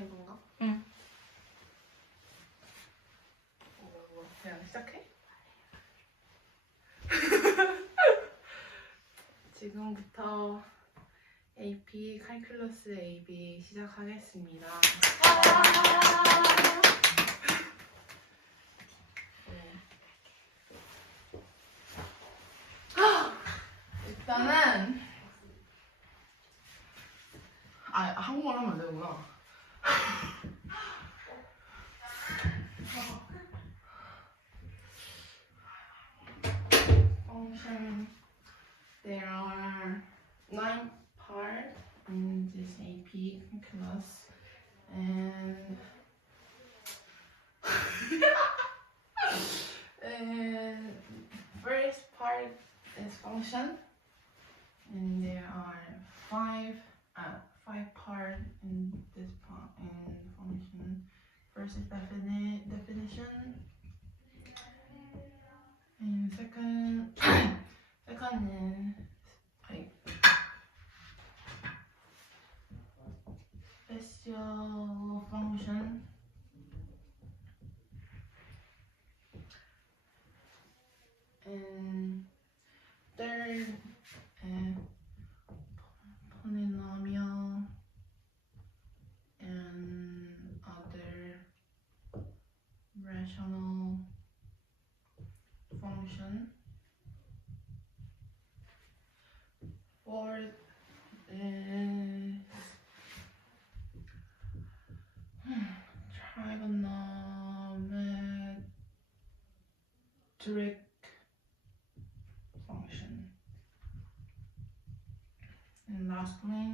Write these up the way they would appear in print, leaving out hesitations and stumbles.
된 건가? 응. 그냥 시작해? 지금부터 AP 칼큘러스 AB 시작하겠습니다. 일단은 한국말 하면 안 되구나. Function. There are 9 parts in this AP calculus, and first part is function, and there are five parts in this function. First is definition, and second is like special function. And third, polynomial and other rational function. Fourth is trigonometric function. And lastly,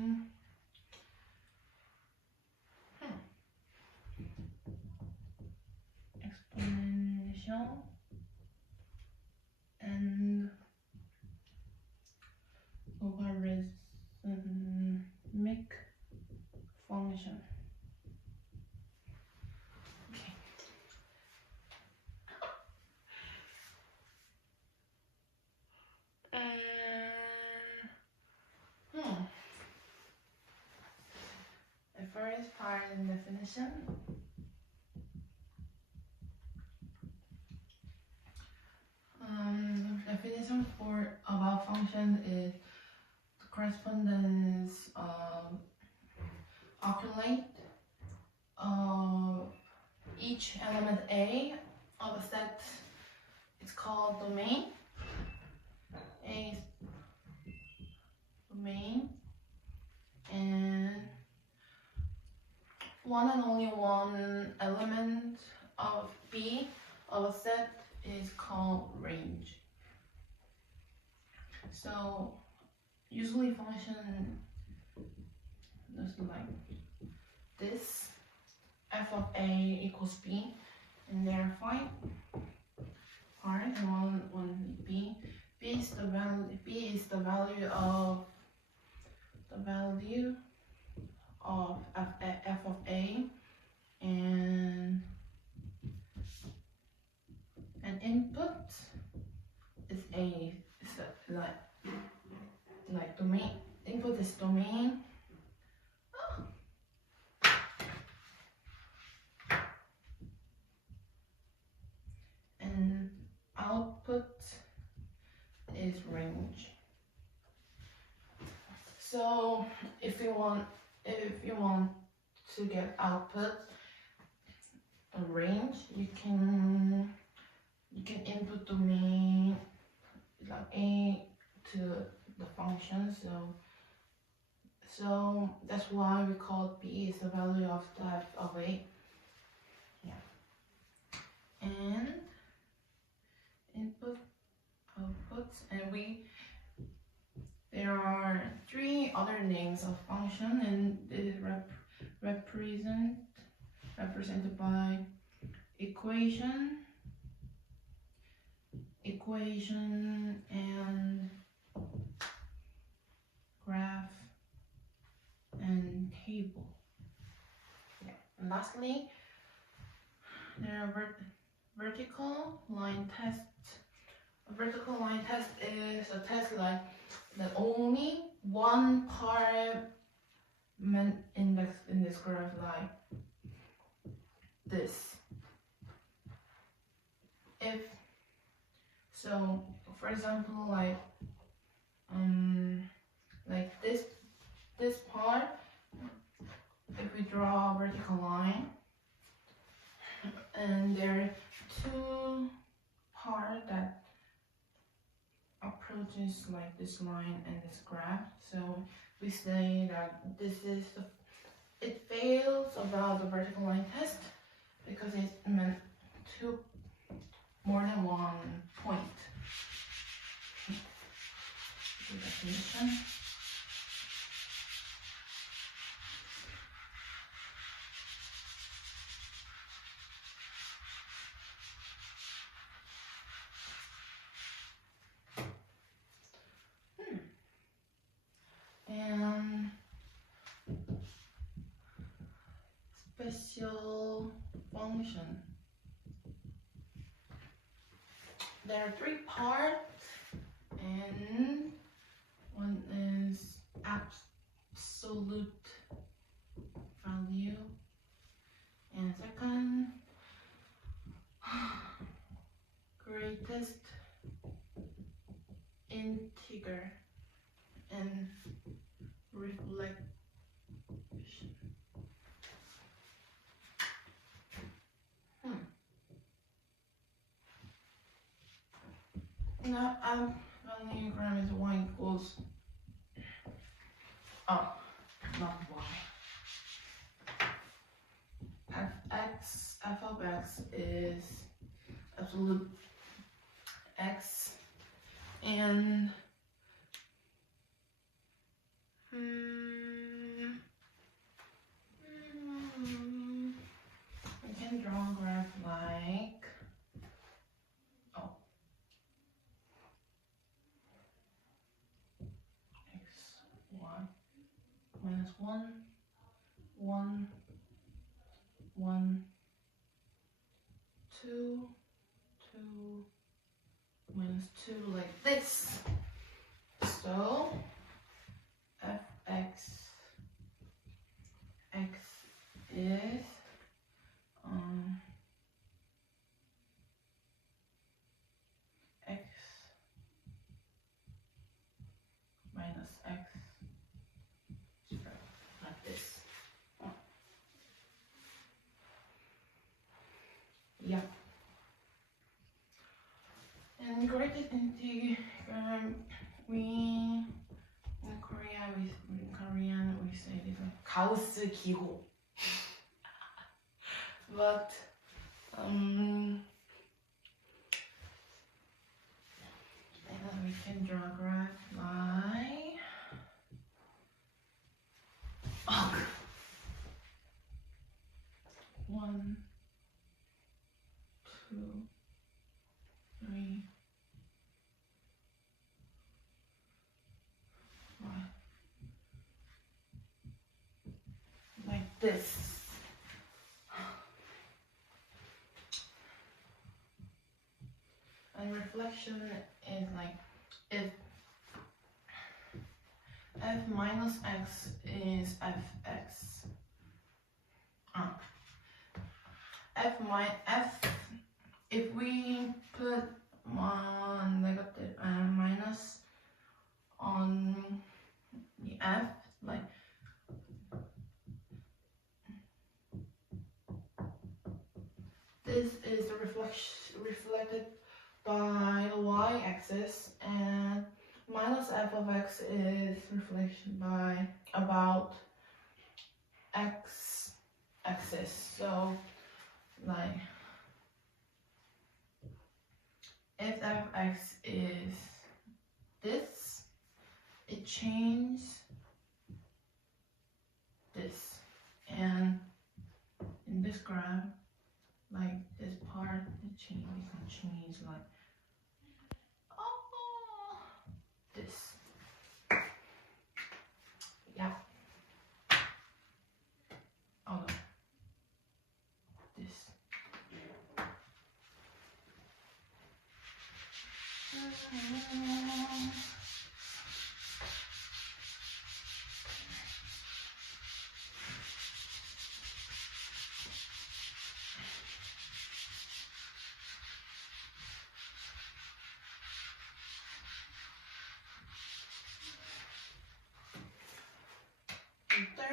exponential and logarithmic function. Okay. The first part in definition. Definition for about function is the correspondence calculate each element A of a set is called domain. A is domain, and one and only one element of B of a set is called range. So usually function is like this: f of A equals B, and there are 5 parts and one B. B is the value of f of A, and an input is A. It's like domain. Input is domain. And output is range. So if you want to get output a range, you can input domain like A to the function. So that's why we call B is the value of the f of A. Yeah. And input, outputs, and there are 3 other names of function, and it is represented by equation, and graph and table. Yeah. And lastly, there are vertical line test. A vertical line test is a test like that only one part indexed in this graph, like this. If so, for example, like this part, if we draw a vertical line, and there are two parts that approaches like this line and this graph, so we say that it fails about the vertical line test because it's meant to more than one point. The definition. And special function. There are three parts, and one is absolute value, and second, greatest integer, and reflection. Now, Valenogram is y equals, not y. F of x is absolute x, and we can draw a graph like x, y minus 1, 1, 1, 2, 2, minus 2, like this. So fx x is x minus x, like this. Yeah. And greatest integer, in Korean we say this like Gauss 기호. But and then we can draw a graph like one, 2, 3, 4, like this. And reflection is like if f minus x is fx. If we put one negative minus on the f, like this is the reflected by the y-axis, and minus f of x is reflection by about x-axis. So like if f of x is this, it changes this, and in this graph, like this part, it can change like this. Yeah. Oh no. This.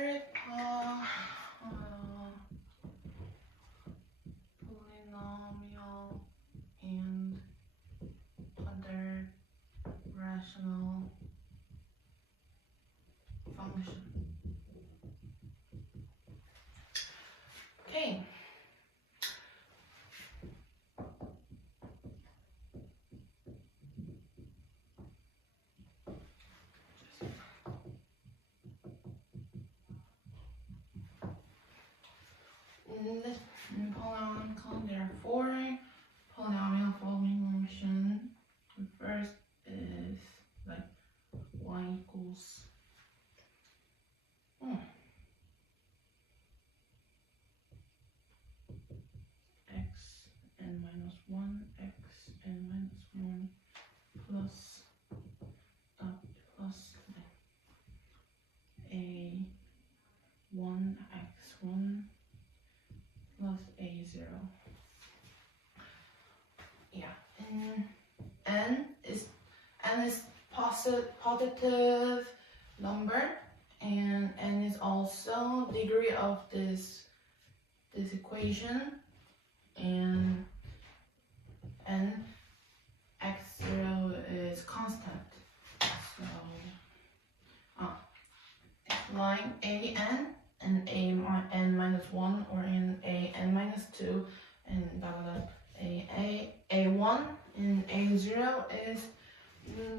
third polynomial and other rational function. Okay. In this polynomial, there are four polynomial function. The first is like y equals x n minus 1, x n minus 1 plus a 1 x1 plus a0. Yeah, and n is positive number, and n is also degree of this equation, and n x0 is constant. So line a n and n minus 1 or in a n minus 2 and a1 and a0 is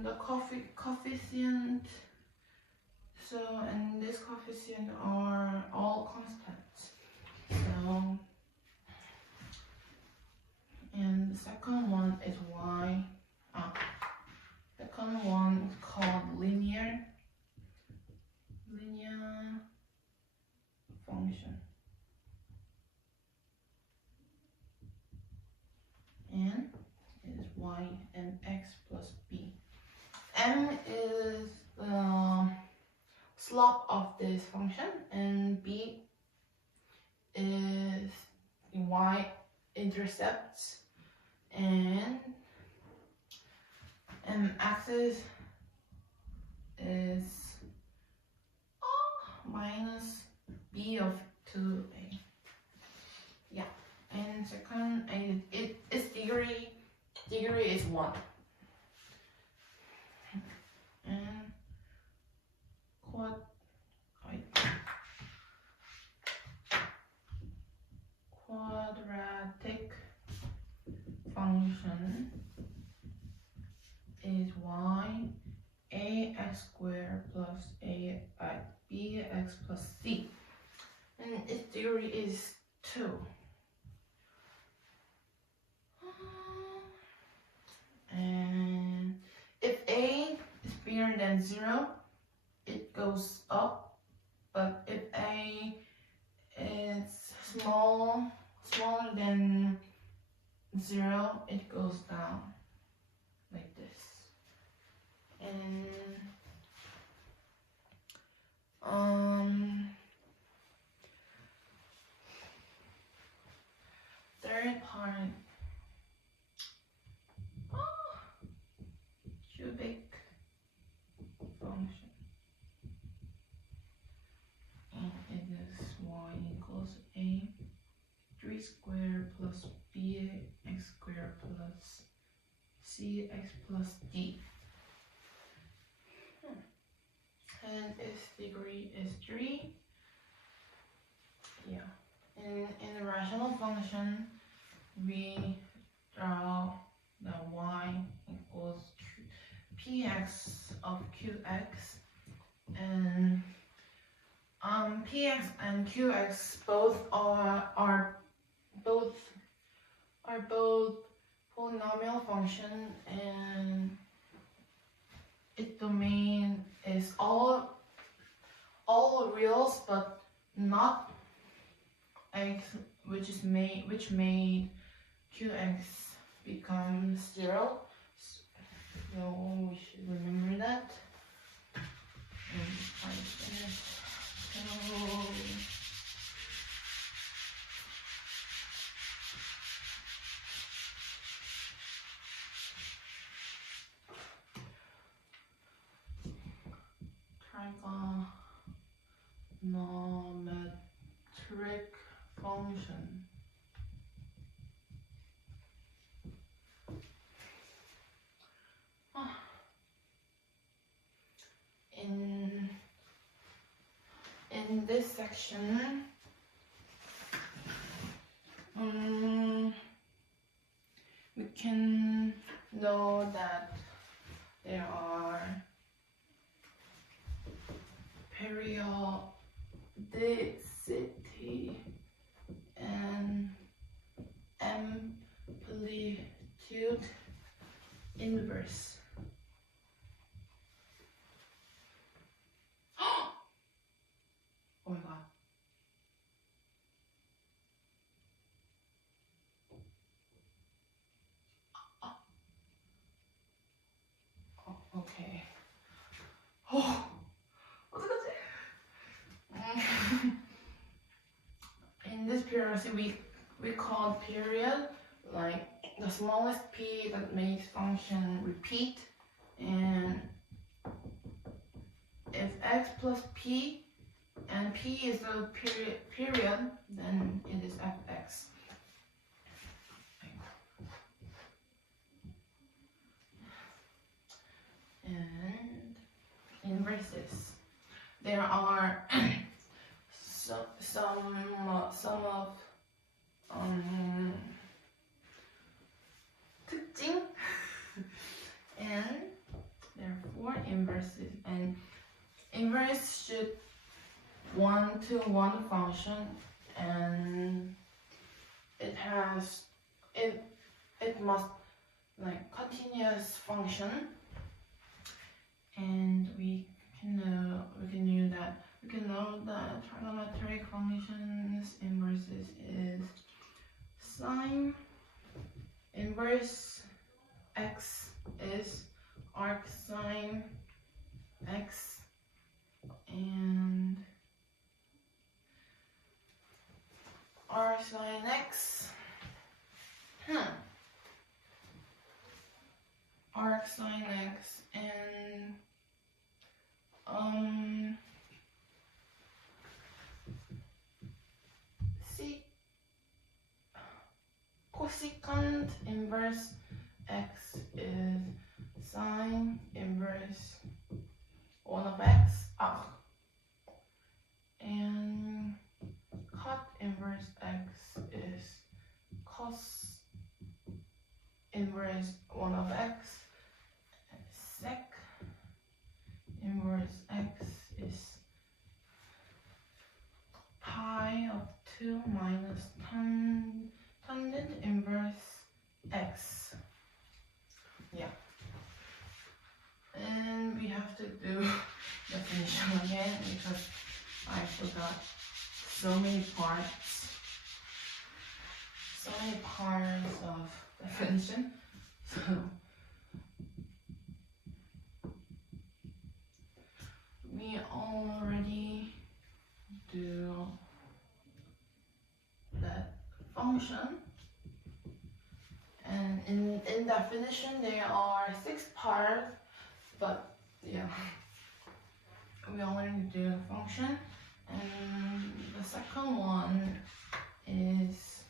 the coefficient. So, and this coefficient are all constants. So, and the second one is y. Second one is called linear function. And it is y and x plus b. M is the slope of this function, and b is y intercepts, and axis is minus b of 2a. Yeah, and second, its degree is 1. And quadratic function is y ax squared plus bx plus c, and its degree is 2. And if a is bigger than 0, it goes up, but if a is smaller than 0, it goes down like this. And third part, cubic function, and it is y equals a 3 squared plus bx squared plus cx plus d. And its degree is 3. Yeah. In the rational function, we draw the y equals px of qx, and px and qx both are both polynomial function, and its domain is all reals, but not x, which made qx become 0. So we should remember that. trigonometric function. In this section, we can know that there are periodicity and amplitude inverse. Oh my god. Oh, okay. Oh, in this periodicity, we call period like the smallest p that makes function repeat, and if x plus p and p is a period, then it is fx. And inverses. There are some of 특징 and therefore inverses, and inverse should one-to-one function, and it must like continuous function, and we can know that trigonometric functions inverses is sine inverse x is arc sine x, and arc sine x, arc sine x, and cosecant inverse x is sine inverse 1 of x, and cot inverse x is cos inverse 1 of x, and sec inverse x is pi of 2 minus tangent inverse x. Yeah. And we have to do definition again because I forgot so many parts of definition. So we already do that function, and in definition there are 6 parts, but yeah, we already do the function, and the second one is,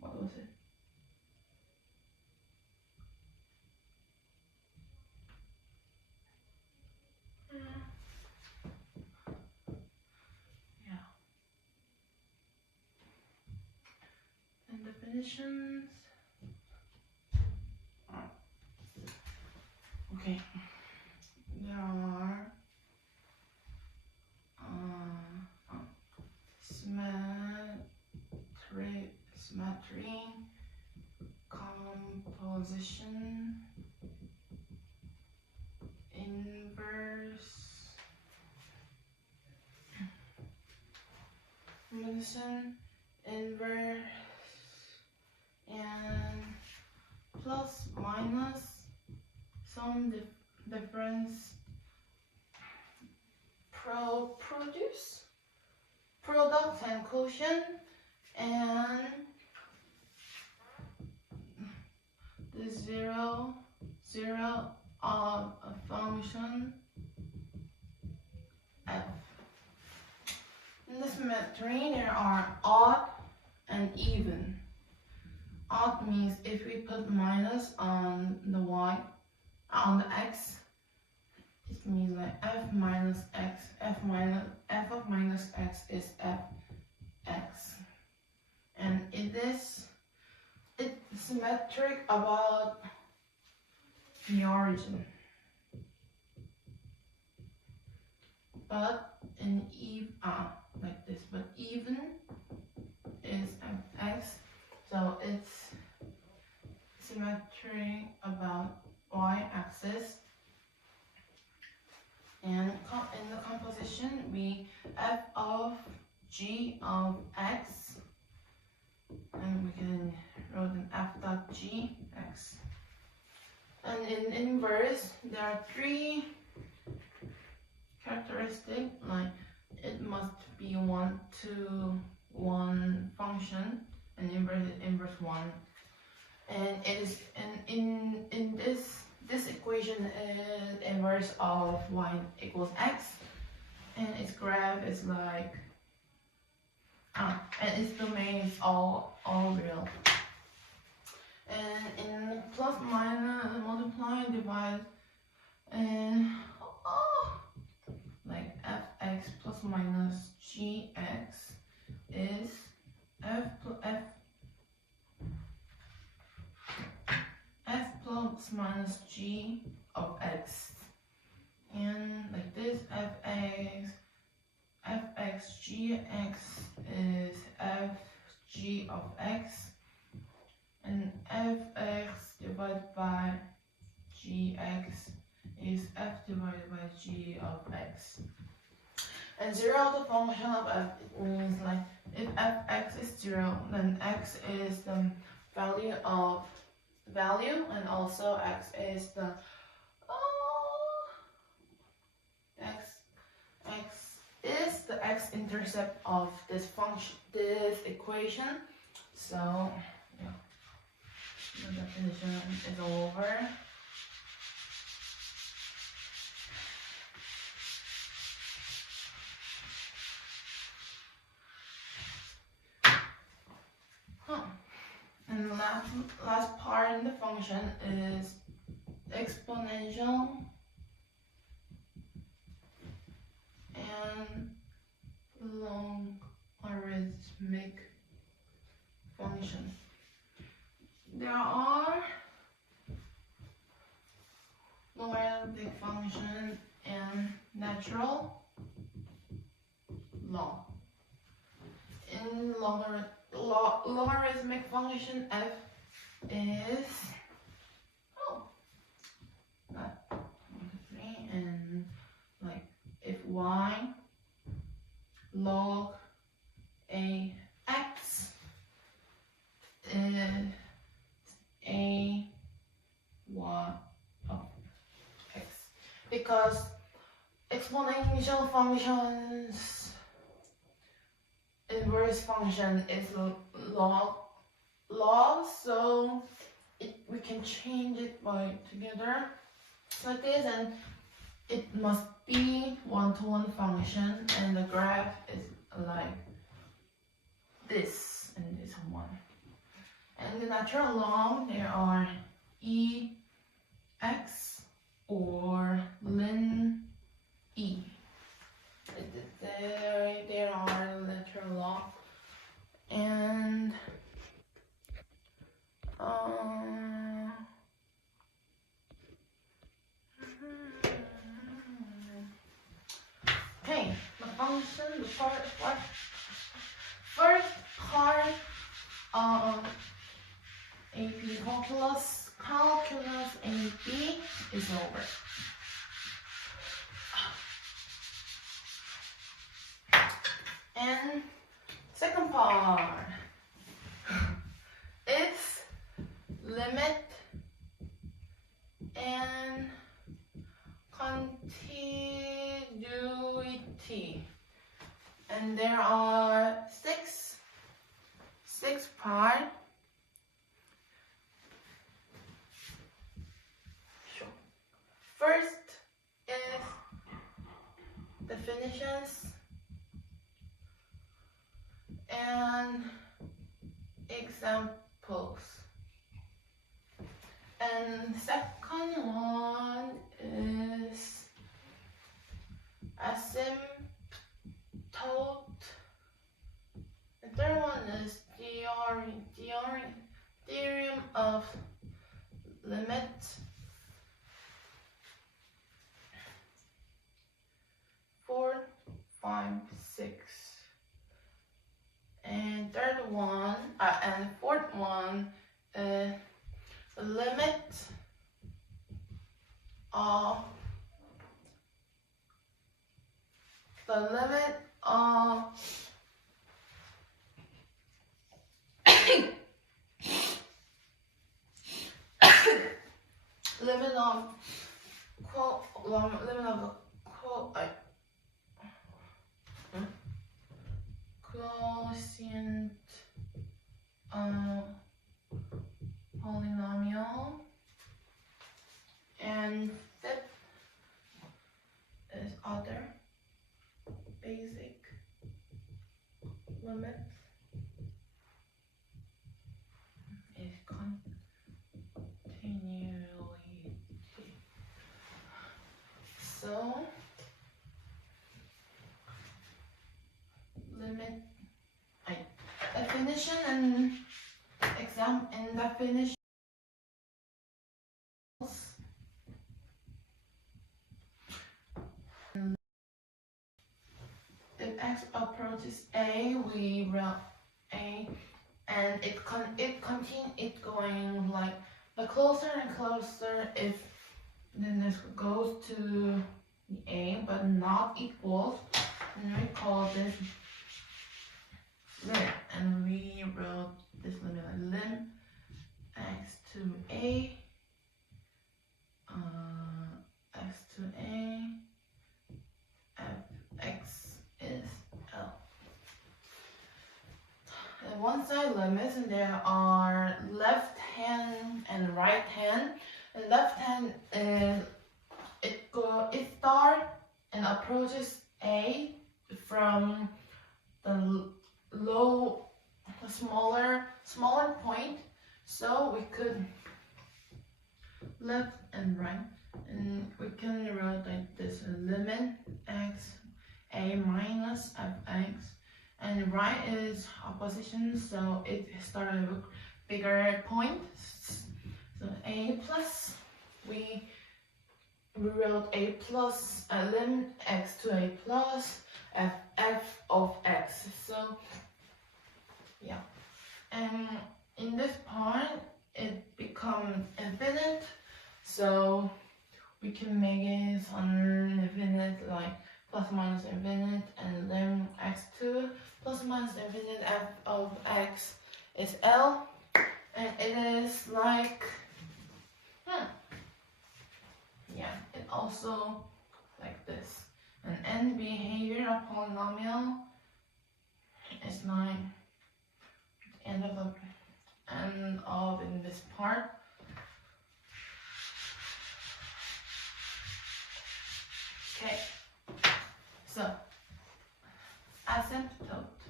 what was it? Yeah. And definitions. Okay. There are symmetry, composition, inverse, inverse, and plus minus, some difference, product and quotient, and the zero of a function f. In this symmetry, there are odd and even. Odd means if we put minus on the y, on the x, it means like f minus x, f of minus x is fx. And it's symmetric about the origin. But in like this, but even is fx, so it's symmetric about y-axis. And in the composition, we f of g of x, and we can write an f dot g x. And in inverse, there are three characteristics, like it must be 1 to 1 function, and inverse 1. And it is in this equation is inverse of y equals x, and its graph is like and its domain is all real. And in plus minus multiply and divide, and like fx plus minus gx is f plus minus g of x, and like this fx gx is f g of x, and fx divided by gx is f divided by g of x. And 0 the function of f, it means like if fx is 0, then x is the value of value, and also x is the x is the x-intercept of this function, this equation. So yeah, the definition is over. And the last part in the function is exponential and logarithmic function. There are logarithmic function and natural log. In logarithmic function, f is and like if y log a x is a y of x, because exponential functions inverse function is log, so we can change it by together like this, and it must be 1-to-1 function, and the graph is like this and this one. And the natural log, there are ex or ln e. There are natural log, and okay, the function, the first part of AP calculus AP is over. And second part, it's limit and continuity. And there are six parts. First is definitions, and examples. And second one is asymptote. The third one is theorem of limit. Four, five, six. And third one, and fourth one, limit of the limit of limit of quotient polynomial. And fifth is other basic limits. Is continuity. So limit definition and exam and definition. If x approaches a, we route a, and it going like closer and closer. If then this goes to the a but not equals, and we call this limit, and we wrote this limit like lim x to a, x to a, f x is L. And one side limits, and there are left hand and right hand. The left hand is it starts and approaches A from the smaller point. So we could left and right, and we can write like this: limit x a minus fx, and right is opposition, so it started with bigger point. So a plus, we wrote a plus, lim x to a plus f of x. So yeah, and in this part it becomes infinite, so we can make it infinite, like plus minus infinite, and lim x2 plus minus infinite f of x is L, and it is like yeah, it also like this. An end behavior of polynomial is like end of in this part. Okay, so asymptote.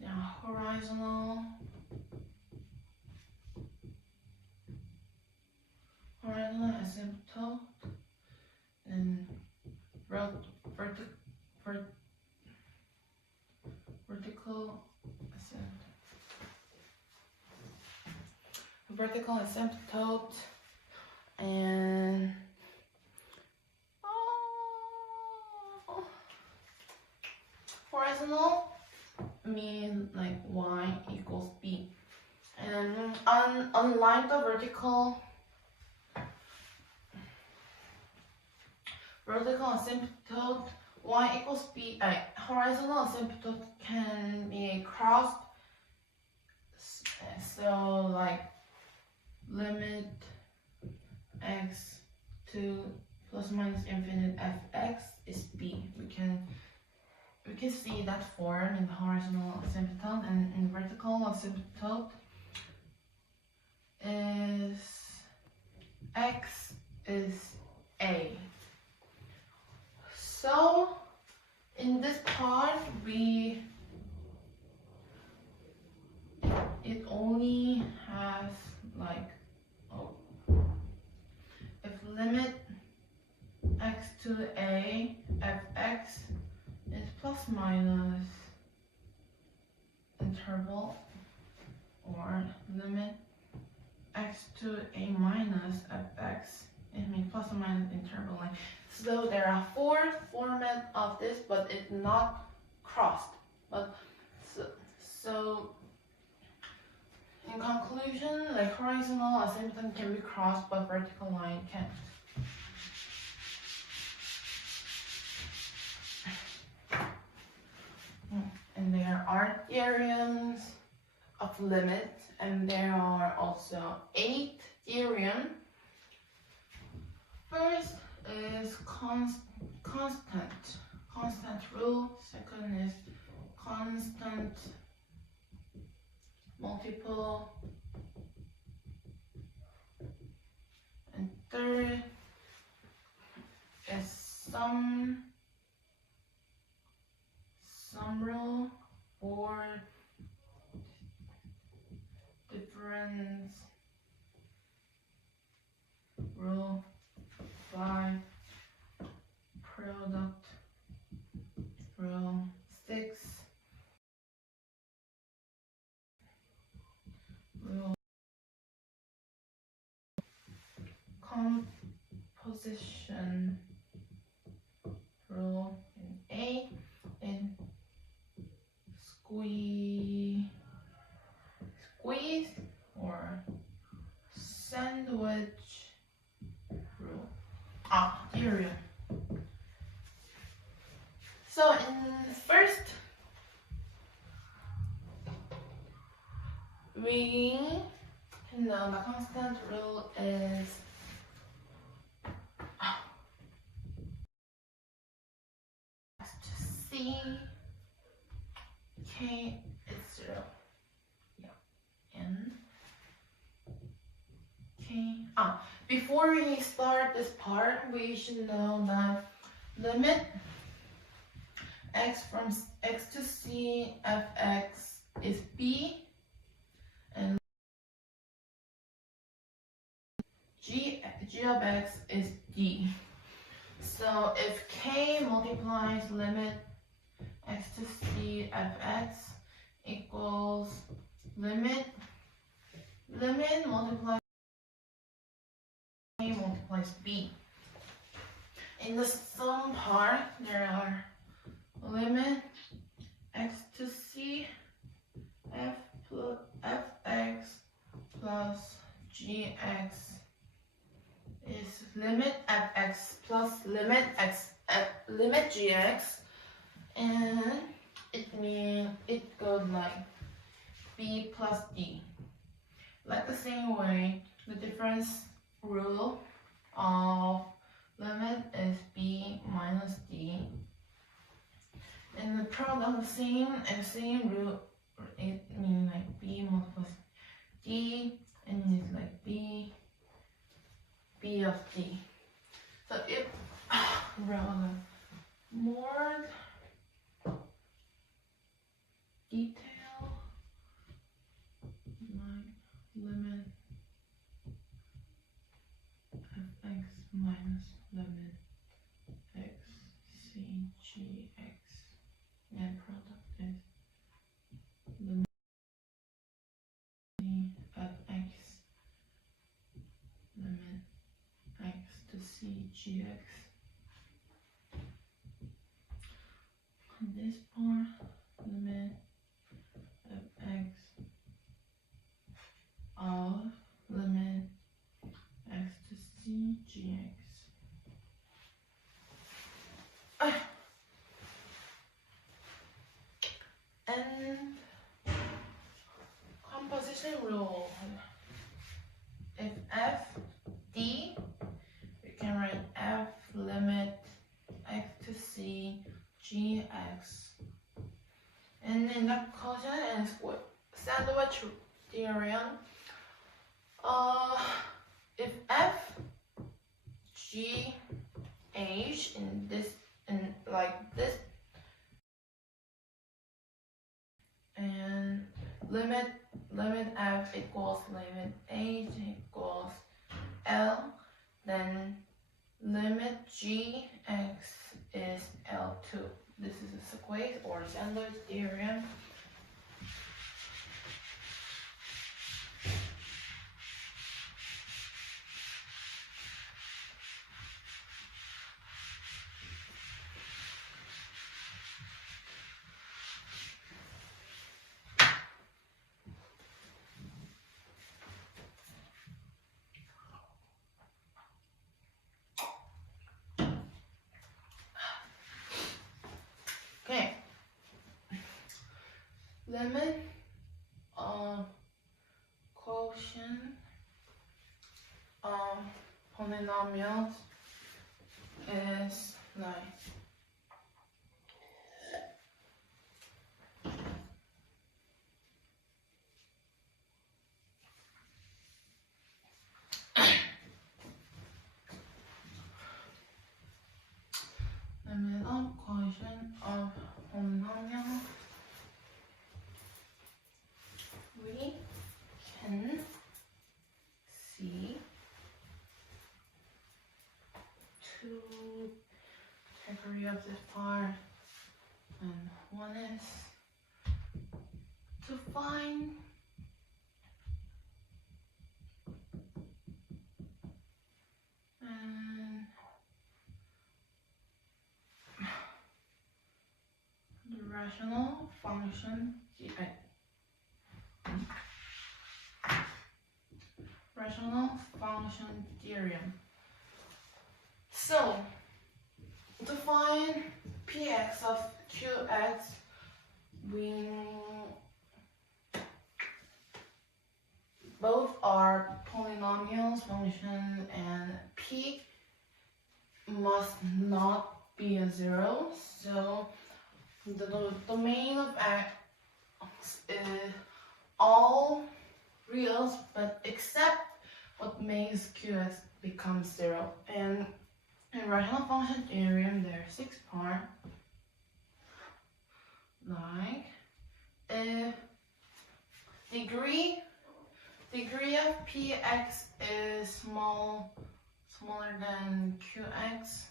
Now horizontal asymptote, and vertical asymptote, and horizontal means like y equals b, and unlike the vertical asymptote, y equals b, horizontal asymptote can be crossed. So like limit x to plus minus infinite fx is b. We can see that form in the horizontal asymptote, and in vertical asymptote is x is a. So plus minus interval, or limit x to a minus fx, it means plus or minus interval line. So there are four formats of this, but it's not crossed. But so in conclusion, like horizontal asymptote can be crossed, but vertical line can't. And there are theorems of limits, and there are also 8 theorems. First is constant rule. Second is constant multiple. And third is sum rule. Fourth, difference rule. 5, product rule. 6, rule. Composition rule. And 8, and squeeze or sandwich rule. Theorem. So in first, we know the constant rule is C K is 0. Yeah. N K. Before we start this part, we should know that limit x from x to c fx is b, and g of x is d. So if k multiplies limit x to c fx equals limit multiplies a multiplies b. In the sum part, there are limit x to c fx plus gx is limit fx plus limit gx, and it means it goes like b plus d. Like the same way, the difference rule of limit is b minus d, and the product the same rule, it means like b multiplies d, and it's like b of d. So if rather more detail, like limit fx minus limit x c gx, and product is limit fx limit x to c gx. And this part, limit fx of limit x to c gx. And composition rule. If f d, we can write f limit x to c gx. And in the quotient and sandwich theorem, if f g h in this, and like this, and limit f equals limit h equals l, then limit gx is L2. This is a square or Sandler's theorem. Okay. Limit of quotient of polynomials is like limit of quotient of polynomial. We can see two category of this part, and one is to find and the rational function rational function theorem. So to find px of qx, we both are polynomials function, and p must not be a zero. So the domain of x is all reals, but except what makes qx become zero. And in rational function theorem, there are 6 parts. Like if degree of px is smaller than qx,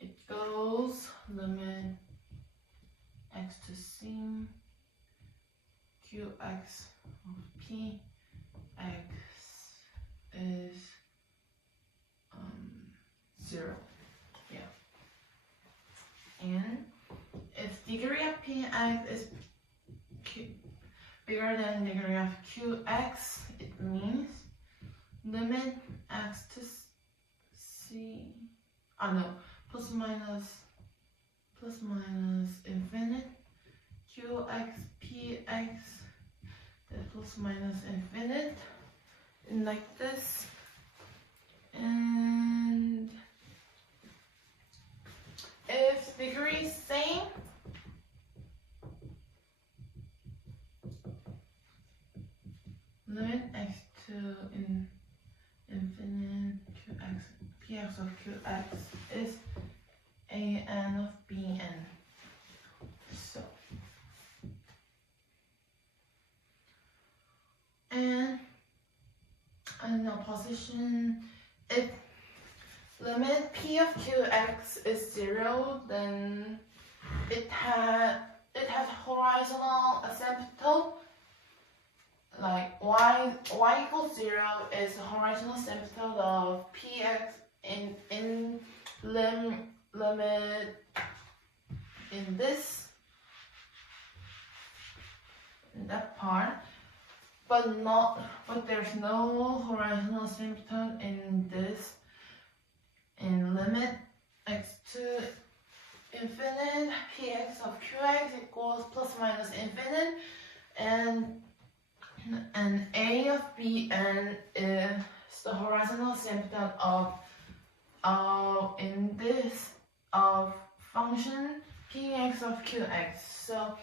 it goes limit x to c qx of p x is 0. Yeah. And if degree of px is bigger than degree of qx, it means limit x to c, plus minus infinite qx px is plus minus infinite, and like this. And if degree is same, limit x to infinite qx px of qx is an of bn. So and in opposition, if limit p of qx is 0, then it has horizontal asymptote. Like y equals 0 is the horizontal asymptote of px in limit in that part, but there's no horizontal asymptote in this, in limit x to infinite px of qx equals plus minus infinite, and a of bn is the horizontal asymptote of function px of qx. So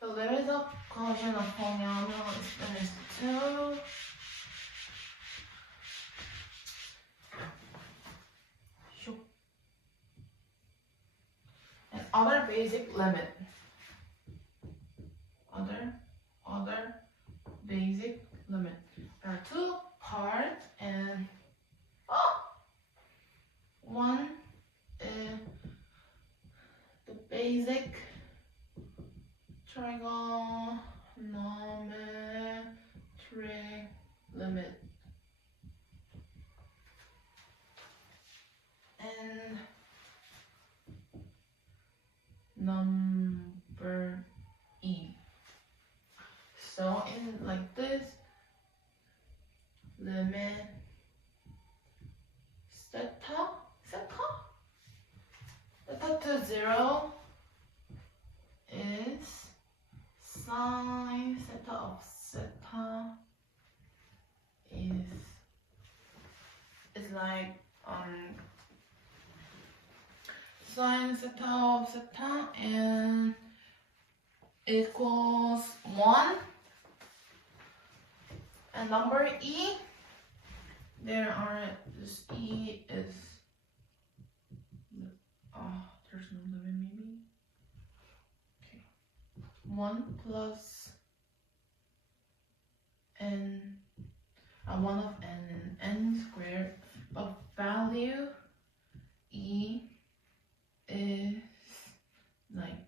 the limit of quotient of polynomial is 2. And other basic limit. Other basic limit. There are 2 parts, and one basic trigonometric limit. And number E. So in like this, limit theta to 0 is sine theta of theta is like sine theta of theta and equals 1. And number E, there are this E is there's no limit maybe. Okay. 1 plus n 1 of n and n squared, but value E is like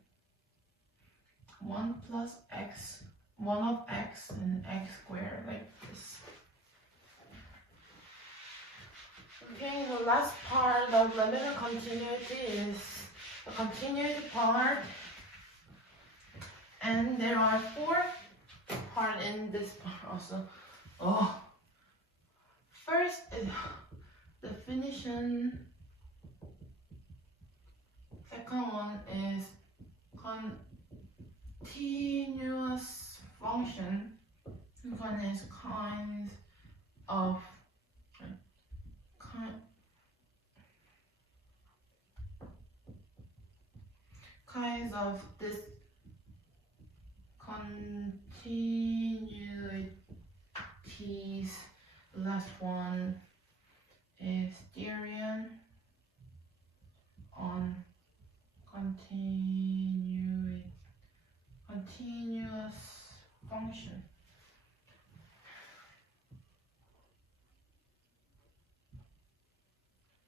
1 plus x, 1 of x and x squared, like this. Okay, the last part of limit of continuity is the continuity part, and there are 4 parts in this part also. First is definition. Second one is continuous function. Third one is kinds of this continuities. Last one is theorem on continuous function.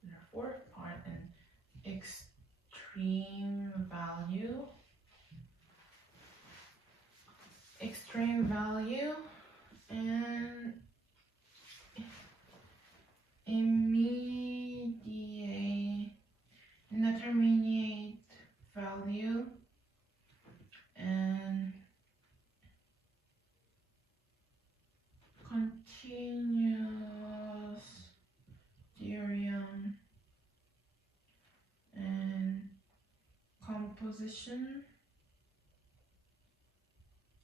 The fourth part in extreme value and indeterminate value and continuous theorem and composition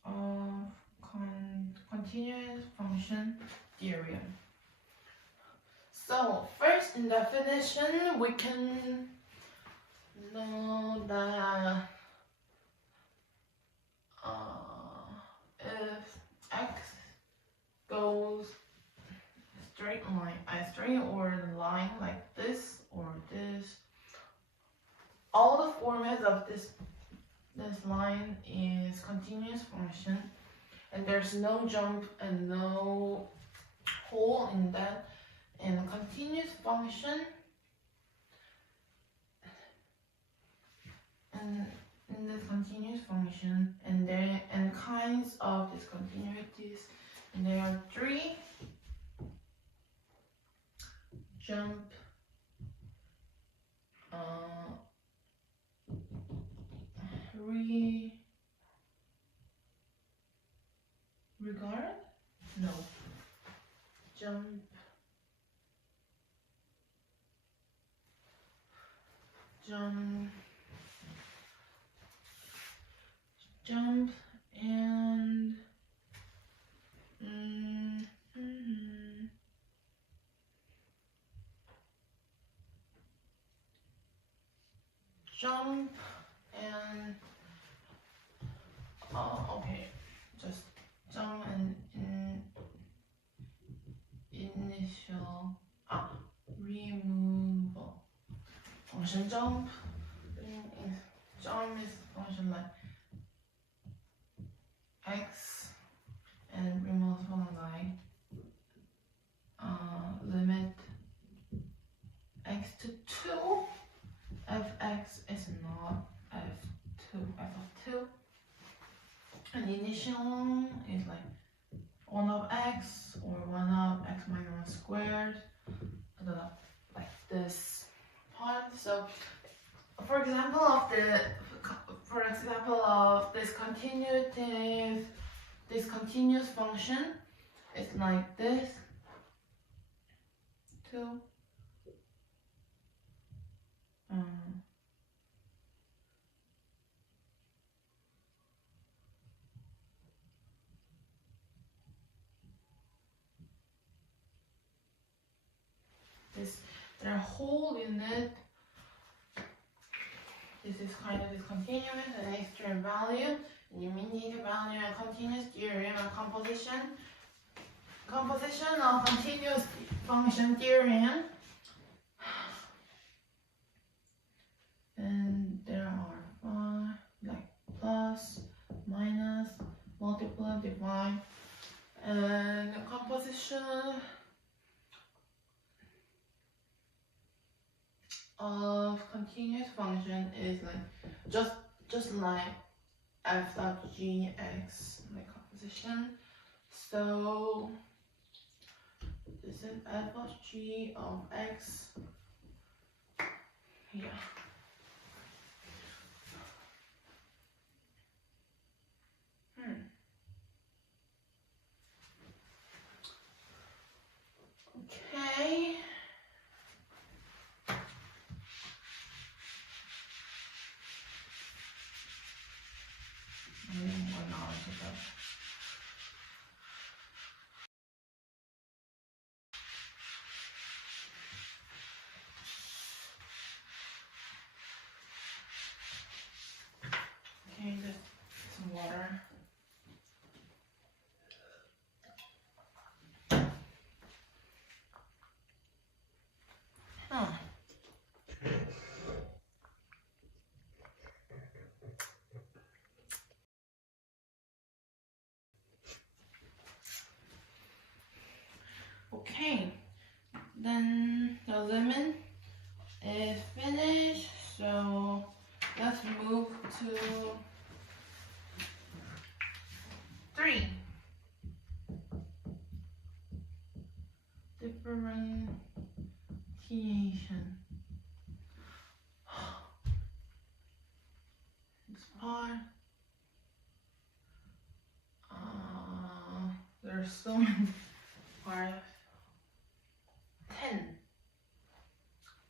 of continuous function theorem. So first in definition, we can know that if x goes straight or line like this or this, all the formats of this line is continuous function, and there's no jump and no hole in that. And a continuous function, and in this continuous function, and kinds of discontinuities, and there are 3: jump, regard? No. Jump, and jump and okay, just jump and initial removal function. Jump is function like x, and removal like limit x to 2 f(x) is not f to f of 2. And the initial is like 1 of x or 1 of x minus 1 squared. I don't know, like this part. So for example of this continuous function, it's like this. 2. There are whole unit. This is kind of discontinuous, an extreme value, an immediate value, and continuous theorem, and composition. Composition of continuous function theorem. And there are 5, like plus, minus, multiply, divide, and the composition of continuous function is like just like f of gx, like composition. So this is f of g of x. Yeah. Okay. More knowledge about. Okay, just some water. Huh. Okay, then the lemon is finished, so let's move to 3. Differentiation. This part. There's so many parts. 10.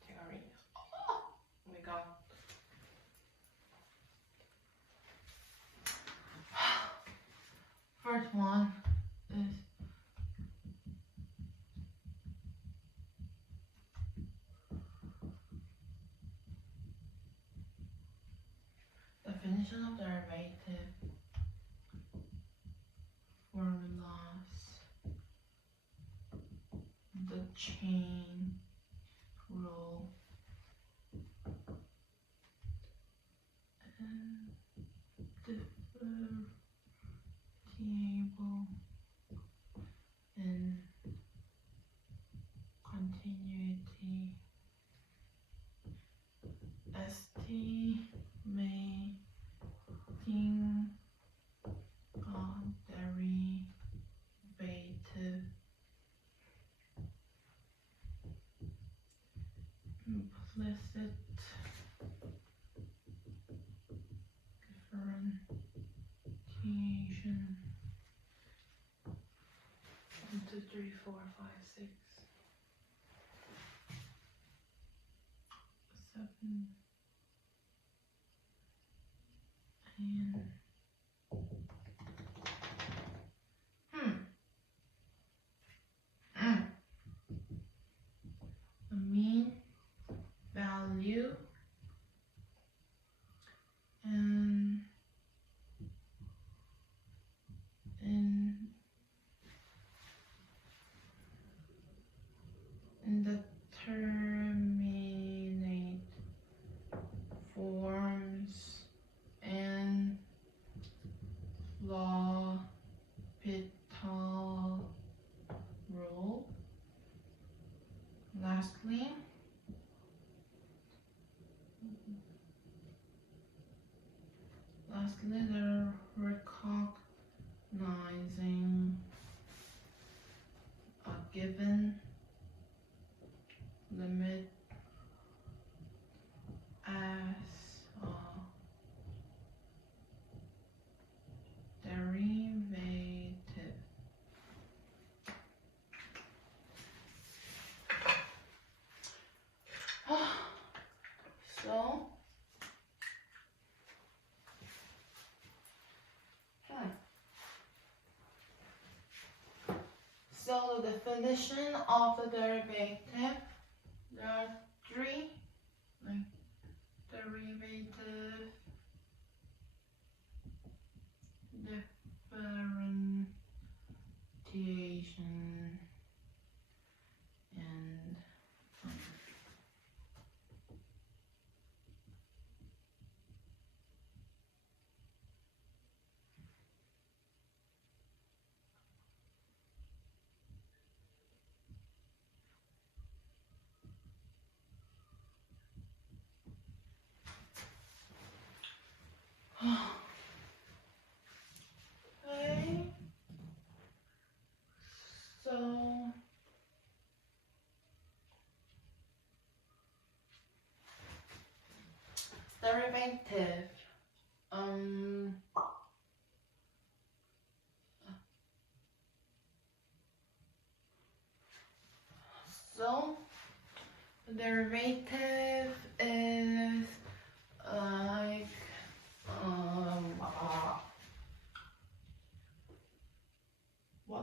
Take a read. Oh my god. First one is definition of derivative, formulas, the chain rule, and differentiable, and continuity, estimating derivative, implicit differentiation. 1, 2, 3, 4, 5, 6, 7, and the mean value and indeterminate forms and L'Hopital rule. Lastly, consider recognizing a given limit as a derivative. So the definition of the derivative, there are three, like derivative, differentiation, and okay. So derivative, so the derivative is like what like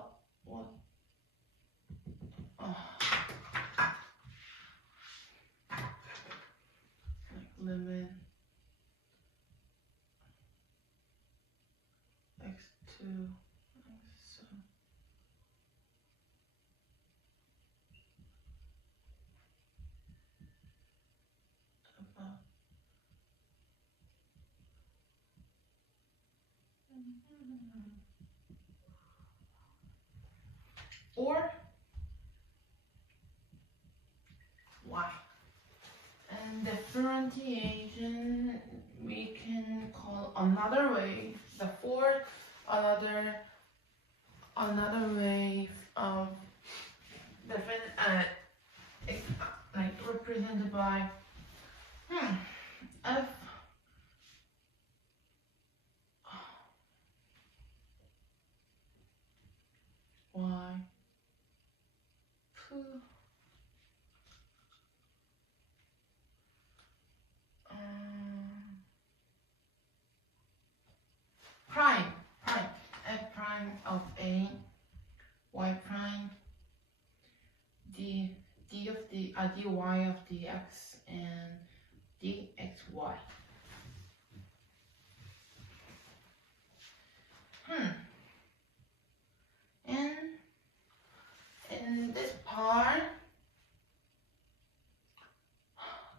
limit x2 x about or y. And differentiation we can call another way, the fourth another way of different like represented by f y 2 prime f prime of a y prime d of the dy of dx and dxy. And in this part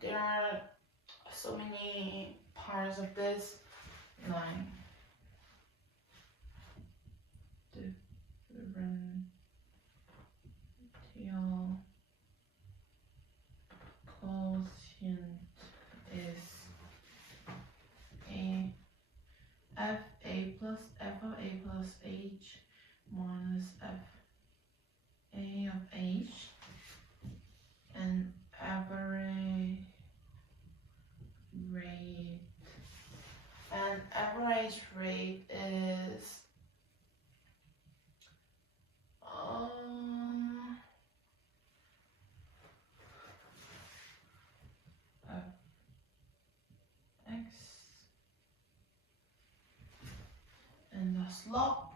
there are so many parts of this line. Differential quotient is a f a plus f of a plus h minus f a of h, and average rate. And average rate is x, and the slope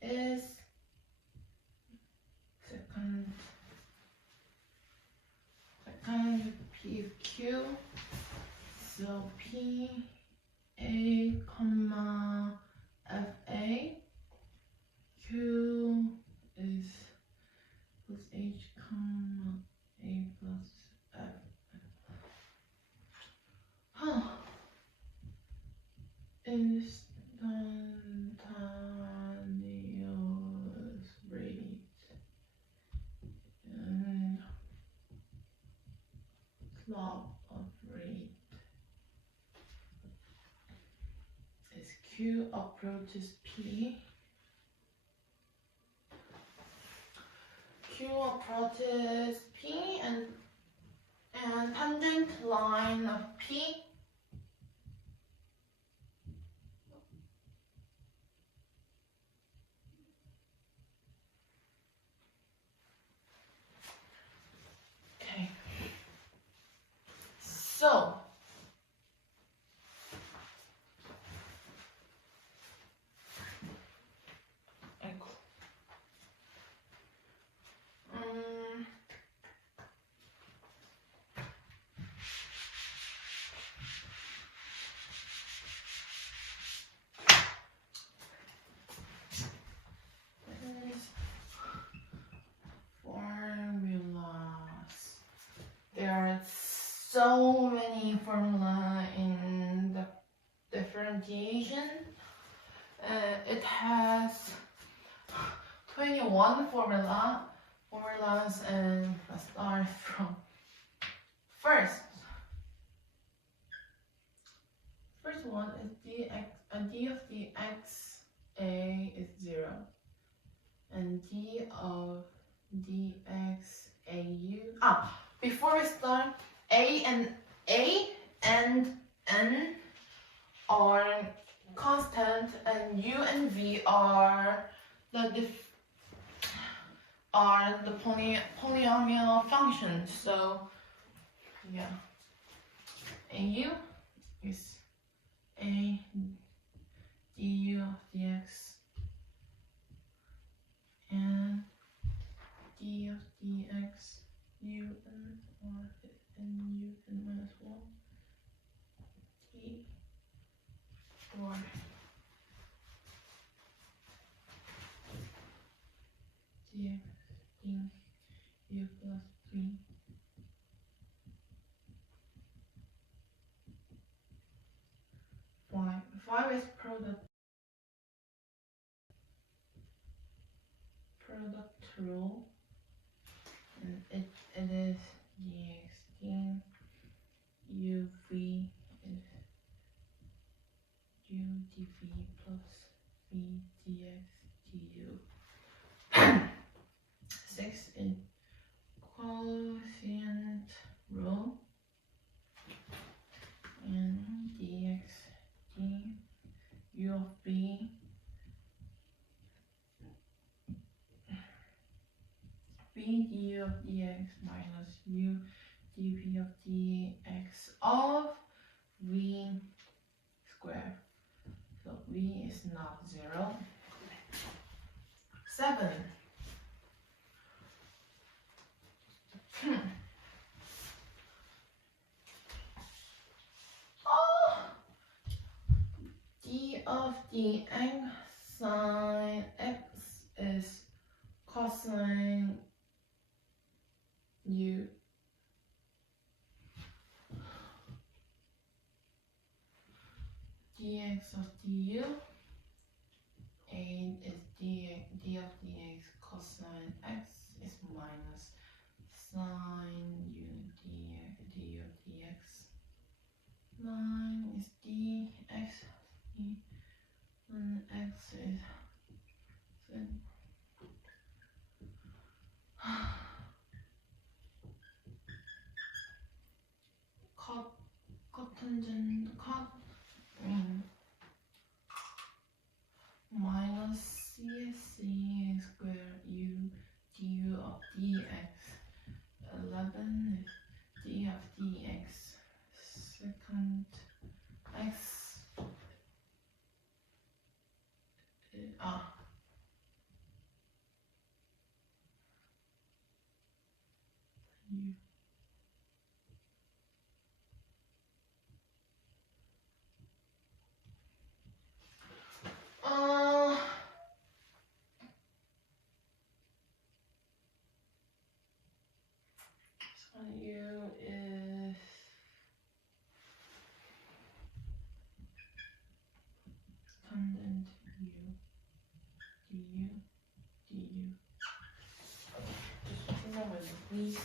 is second p of q, so p a comma f a, q is plus h comma a plus f. Instantaneous rate and slope of rate. Q approaches P. Q approaches P and tangent line of P okay. So formulas. There are so many formulas in the differentiation. It has 21 formulas, and let's start from first. First one is d of dx a is 0, and d of dx au. Before we start, a and n are constant, and u and v are the polynomial functions. So yeah, au is a du of dx and d of dx un or nu n minus 1 t for dx in u plus 3 5 is product rule, and it is dx in uv is u dv plus v dx du. 6 is quotient rule, and dx d u of b b du of dx minus u dv of dx of v squared. So v is not 0. 7. D of dx sine x is cosine u. Dx of du, and is d of dx cosine x is minus sine u d of dx. 9 is dx, and x is cotangent minus c squared u du of dx. 11 is d of dx secant x u. So u is tangent u du. Just remember these.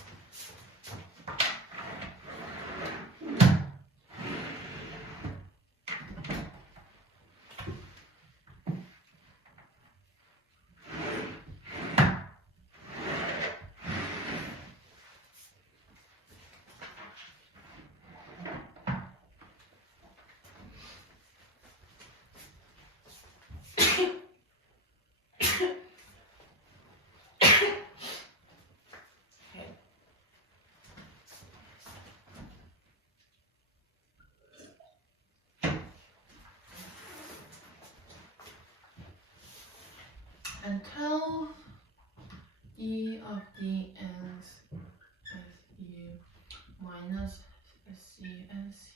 minus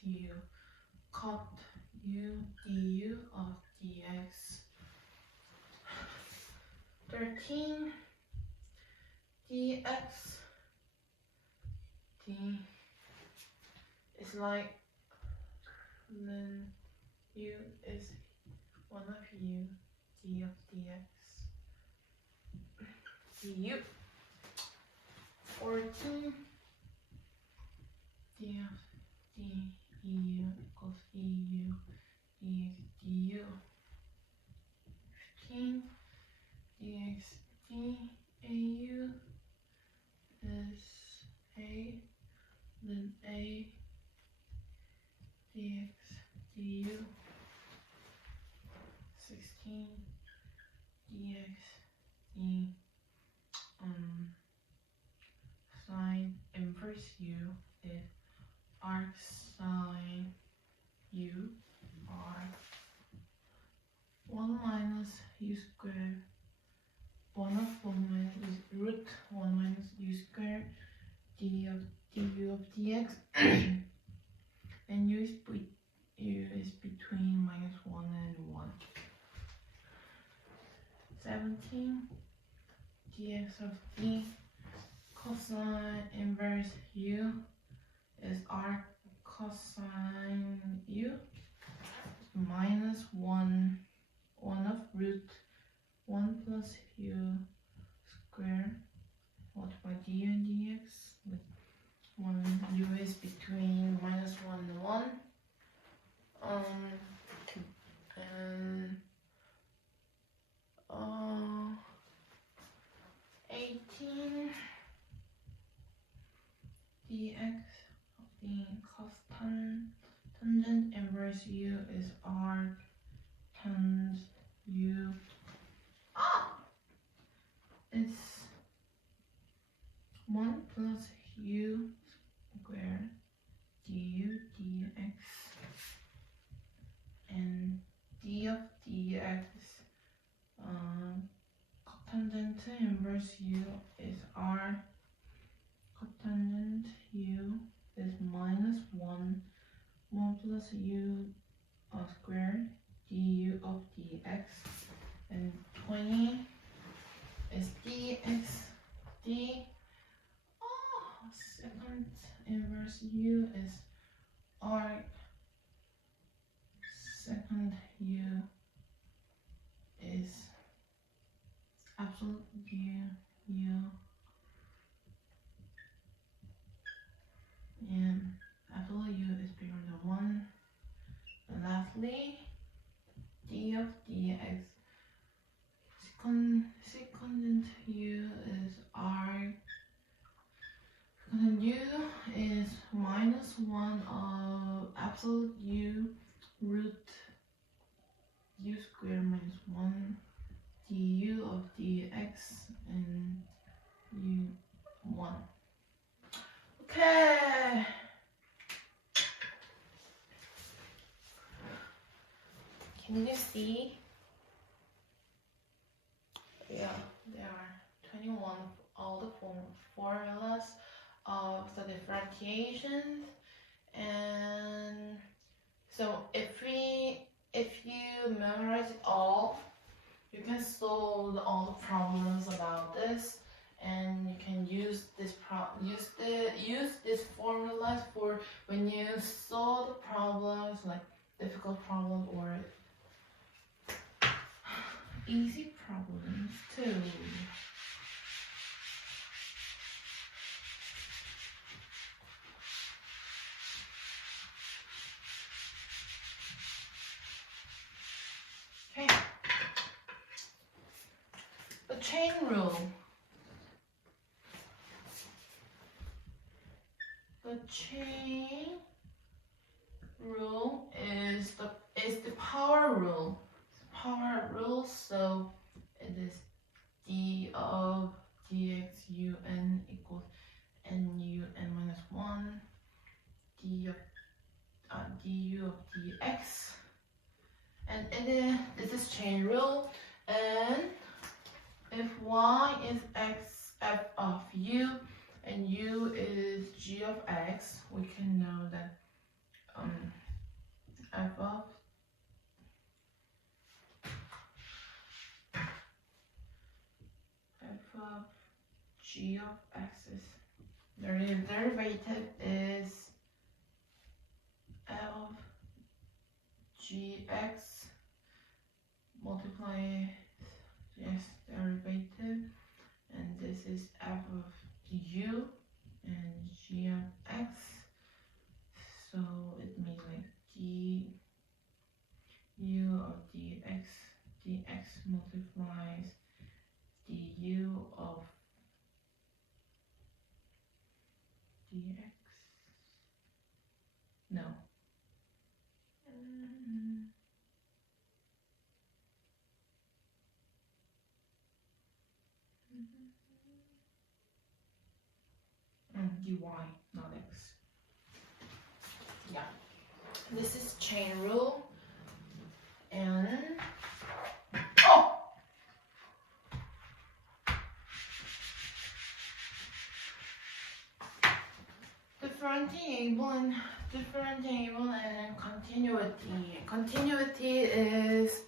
cu cot u du of dx. 13 dx d is like then u is 1 of u d of dx du. 14 d of d eu equals eu dx du. 15 dx d au is a, then a dx du. 16 dx d sine inverse u is arc sine u are 1 minus u squared 1 of 1 minus root 1 minus u squared d of du of dx and u is between minus 1 and 1. 17 dx of d cosine inverse u is arc cosine u minus 1 of root 1 plus u squared multiplied du and dx with 1 u is between minus 1 and 1 and 18 dx of the tangent inverse u is arc tans u it's 1 plus u squared du dx and d of dx cotangent inverse u is r cotangent u is minus 1 plus u squared du of dx and 20 is dx d second inverse u is arc second u is absolute u and absolute u is bigger than 1. And lastly, d of dx second u is arc second u is minus 1 of absolute u root u squared minus 1 du of dx and u1. Okay. Can you see? Yeah, there are 21 all the formulas of the differentiations, and so if you memorize it all, you can solve all the problems about this, and you can use this formulas for when you solve the problems, like difficult problems or easy problems too. Okay. The chain rule. The chain rule is the power rule. Power rule, so it is d of dx un equals nu n minus 1 d of du of dx, and this is chain rule, and if y is x f of u, and u is g of x, we can know that f of g of x is, the derivative is f of gx multiply yes derivative, and this is f of u and g of x, so it means like du of dx multiplies du of dx, no, dy, not x. Yeah, this is chain rule, and oh, differentiable and continuity. Continuity is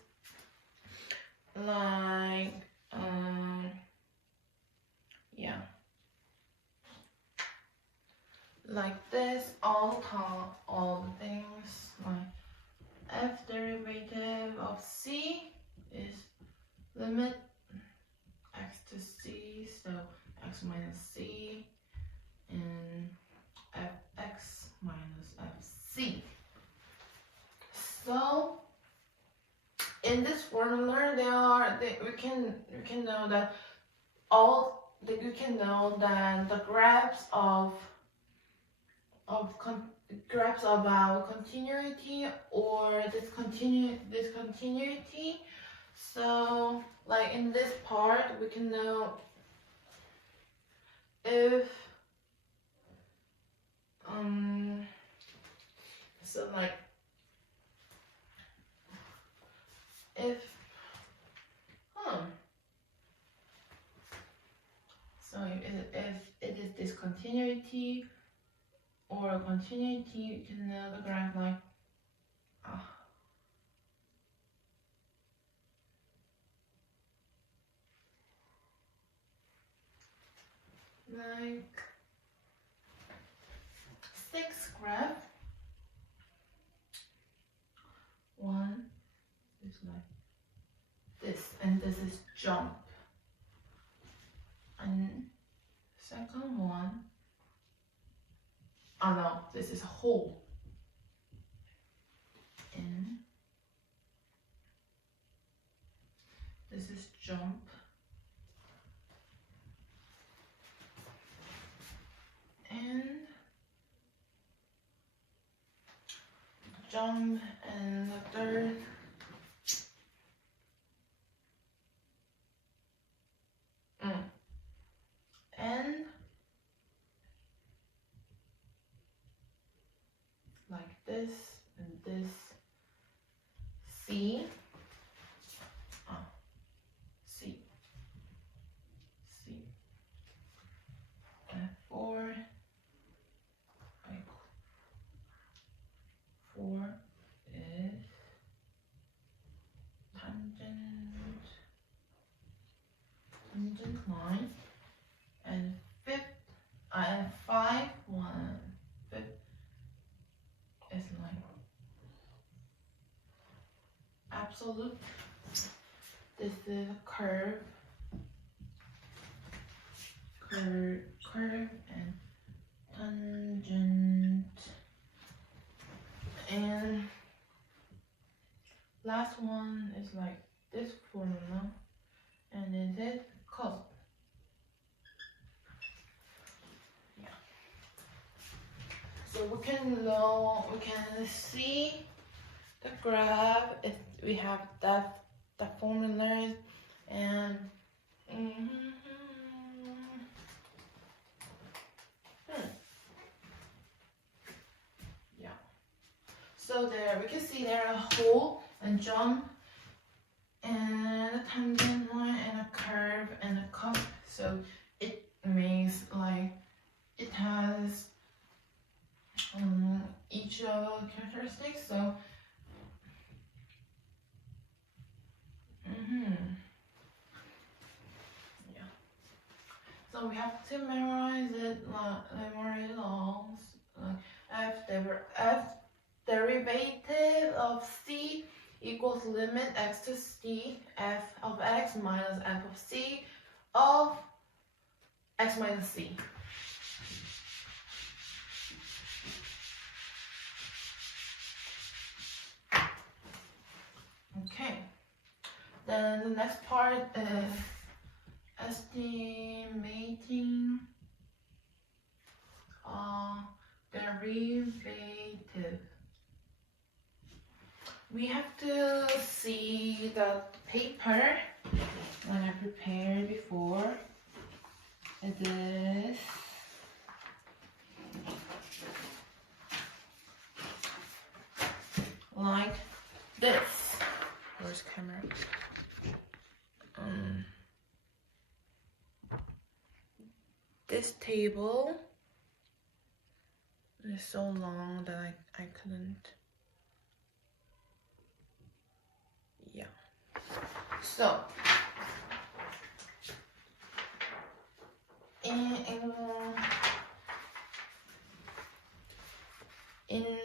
like yeah, like this all time, all the things like f derivative of c is limit x to c, so x minus c and fx minus fc. So in this formula, we can know that we can know that the graphs of graphs about continuity or discontinuity. So like in this part, we can know if so like if so if it is discontinuity or continuity, you can know the graph like like 6 graph. One is like this, and this is jump. And second one, oh no, this is hole. And this is jump. And jump, and the third and like this and this C C and 4 is tangent line, and fifth and 5 1/5 is like absolute. This is a curve and tangent, and last one is like this formula, and it is cos. Yeah. So we can see the graph if we have that formula, and yeah. So there we can see there a hole and jump and a tangent line and a curve and a cup. So it means like has each characteristic. So yeah. So we have to memorize it, memorize it all. F derivative of c equals limit x to c f of x minus f of c of x minus c. Okay. Then the next part is estimating derivative. We have to see the paper when I prepared before. It is like this. Where's camera? This table is so long that I couldn't. Yeah. So in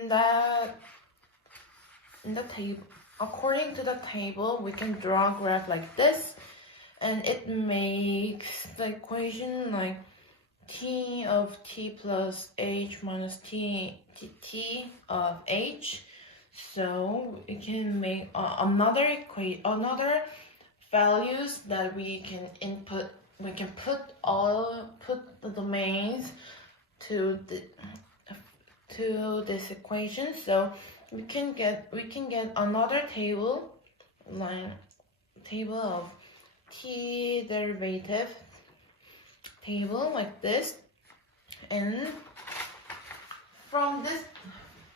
the table, according to the table, we can draw a graph like this, and it makes the equation like t of t plus h minus t of h. So we can make another values that we can input. We can put the domains to this equation. So we can get another table of t derivative table like this, and from this,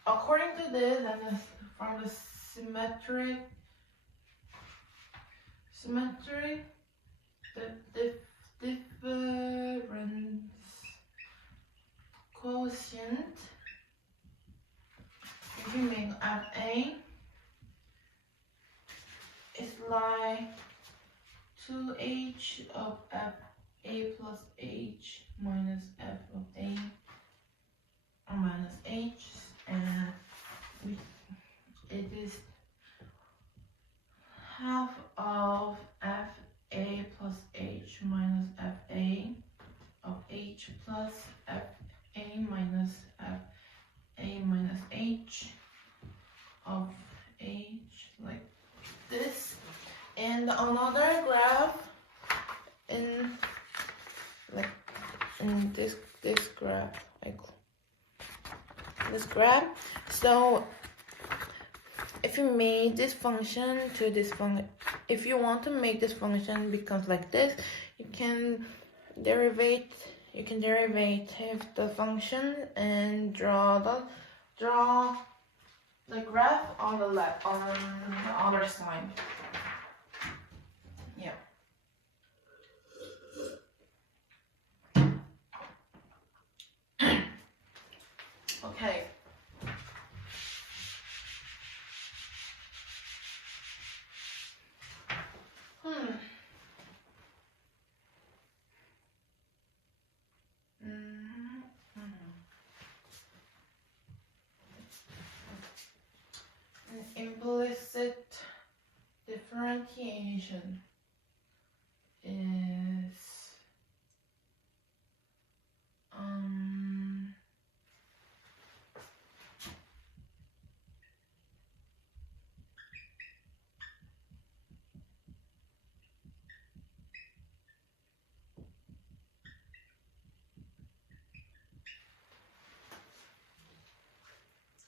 according to this, and from the symmetric the difference quotient, if you make FA, it's like 2h of FA plus h minus f of a or minus h, and it is half of FA plus h minus FA of h plus FA minus FA minus h of h, like this. And another graph in this graph, this graph. So if you made this function to this function, if you want to make this function becomes like this, you can derivative the function and draw the graph on the left, on the other side. Yeah. Okay. Implicit differentiation is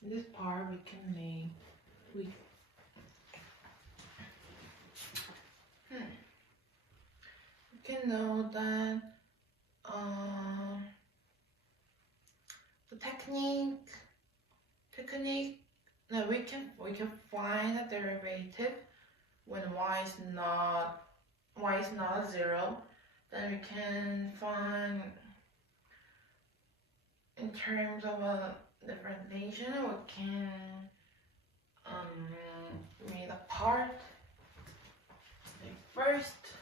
this part we can make we can know that the technique that we can find a derivative when y is not 0. Then we can find in terms of a differentiation, we can read apart. First,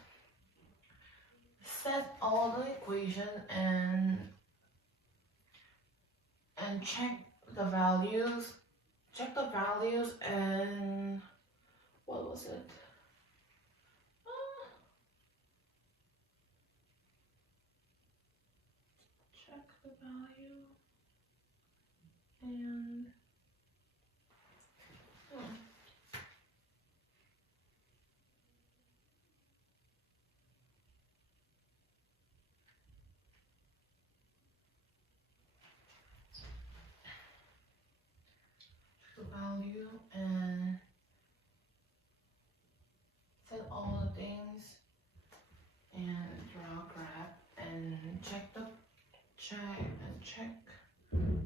set all the equations and check the values. Check the values and what was it? Check the value and value and set all the things and draw a graph and check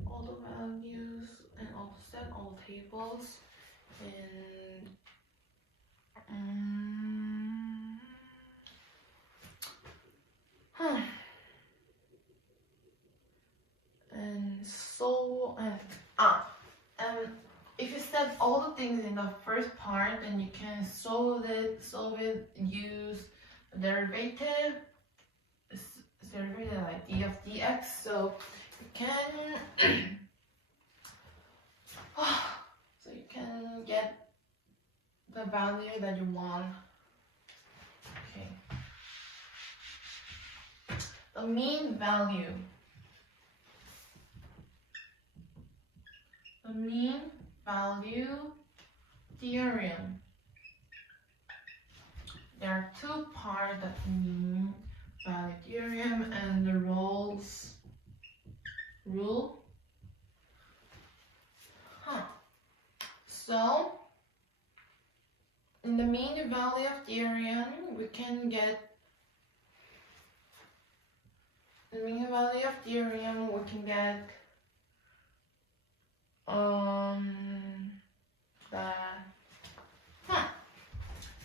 all the values and also set all tables and and if you set all the things in the first part, then you can solve it, use derivative like d of dx, so you can so you can get the value that you want. Okay. The mean value. The mean value theorem. There are two parts of the mean value theorem and the Rolle's rule. So, in the mean value theorem, we can get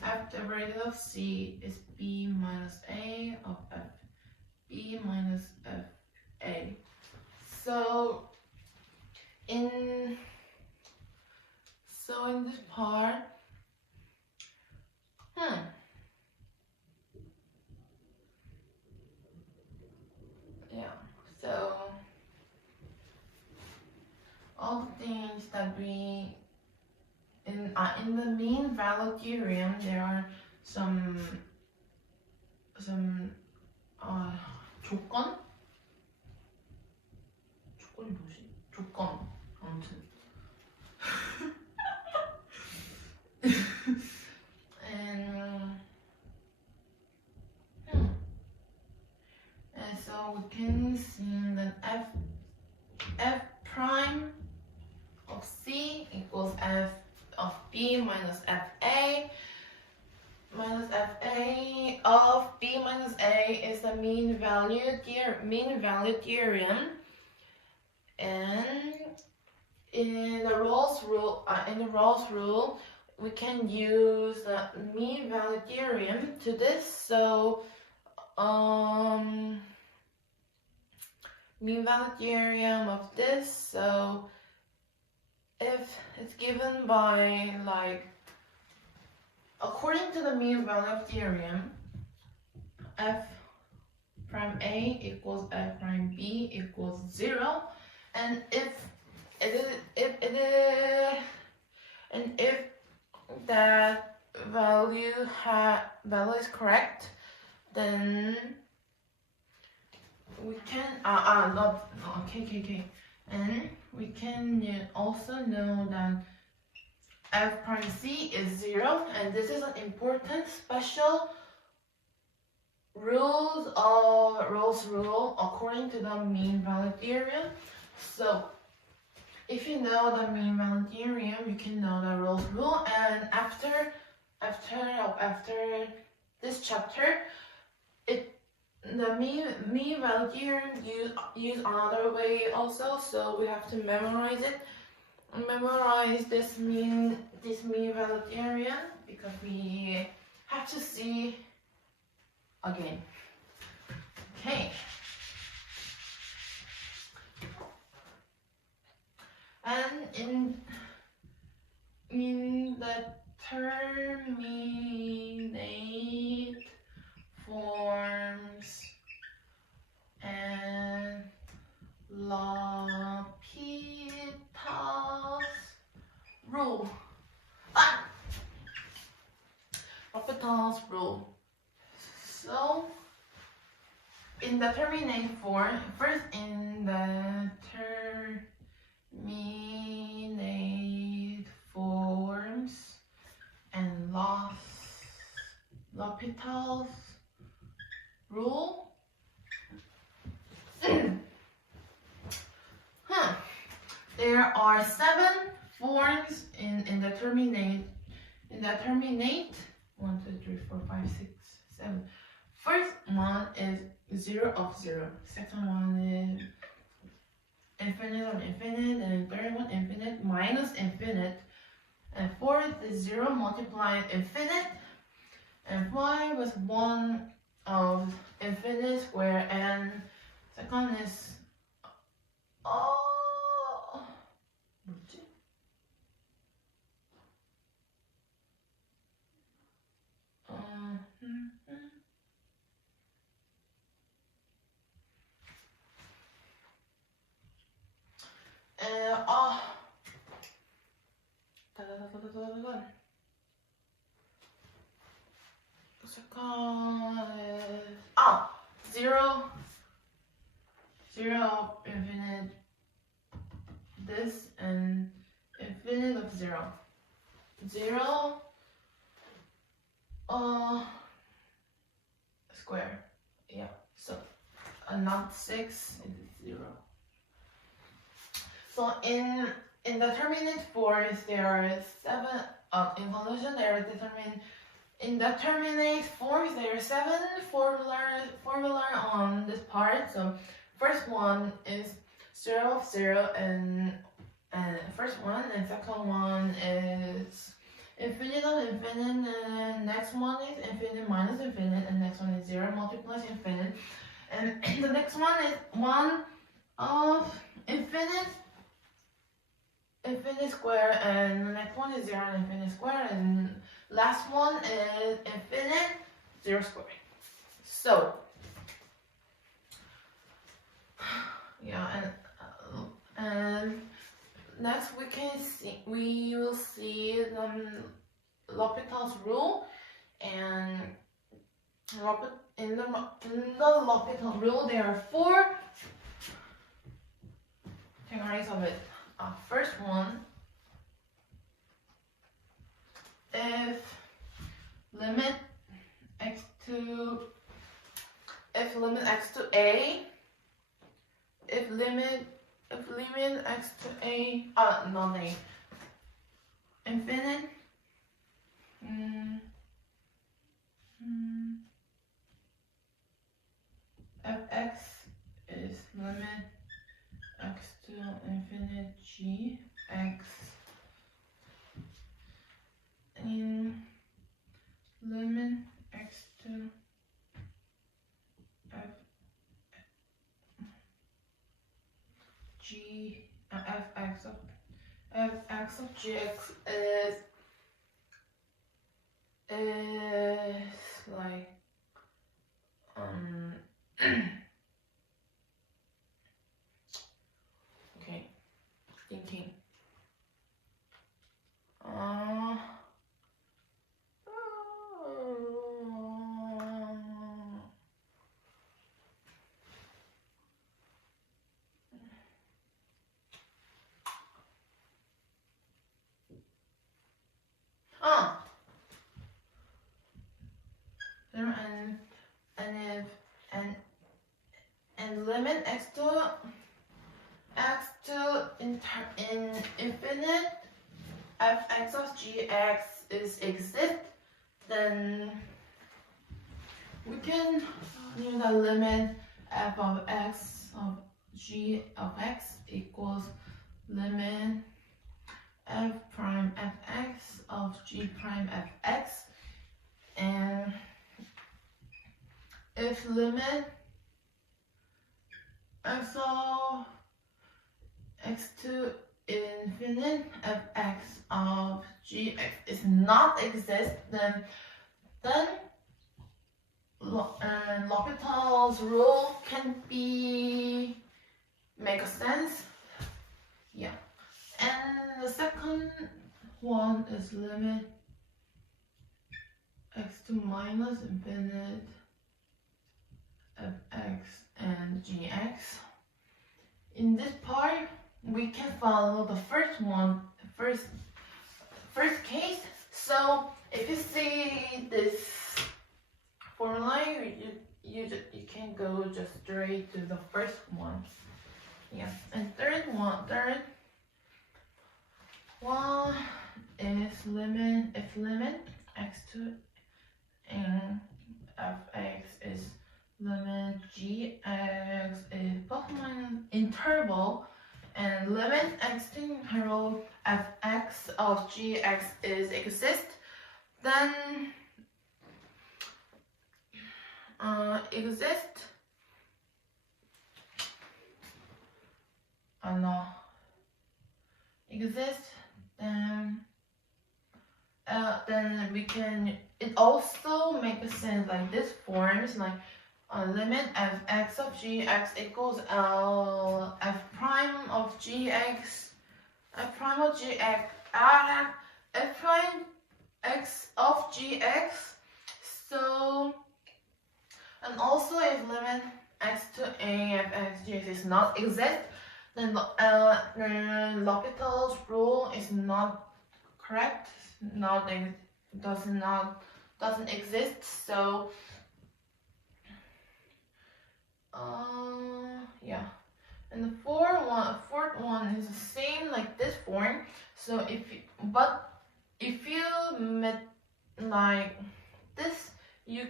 f derivative of c is b minus a of f b minus f a. So in this part, so all the things that we in the mean value theorem, there are some 조건이 뭐지? 조건 아무튼 and so we can see that f prime of c equals f of b minus fa of b minus a is the mean value theorem, and in the Rolle's rule, we can use the mean value theorem to this. So mean value theorem of this. So if it's given by according to the mean value theorem, f prime a equals f prime b equals 0, and if that value is correct, then we can and we can also know that f prime c is 0, and this is an important special rules of Rolle's rule according to the mean value theorem. So if you know the mean value theorem, you can know the Rolle's rule, and after this chapter, the mean value theorem use another way also, so we have to memorize it. Memorize this mean value theorem because we have to see again. Okay. And in the terminate forms and L'Hopital's rule. L'Hopital's rule. So, in the terminate form, first in the terminate forms and L'Hopital's rule. There are 7 forms in the terminate. In the terminate, 1, 2, 3, 4, 5, 6, 7. First one is 0 of 0. Second one is infinite of infinite, and third one infinite minus infinite. And fourth is 0 multiplied infinite. And 5 is 1 of infinite square, and second is 뭐지? Zero, 0 infinite this and infinite of 0. 0 square. Yeah. So not 6 is 0. So in the terminate forms there are 7 in conclusion there are determined in the terminate forms there are 7 formula on this part. So first one is 0 of 0 and first one, and second one is infinite of infinite, and next one is infinite minus infinite, and next one is 0 multiplies infinite, and the next one is 1 of infinite square, and the next one is 0 infinite square, and last one is infinite 0 square. So yeah, and next we will see L'Hopital's rule, and in the L'Hopital rule there are 4 categories of it. First one, if limit x to a, if limit x to a, not a, infinite, fx is limit x to infinite g x in limit x to fx of gx is like okay, thinking. And limit x to infinite fx of gx is exist, then we can use the limit f of x of g of x equals limit f prime fx of g prime fx, and if limit x of x to infinite fx of gx is not exist, then L'Hopital's rule can be make a sense. Yeah. And the second one is limit x to minus infinite fx and gx. In this part, we can follow the first case. So if you see this formula, you can go just straight to the first one. Yeah, and third one is limit x to and fx is limit gx is plus minus interval, and limit x to interval fx of gx is exist, then then we can, it also makes sense like this forms, like limit fx of gx equals L f prime of gx, f prime of gx, f prime x of gx. So, and also if limit x to a of x gx is not exist, then L'Hopital's rule is not correct. Now they doesn't exist. So yeah. And the fourth one is the same like this form. So if you met like this, you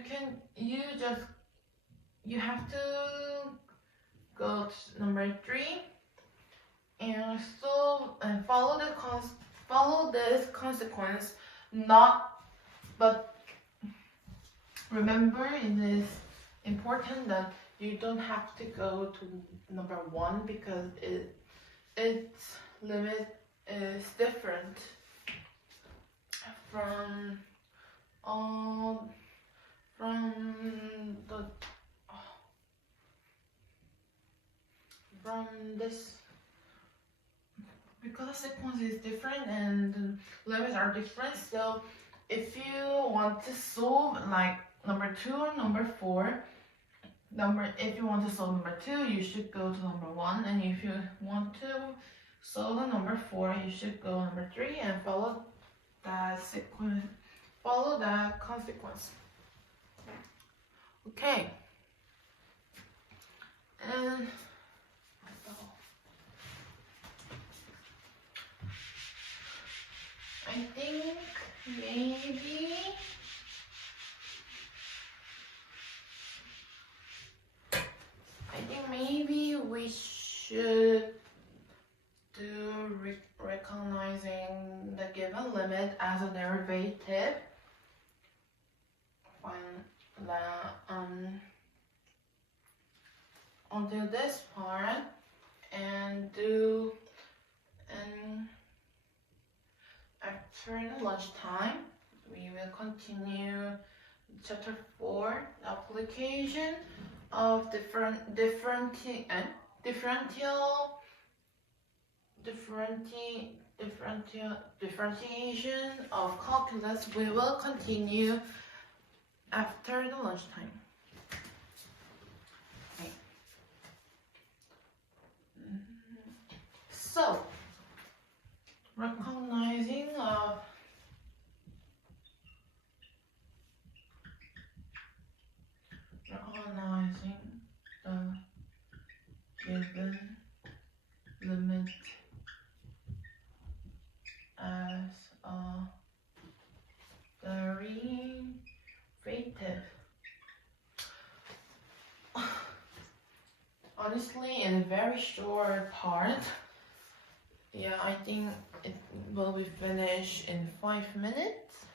have to go to number 3 and solve and follow this consequence. But remember, it is important that you don't have to go to number 1 because its limit is different from this, because the sequence is different and the limits are different. So if you want to solve like number 2 or number 4, if you want to solve number 2, you should go to number 1, and if you want to solve the number 4, you should go number 3 and follow that sequence, follow that consequence. Okay. And I think maybe we should do recognizing the given limit as a derivative. Until this part, and after the lunchtime, we will continue chapter 4, application of differentiation of calculus. We will continue after the lunchtime. Okay. So, recognizing the given limit as a derivative. Honestly, in a very short part. Yeah, I think it will be finished in 5 minutes.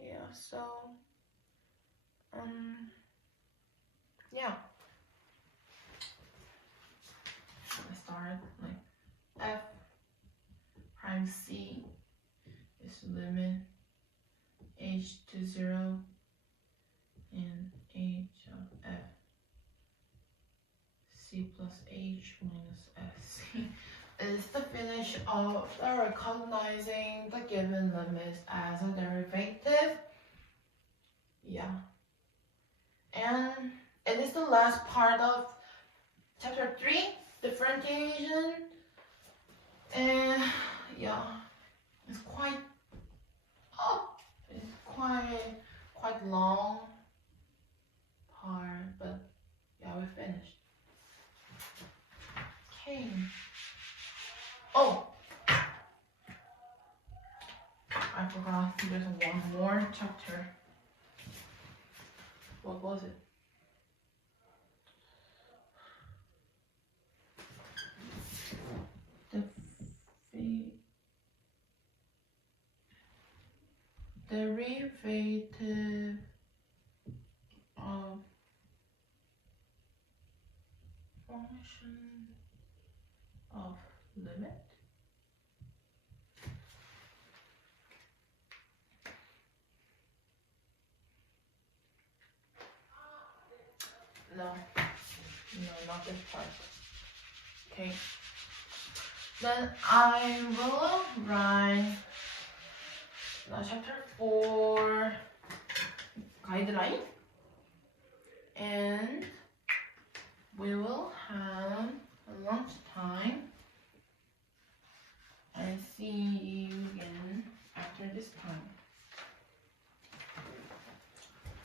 Yeah, so yeah. times c is limit h to 0 and h of f c plus h minus fc is the finish of recognizing the given limits as a derivative. Yeah. And it is the last part of chapter 3, differentiation. And yeah, it's quite long part, but yeah, we finished. Okay. Oh, I forgot there's one more chapter. What was it? Derivative of function of limit. No, not this part. Okay. Then I will write chapter 4 guideline, and we will have a lunch time and see you again after this time.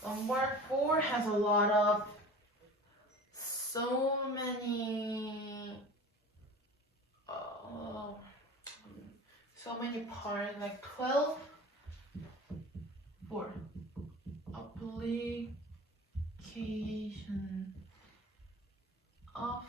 Homework 4 has a lot of so many parts, like 12 for application of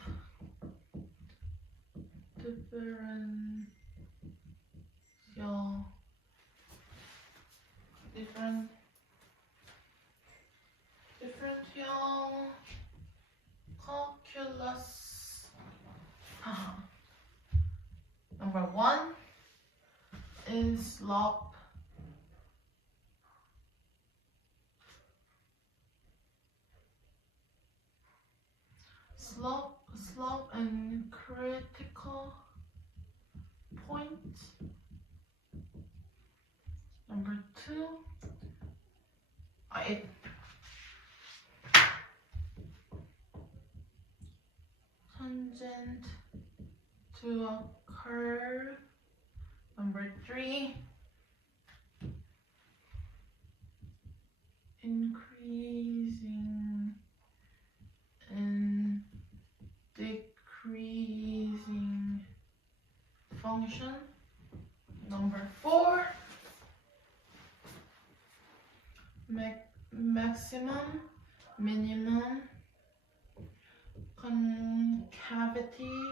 differential calculus. Number 1 is slope. Slope and critical point. Number 2, tangent to a curve. Number 3, increasing and decreasing function. Number 4, maximum, minimum, concavity,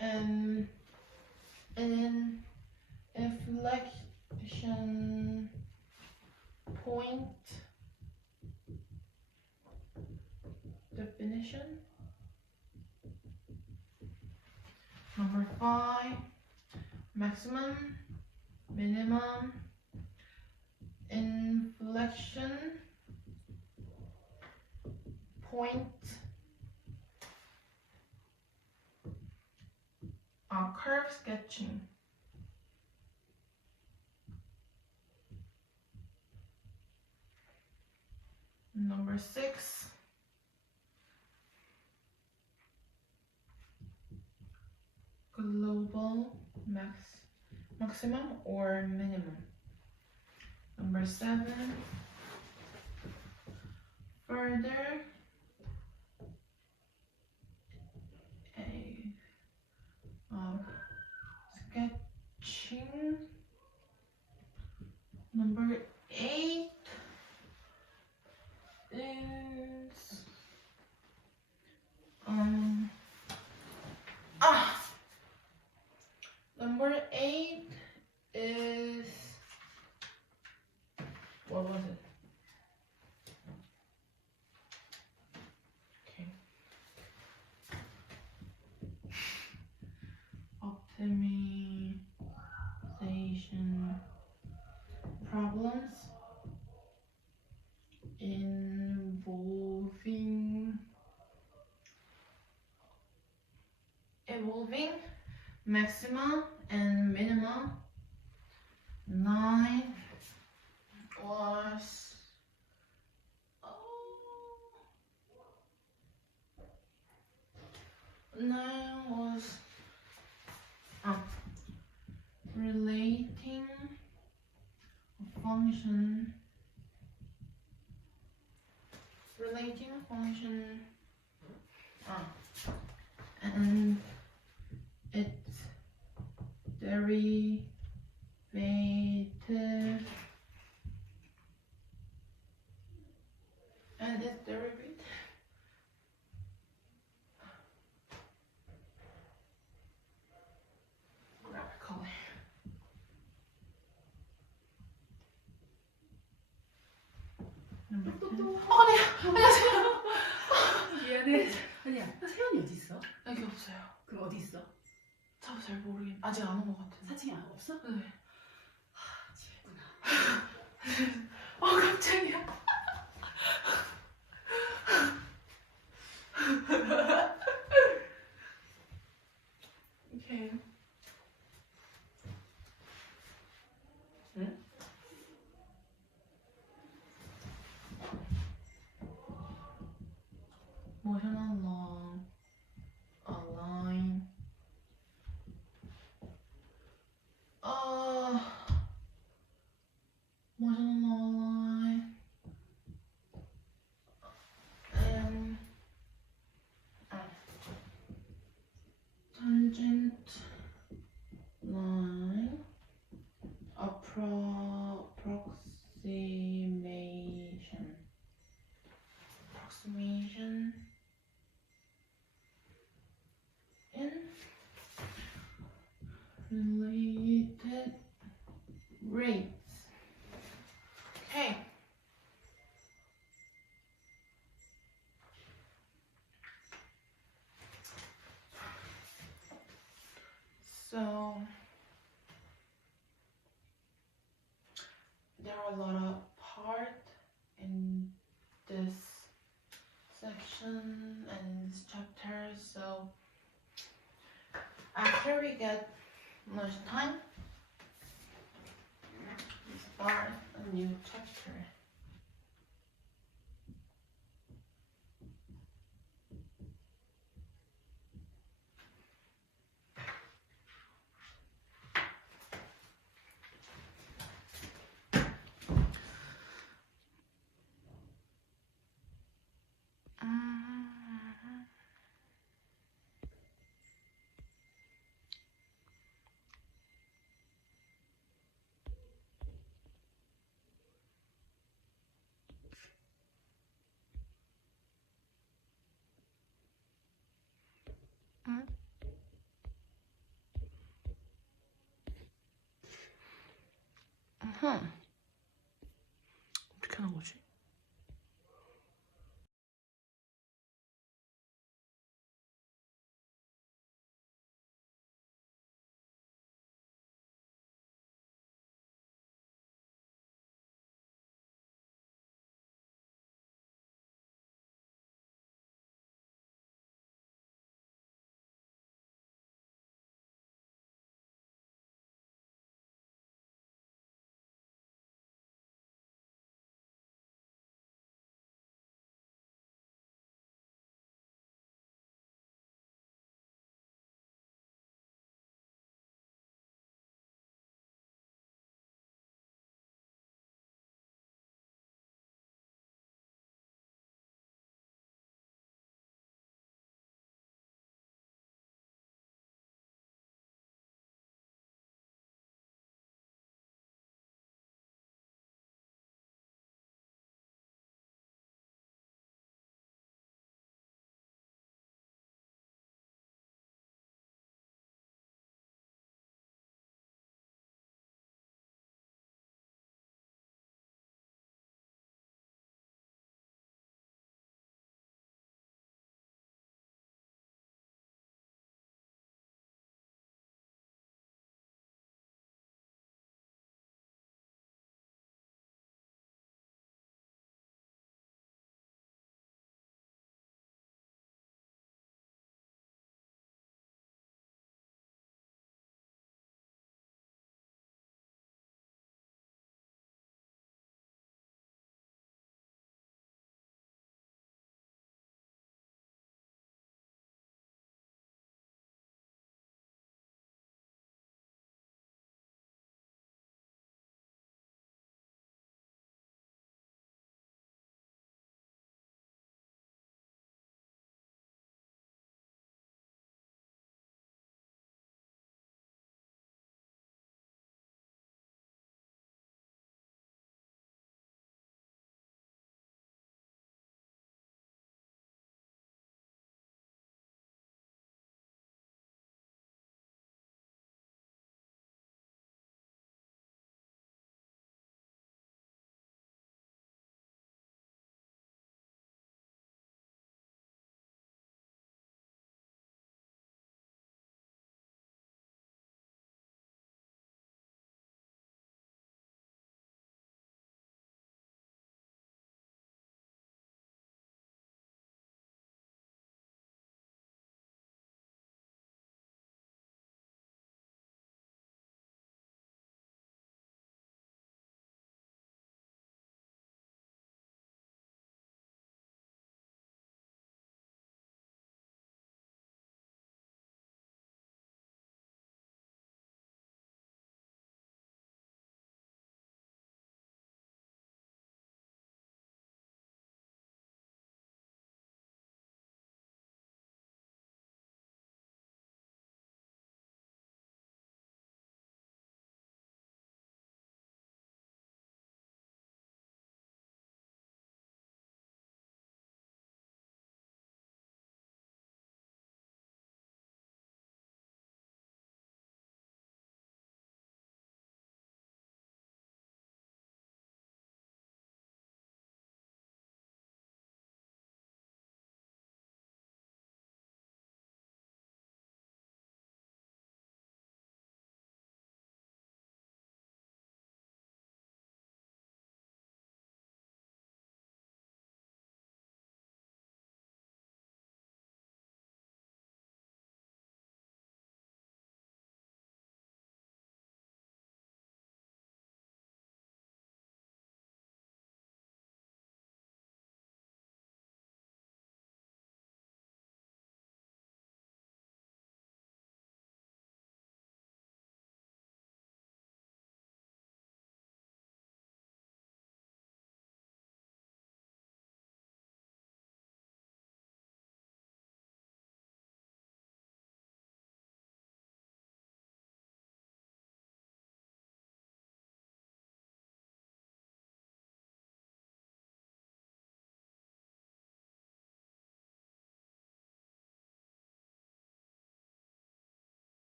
and inflection point definition. Number 5, maximum, minimum, inflection point, curve sketching. Number 6, global maximum or minimum. Number 7, further sketching. Number 8 is number 8 is, what was it? Okay. evolving, maxima and minima. 9 was oh, 9 was relating function and its derivative graphically. 안녕하세요. 미안해. 아니야. 세연이 어디 있어? 여기 없어요. 그럼 어디 있어? 저 잘 모르겠. 아직 안 온 것 같은데. 사진이 없어? 네. 집에 있구나. 깜짝이야. 오케이. 응? Motion along a line. Motion along a line. Tangent line approximation in related rates. Okay. So there are a lot of parts in this section and this chapter, so after we get much time, we start a new chapter. 어떻게 하는 거지?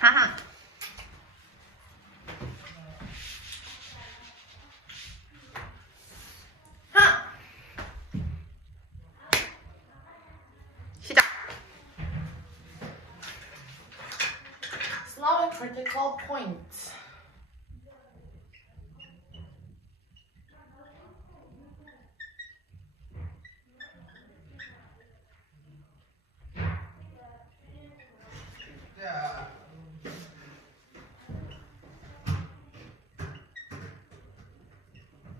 하하. 하. 시작. Slow and critical points.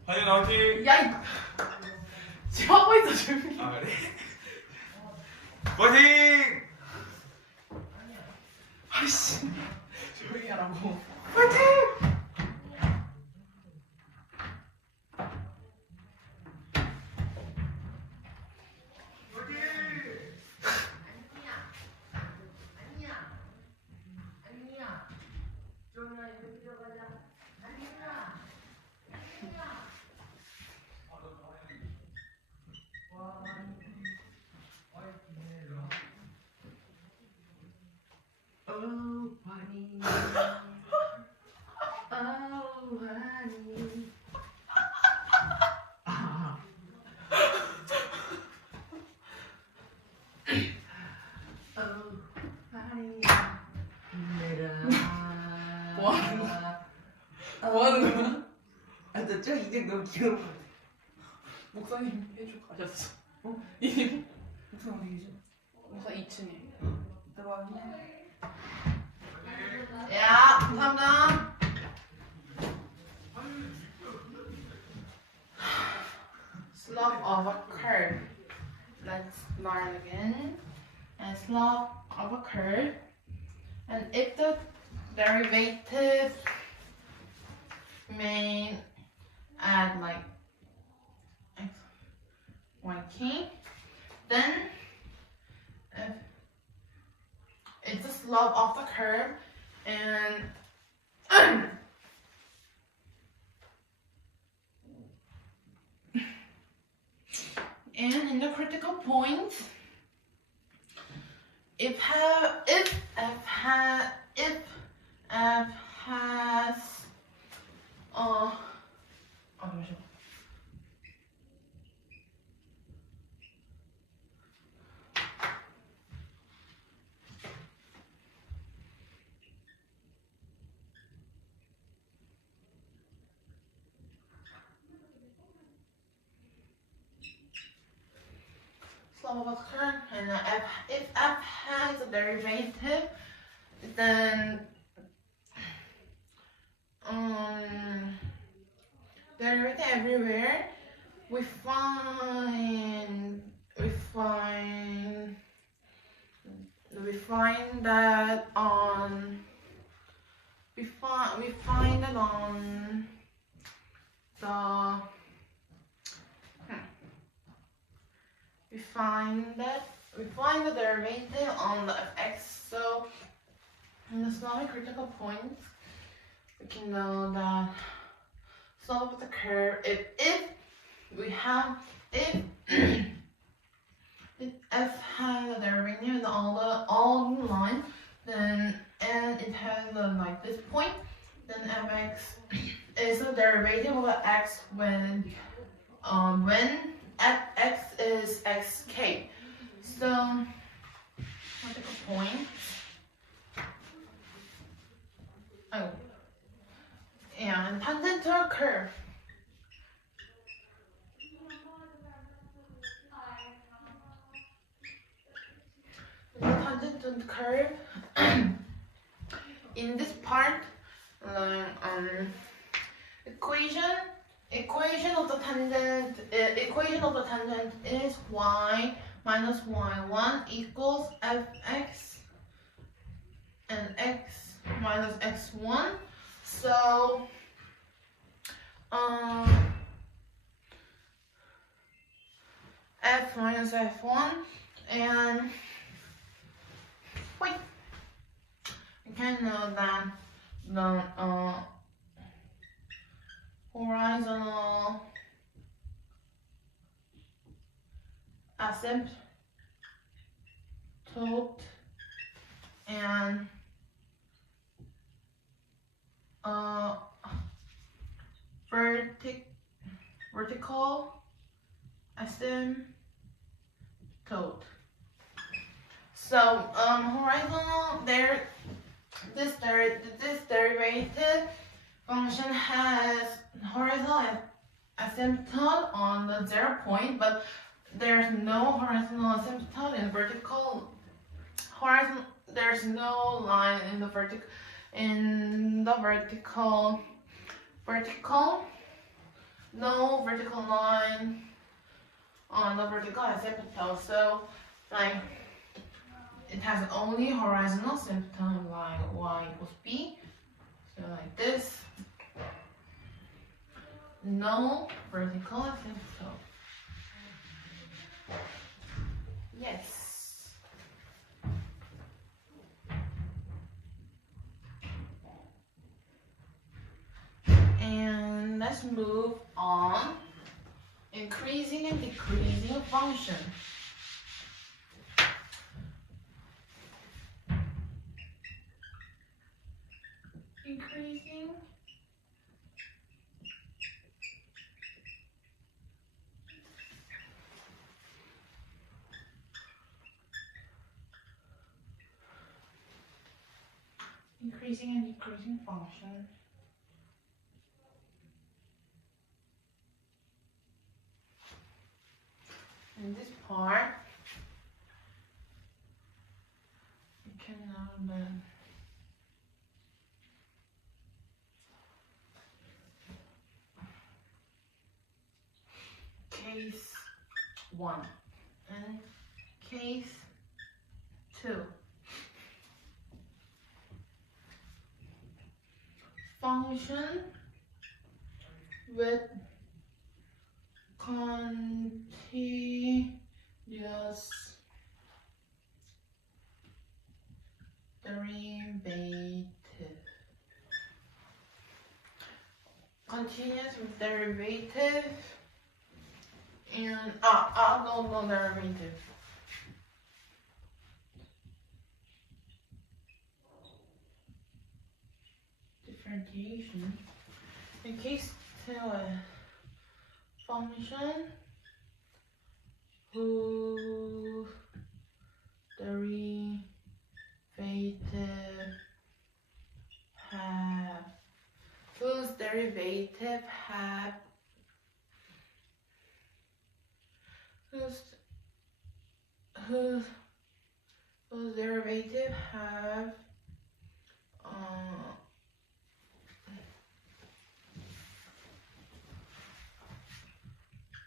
한이 나오지? 야, 지금 하고 있어 조용히. 아 그래? 파이팅! 아이씨, 조용히 하라고. 파이팅! Oh, honey. Oh, honey. 아. Oh, honey. 뭐 하는 거야? 뭐 하는 거야? 아, 저 이제 너무 귀여운 것 같아. 목사님 해주고 가셨어. 어? 이 무슨 어디 계셔? 목사 2층에. 들어왔네. 야, 감사합니다. Slope of a curve. Let's learn again. And slope of a curve. And if the derivative may add like x, y, k, then if it's the slope of the curve and and in the critical point, if f has 잠시만. Slope of a curve, and if f has a derivative, then derivative everywhere. We find that on we find it on the we find the derivative on the fx. So in the small critical points, we can know that slope of the curve if f has a derivative in all line, then and it has like this point, then fx is the derivative of x when x is xk. So critical point. Oh, and tangent to a curve. The tangent to the curve. In this part, equation of the tangent is y minus y1 equals fx and x minus x1. So f minus f1 and wait, we can know that the horizontal asymptote and vertical asymptote. So horizontal this derivative function has horizontal asymptote on the 0 point, but there's no horizontal asymptote in vertical horizon. There's no line in the vertical no vertical line on the vertical asymptote. So like it has only horizontal asymptote like y equals b. So like this, no vertical asymptote. Yes. And let's move on. Increasing and decreasing function. Increasing and decreasing function. In this part, you can now learn case 1 and case 2. Function with continuous derivative. Continuous with derivative and no derivative. Differentiation. In case 2, function whose derivative have whose derivative have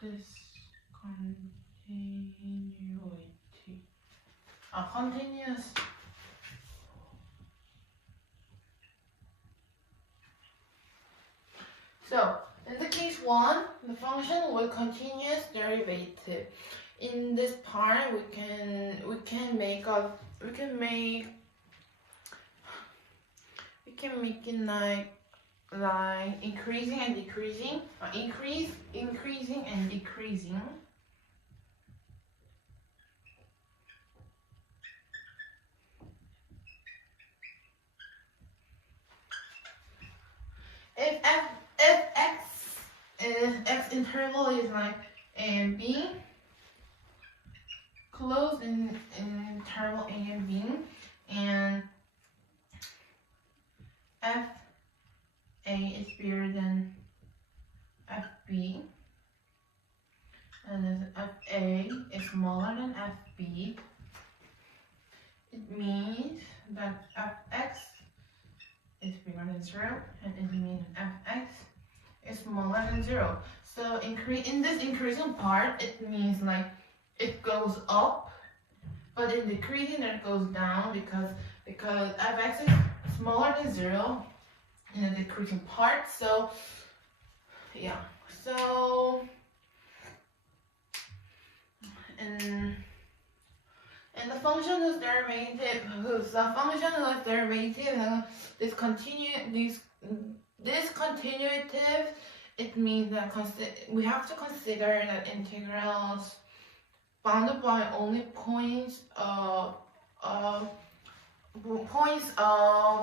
discontinuity. Continuous. So in the case 1, the function with continuous derivative. In this part, we can make it like increasing and decreasing, increasing and decreasing. If x interval is like a and b, closed in interval a and b, and f a is bigger than fb, and if fa is smaller than fb, it means that fx is bigger than 0, and it means fx is smaller than 0. So in this increasing part, it means like it goes up, but in decreasing it goes down because fx is smaller than 0 in the decreasing part. So yeah, so and the function whose derivative discontinuitive, it means that we have to consider that integrals bounded by only points of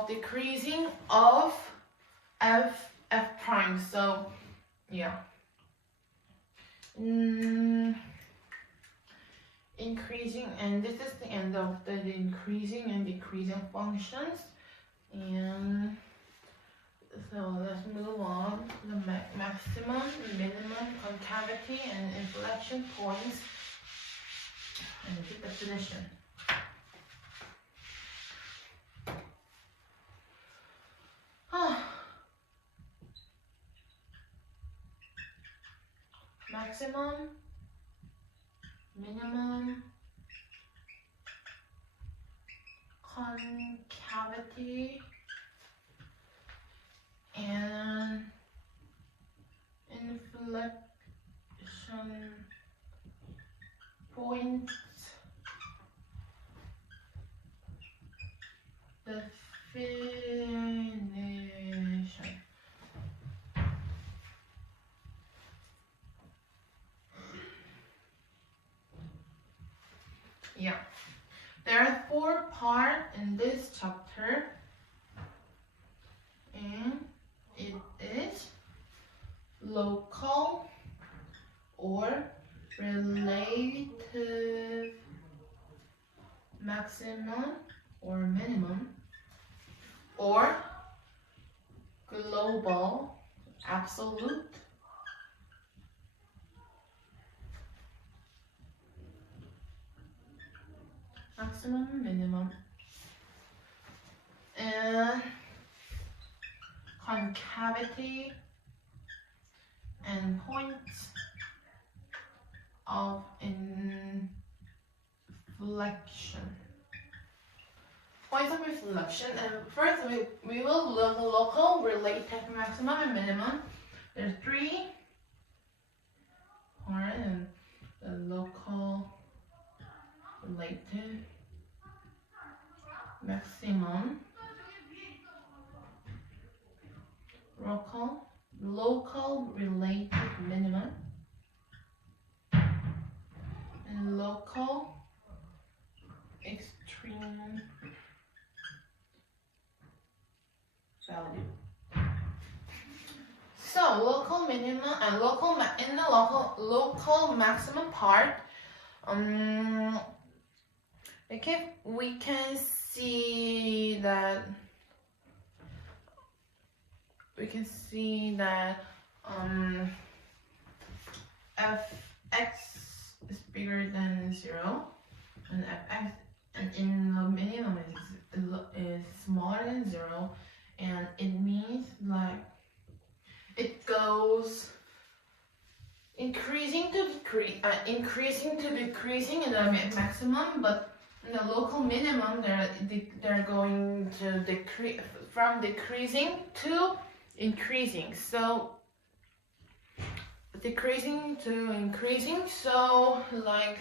decreasing of f prime. So yeah. increasing, and this is the end of the increasing and decreasing functions. And so let's move on to the maximum, minimum, concavity, and inflection points, and the definition. Maximum, minimum, concavity, and inflection points. Definition. Yeah, there are 4 parts in this chapter, and it is local or relative maximum or minimum, or global absolute maximum, minimum, and concavity and points of inflection. Points of inflection, and first we will look at local, relative maximum, and minimum. There's 3 parts, and the local, relative maximum, local relative minimum, and local extreme value. So local minimum and in the local maximum part, we can see that fx is bigger than 0, and fx and in the minimum is smaller than 0, and it means like it goes increasing to decreasing in the maximum, but in the local minimum they're going to decrease from decreasing to increasing. So decreasing to increasing. So like,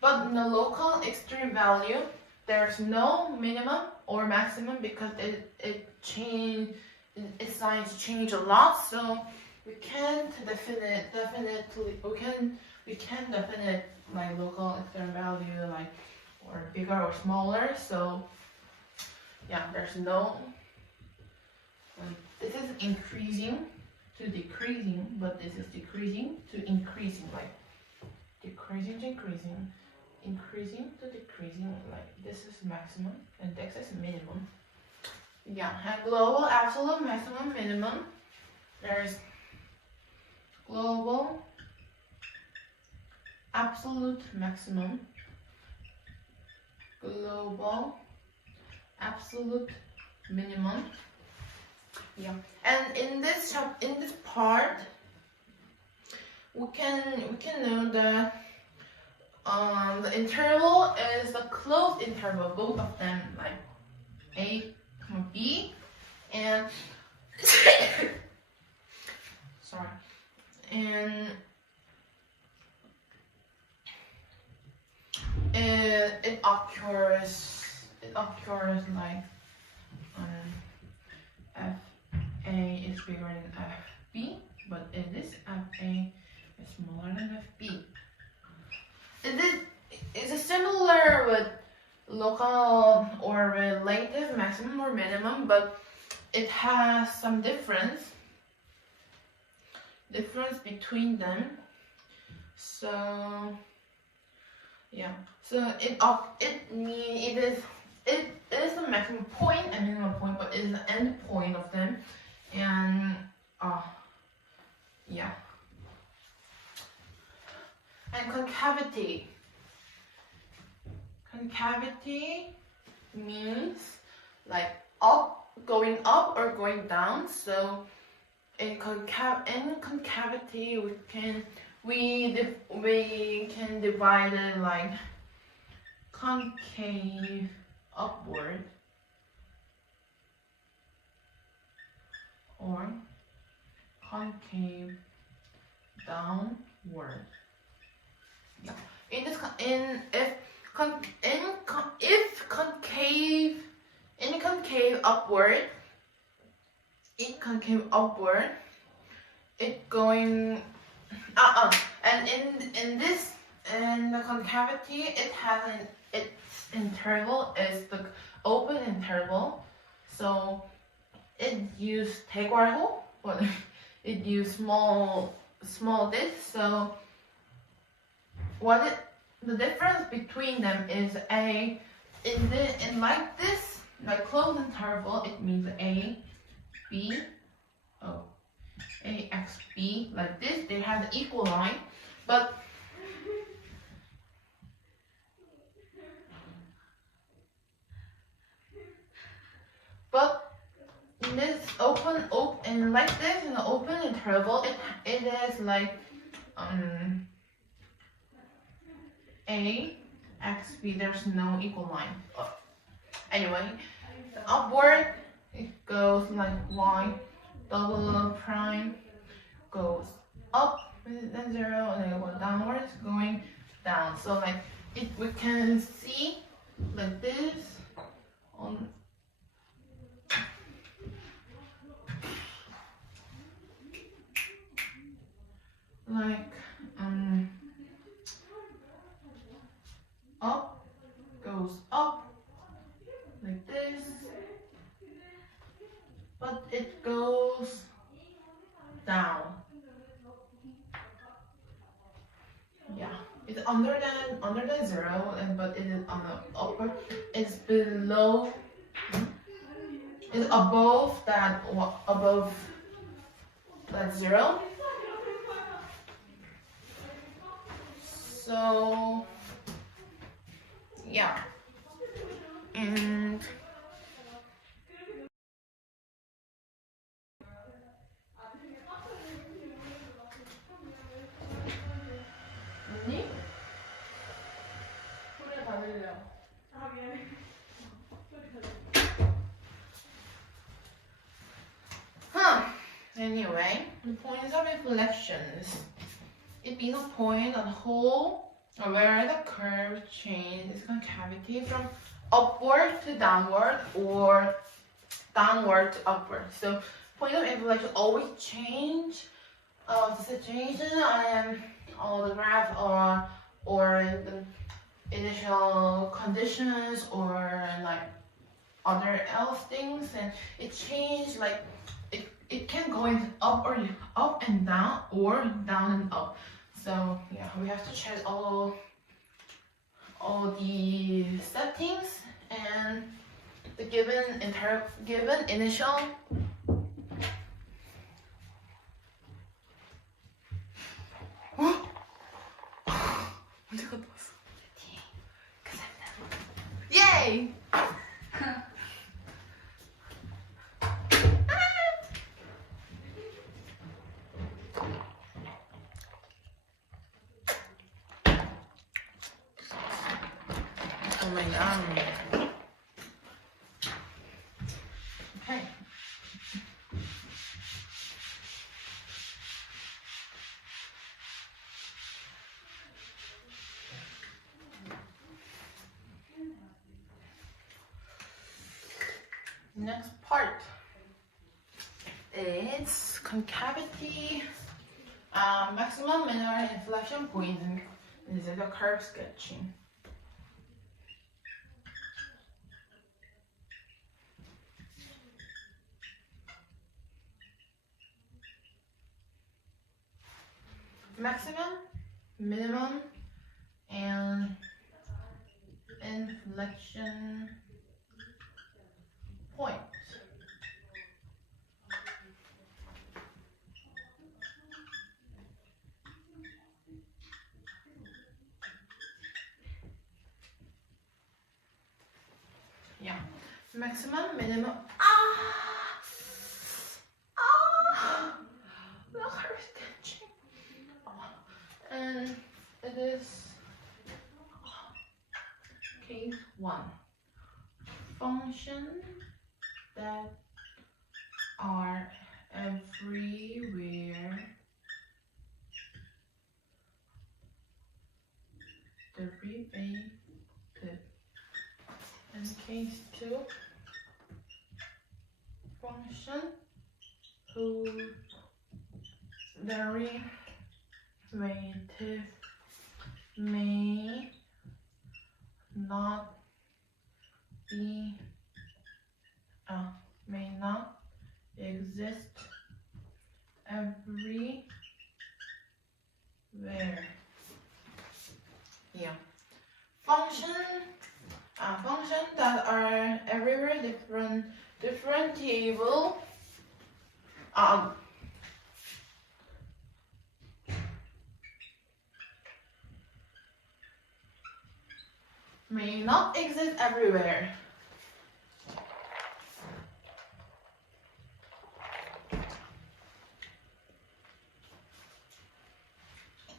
but in the local extreme value there's no minimum or maximum because its signs change a lot. So we can't definite like local extreme value like or bigger or smaller. So yeah, there's no like, this is increasing to decreasing, but this is decreasing to increasing, like decreasing to increasing, increasing to decreasing, like this is maximum and this is minimum. Yeah, and global absolute maximum minimum. There's global absolute maximum, global absolute minimum. Yeah, and in this part, we can know that the interval is the closed interval, both of them, like A, B, and sorry, and it occurs like FA is bigger than FB, but in this FA is smaller than FB. Is it similar with local or relative maximum or minimum, but it has some difference between them. So yeah, so it is the maximum point and minimum point, but it is the end point of them, and yeah. And concavity. Concavity means like going up or going down. So in concavity we can divide it like concave upward or concave downward. Yeah. If concave upward, it going and in the concavity it has its interval is the open interval, so it use 대괄호, but it use small disc. So the difference between them is in like this, like closed interval, it means A, B, A, X, B, like this, they have the equal line, but in this open like this, in the open interval, it is like A, X, B, there's no equal line. Anyway, upward, it goes like Y, double prime, goes up then 0, and then it goes downwards, going down. So like, we can see like this on like up, goes up like this, but it goes down. Yeah, it's under than 0, but it is on the upper. It's below. It's above that 0. So yeah, and 언니? 소리 받으려. Anyway, the points of reflections. It being a point on the whole where the curve change its concavity from upward to downward or downward to upward. So point of reflection always change the situation or the graph or the initial conditions or like other else things, and it changed like it can go in up and down or down and up. So yeah, we have to check all the settings and the given initial 언제 갔다 왔어? Yay! Oh my god. Okay. Next part is concavity, maximum minimum inflection point, and this is the curve sketching. Maximum minimum and inflection point. Yeah, maximum, minimum. The heart is catching. And it is case 1. Function that are everywhere derivative. And case 2. Function whose derivative may not be may not exist everywhere. Yeah. Function that are everywhere differentiable may not exist everywhere.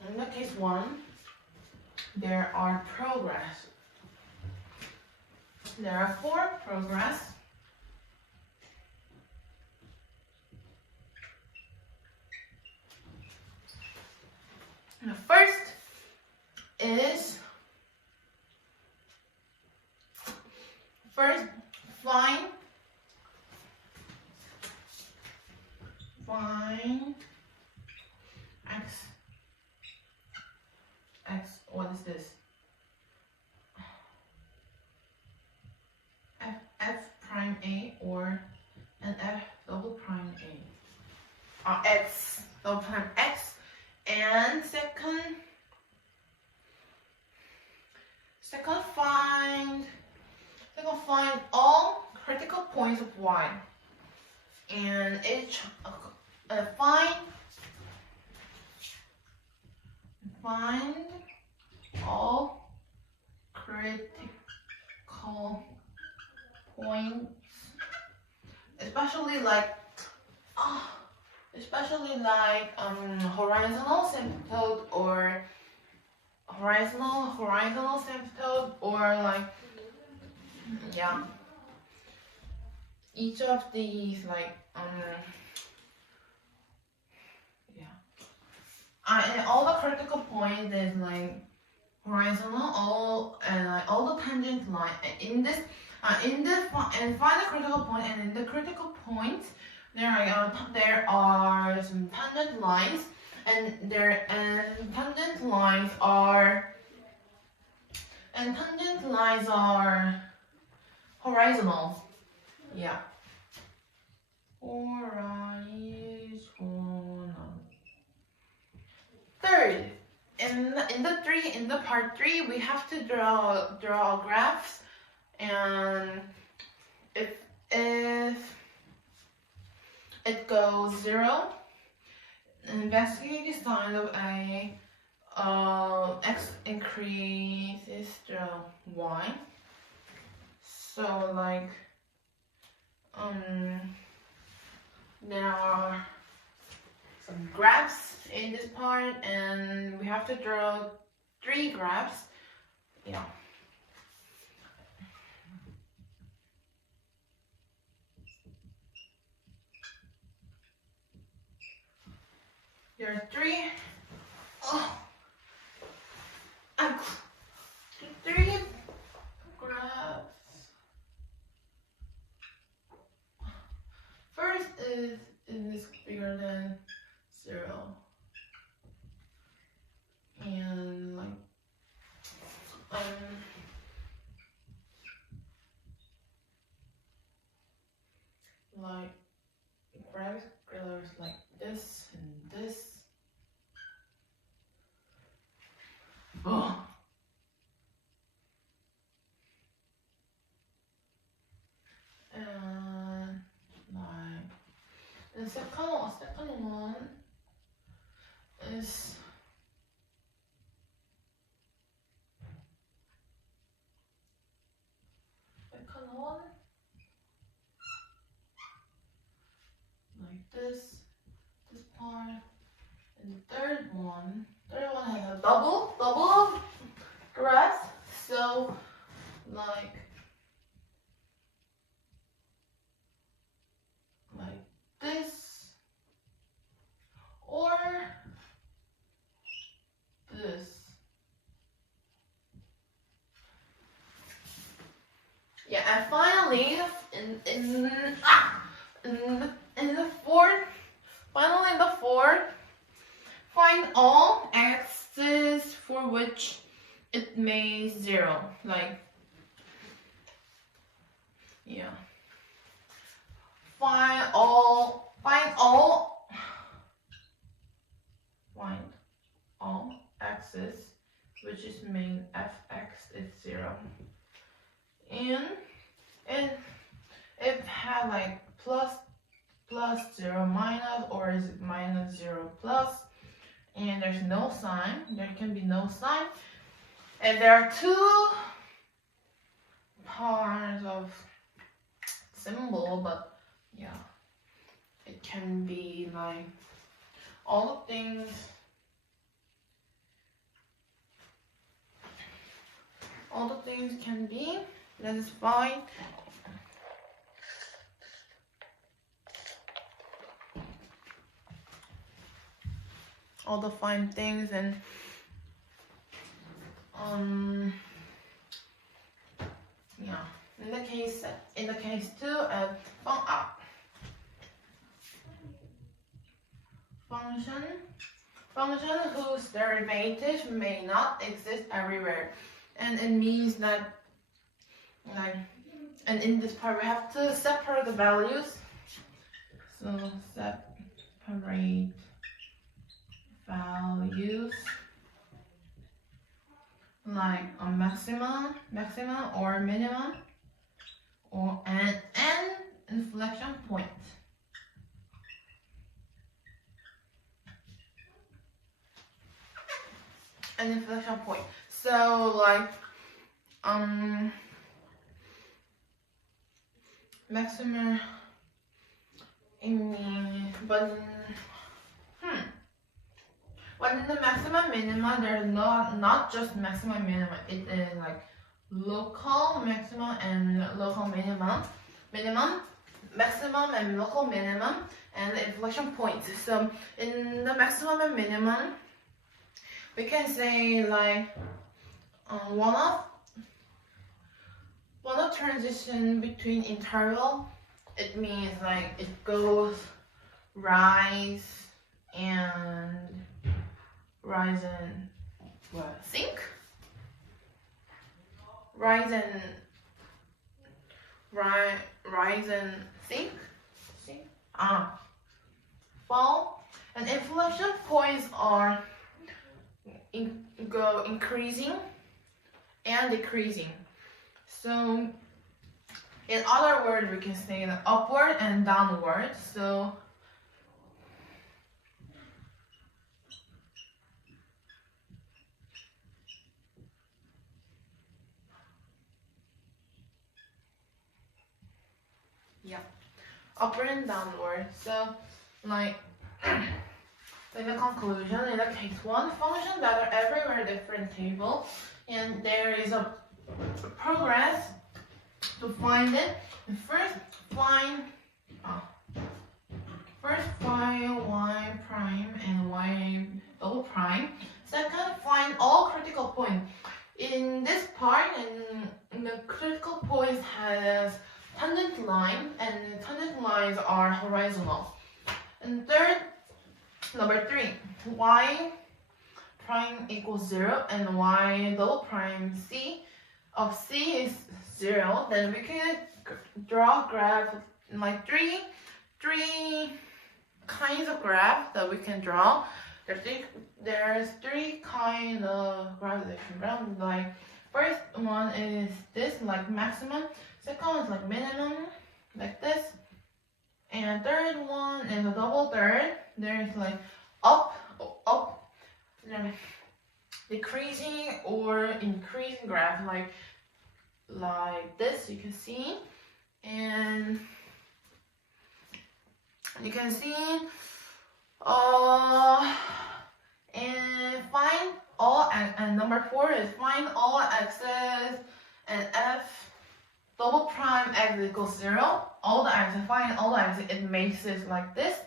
In the case 1, there are progress. There are 4 progress. The first is find x, what is this? F prime A or an F double prime A. X double prime X. And second find all critical points of Y, and each find all critical points, especially like horizontal asymptote or horizontal asymptote, or like each of these and all the critical points is like horizontal, all the tangent line and find the critical point, and in the critical points there are some tangent lines, and tangent lines are horizontal. Yeah. Horizontal. Third, in the part 3, we have to draw graphs, and if it goes 0, investigate the sign of A, X increases the Y. So like there are some graphs in this part, and we have to draw 3 graphs. Yeah. There are 3 graphs. First is bigger than 0, and graph colors like this and this. second one is like this part, and the third one has a double graph, so like this or this. Yeah, and finally in the fourth, find all x's for which it may 0. Like, yeah. Find all x's which is main fx is 0. And it had like plus 0 minus, or is it minus 0 plus, and there's no sign, there can be no sign, and there are two parts of symbol, but yeah, it can be like all the things, can be, that is fine. All the fine things, and yeah, in the case 2, function whose derivative may not exist everywhere, and it means that, like, and in this part we have to separate the values, so separate values like a maximum or minimum, or an inflection point. An inflection point. So like maximum but in the maximum minima, there's not just maximum minima. It is like local maximum and local minimum, maximum and local minimum, and the inflection point. So in the maximum and minimum, we can say like one of transition between interval. It means like it goes rise and sink, rise and sink, fall, and inflection points are go increasing and decreasing. So in other words, we can say that upward and downward. So yeah, upward and downward. So like in the conclusion, in the case 1, functions that are everywhere different table, and there is a progress to find it. First find y prime and y double prime. Second, find all critical points. In this part, in the critical points has tangent line, and tangent lines are horizontal. And third, number 3, y prime equals 0 and y double prime c of c is 0. Then we can draw a graph like three kinds of graph that we can draw. There's three kind of graph that you can draw. Like first one is this, like maximum. Second one is like minimum, like this. And third one is a double third. There's like up, up, then decreasing or increasing graph, like this. You can see, and you can see, and find all, and number 4 is find all x's and f double prime x equals 0. All the x's, find all the x's, it makes it like this.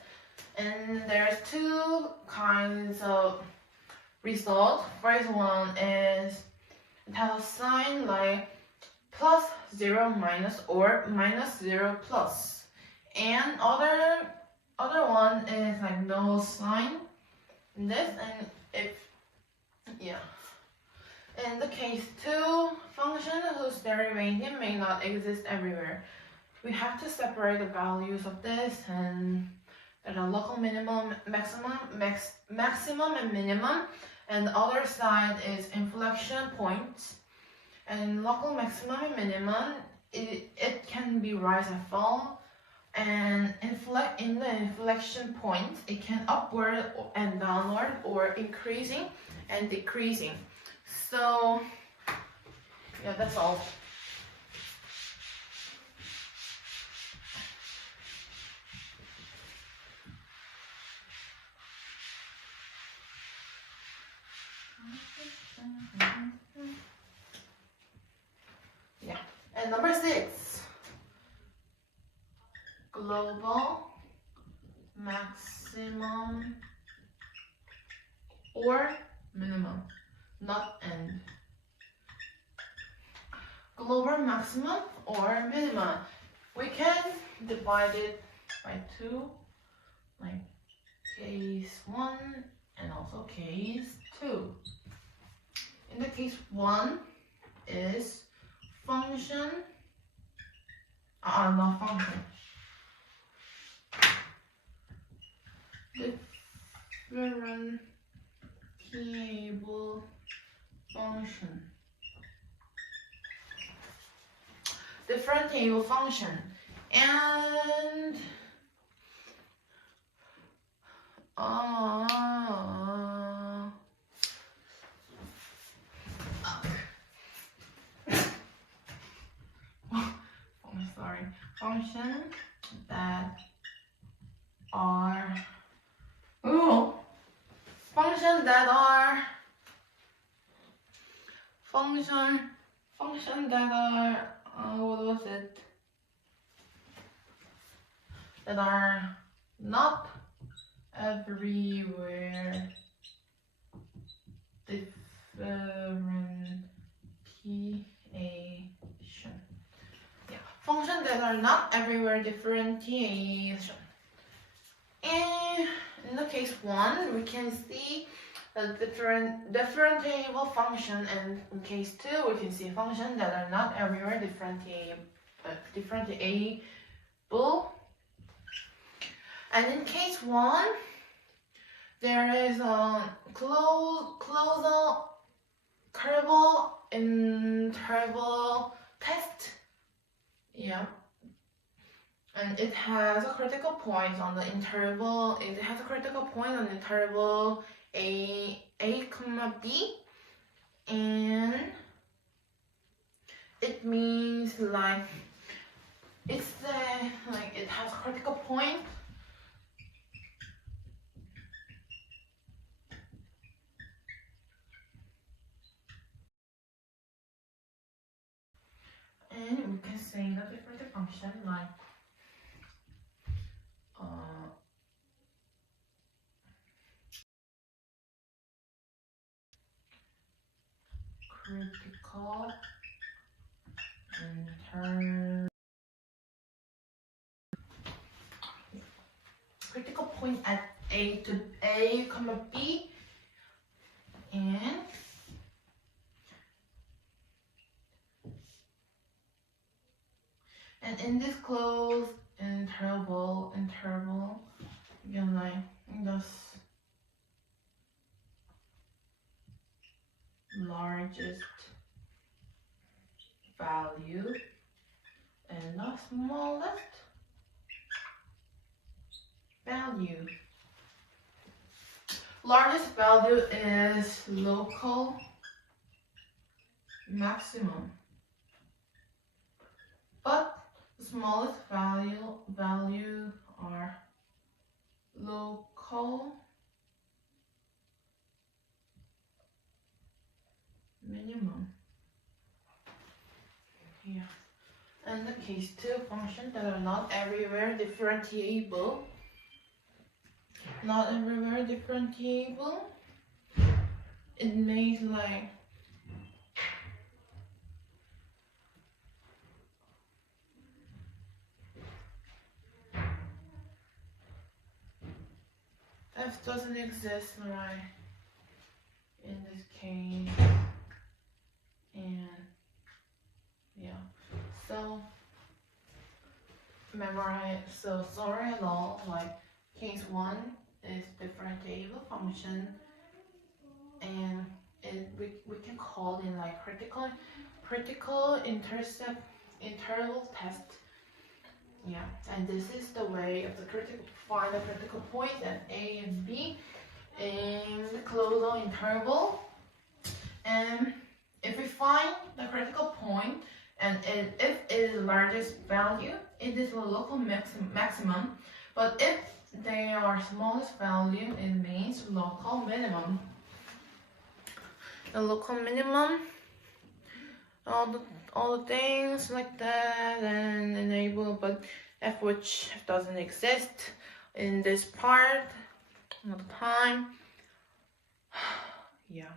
And there's 2 kinds of result. First one is it has a sign like plus 0 minus or minus 0 plus. And other one is like no sign. This, and if, yeah. In the case 2, function whose derivative may not exist everywhere. We have to separate the values of this, and there's a local minimum, maximum and minimum, and the other side is inflection points. And local maximum and minimum, it can be rise and fall, and in the inflection point, it can upward and downward, or increasing and decreasing. So, yeah, that's all. Yeah, and number 6, global maximum or minimum, not end. Global maximum or minimum, we can divide it by 2, like case 1 and also case 2. In the case 1 is function, not function, differentiable function. Differentiable function, and sorry, function that are function that are what was it? That are not everywhere differentiation. Yeah, functions that are not everywhere differentiation. And in the case 1, we can see a differentiable function, and in case 2, we can see functions that are not everywhere differentiable. And in case 1, there is a closal curval interval test. Yeah. And it has a critical point on the interval. It has a critical point on the interval a comma b, and it means like it has a critical point. And we can say that for the function like critical point at a comma b, and in this closed interval, you can like this largest value and the smallest value. Largest value is local maximum, but the smallest value are local minimum. Yeah. And the case 2 functions that are not everywhere differentiable. Not everywhere differentiable. It means like f doesn't exist, right? In this case. And yeah. So memorize. So sorry at all. Like case 1 is differentiable function, and we can call it like critical interval test. Yeah, and this is the way of the find the critical point at A and B in the closed interval. And if we find the critical point, and if it is the largest value, it is the local maximum. But if they are smallest value, it means local minimum. The local minimum, all the things like that, and enable, but f which doesn't exist in this part all the time. Yeah.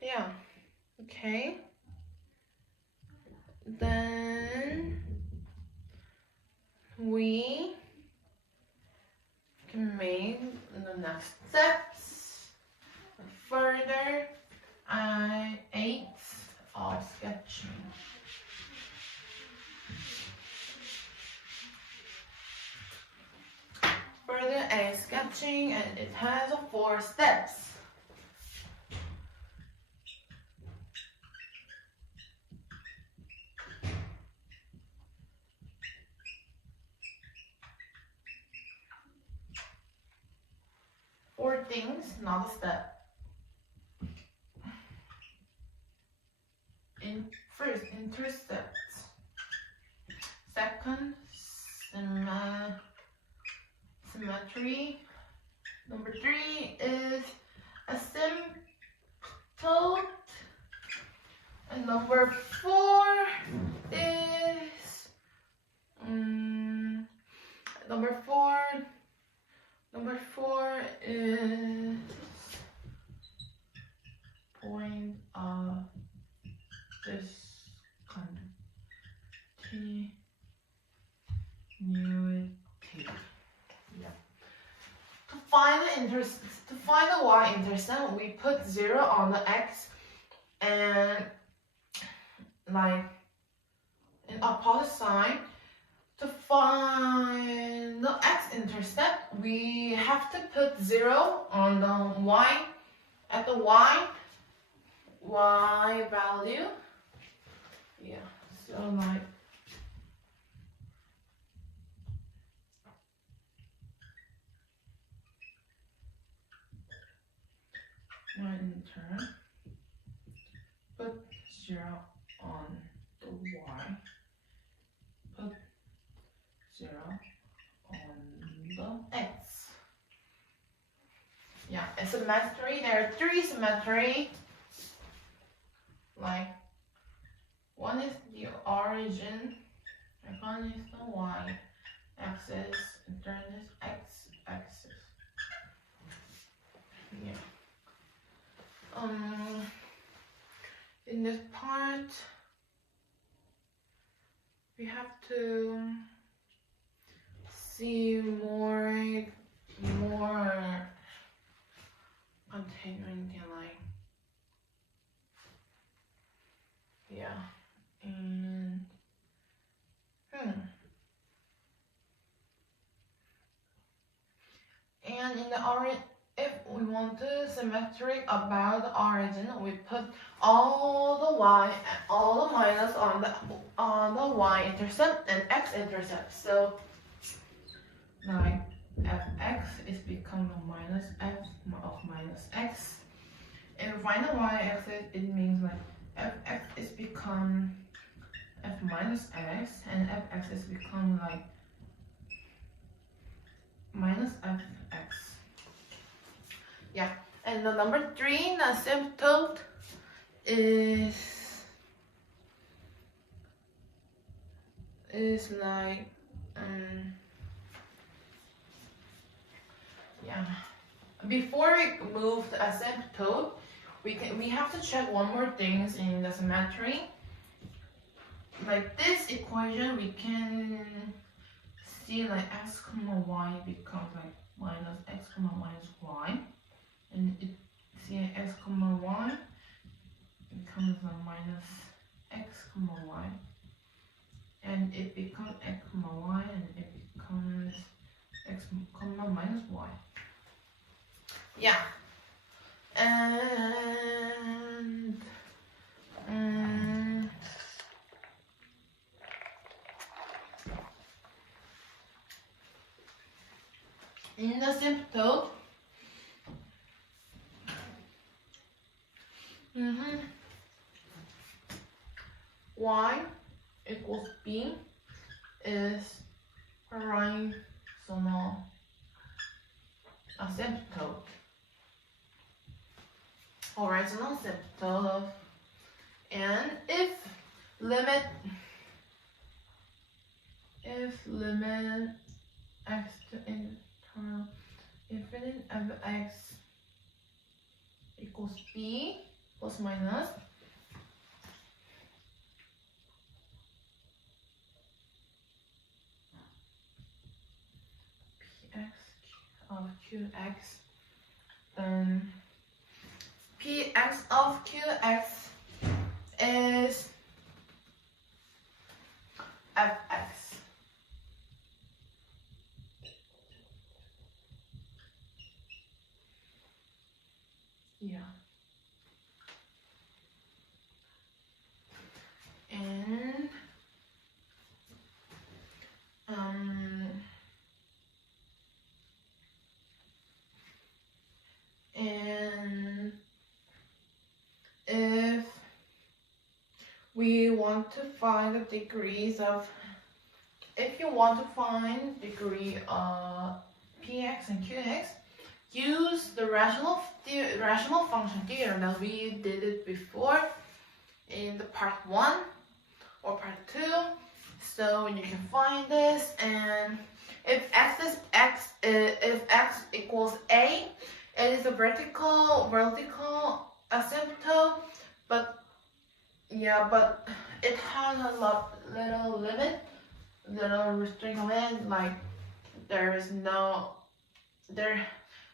Yeah. Okay. Then we can make the next steps further aids of sketching. Further aid sketching, and it has 4 steps. Four things, not a step. First, intercepts. Second, symmetry. Number 3 is asymptote. And number 4 is number 4 is point of discontinuity. Yeah. To find the y-intercept, we put 0 on the x, and like an opposite sign. To find the x-intercept, we have to put 0 on the y, at the y value. Yeah, so like y-inter, put 0 on the y, put 0 on the x. Yeah, and symmetry, there are 3 symmetry. Like, one is the origin, and one is the y axis, and third is x axis. Yeah. In this part, we have to see more continuing like, yeah, and and in the if we want to symmetric about the origin, we put all the y, all the minus on the y-intercept and x-intercept. So like fx is become the minus f of minus x. And we find the y-axis, it means like fx is become f minus x, and fx is become like minus fx. Yeah, and the number 3, the asymptote is like yeah. Before we move the asymptote, we have to check one more things in the symmetry. Like this equation, we can see like x comma y becomes like minus x comma minus y, and it see x comma y becomes a minus x comma y, and it becomes x comma y, and it becomes x comma minus y. Yeah, and in the asymptote, y equals b is horizontal asymptote. Horizontal asymptote, and if limit x to internal infinite of x equals b plus minus px of qx, then px of qx is fx. Yeah. And if we want to find the degrees of, if you want to find degree of px and qx, use the rational function theorem that we did it before in the part 1 or part 2. So you can find this, and if if x equals a, it is a vertical asymptote, but it has a little limit, little restriction limit, like there is no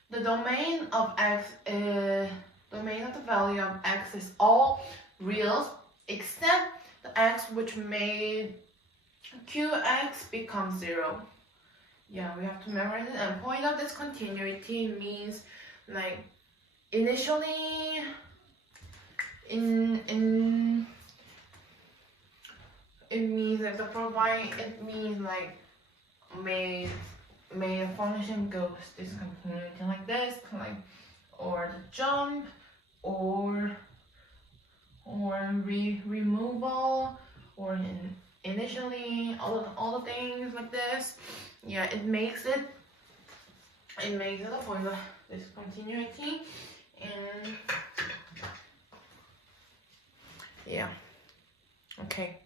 the domain of x is domain of the value of x is all reals except the x which made qx become 0. Yeah, we have to memorize it. And point of discontinuity means like initially it means that it means like made a function goes discontinuity like this, like, or the jump, or removal, or initially all the things like this. Yeah, it makes it a point of discontinuity, and yeah, okay.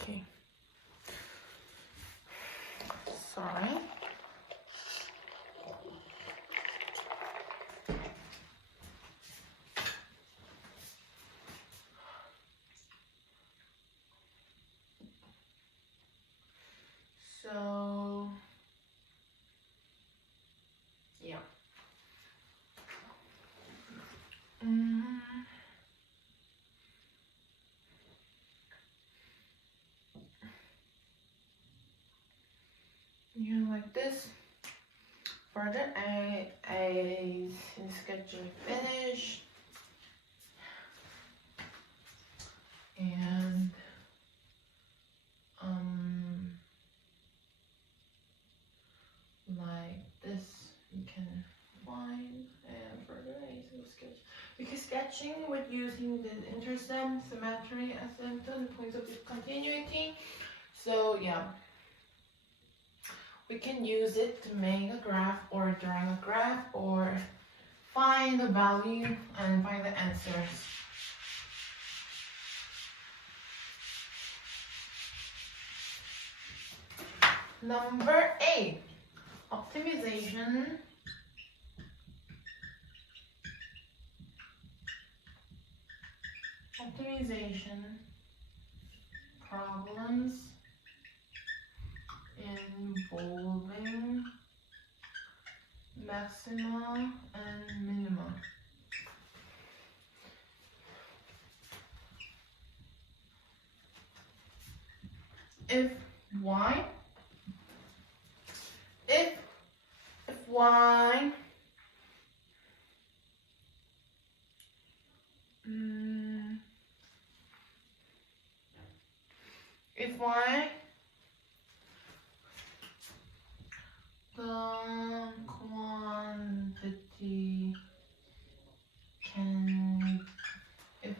Okay. Sorry. So, yeah. Yeah, like this. Further, I sketch finish, and like this you can find, and further I sketch, because sketching with using the intercept, symmetry, asymptote, points of discontinuity. So yeah, we can use it to make a graph or drawing a graph or find the value and find the answers. Number 8, optimization. Optimization problems involving maxima and minima. If y if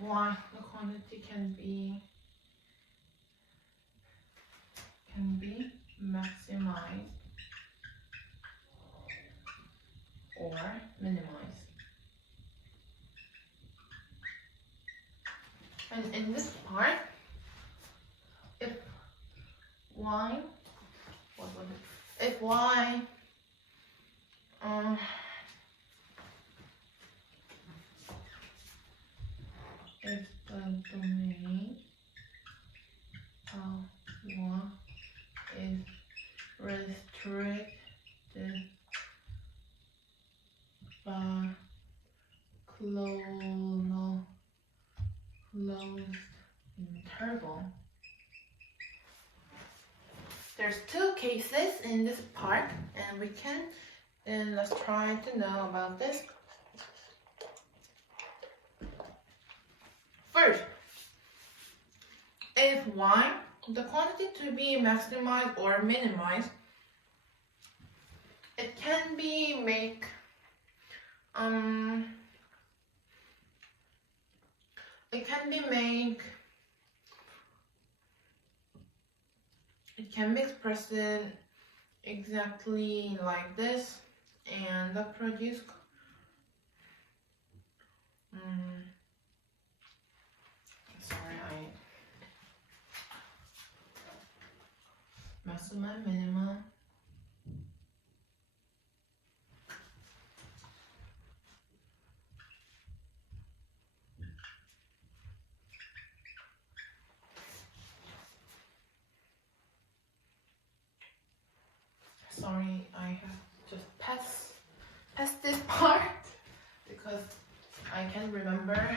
y the quantity can be maximized or minimized. And in this part, if y, what was it? If y if the domain of y is restricted by closed interval. There's 2 cases in this part, and let's try to know about this. First, if y, the quantity to be maximized or minimized, it can be expressed exactly like this, and that produce maxima, minima. Sorry, I have just pass this part because I can't remember.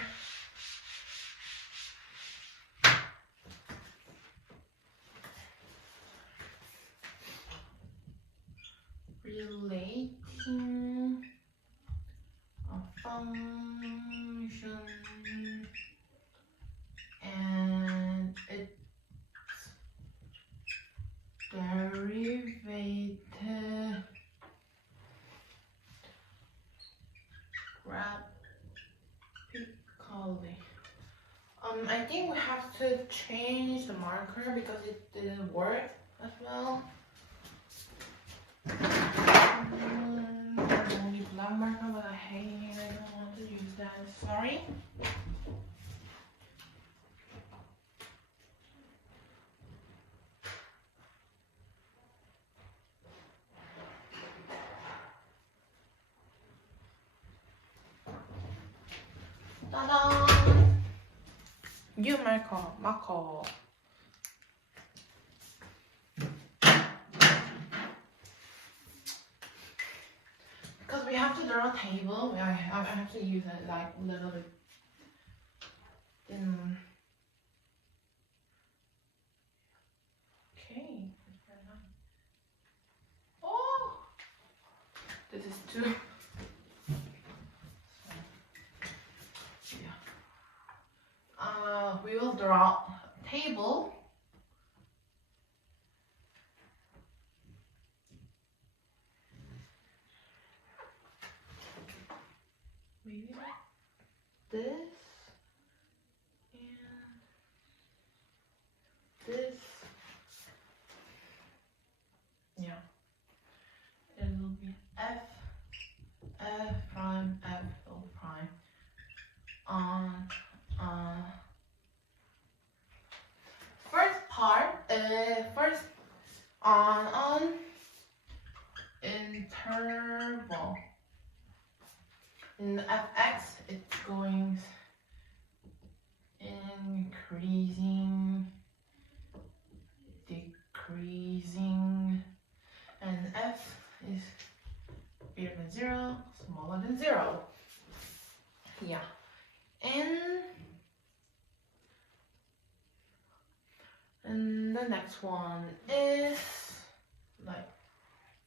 Relating a function and its derivative graphically. I think we have to change the marker because it didn't work as well. There's only black marker, but I hate it. I don't want to use that. Sorry. Ta-da! You Marco. Because we have to draw a table, I have to use it like a little bit. Okay. Oh, this is too. Yeah. We will draw a table. Maybe like this and this. Yeah. It will be F prime, F O prime on first part, first on interval. In fx, it's going increasing, decreasing, and f is bigger than 0, smaller than 0. Yeah. And the next one is like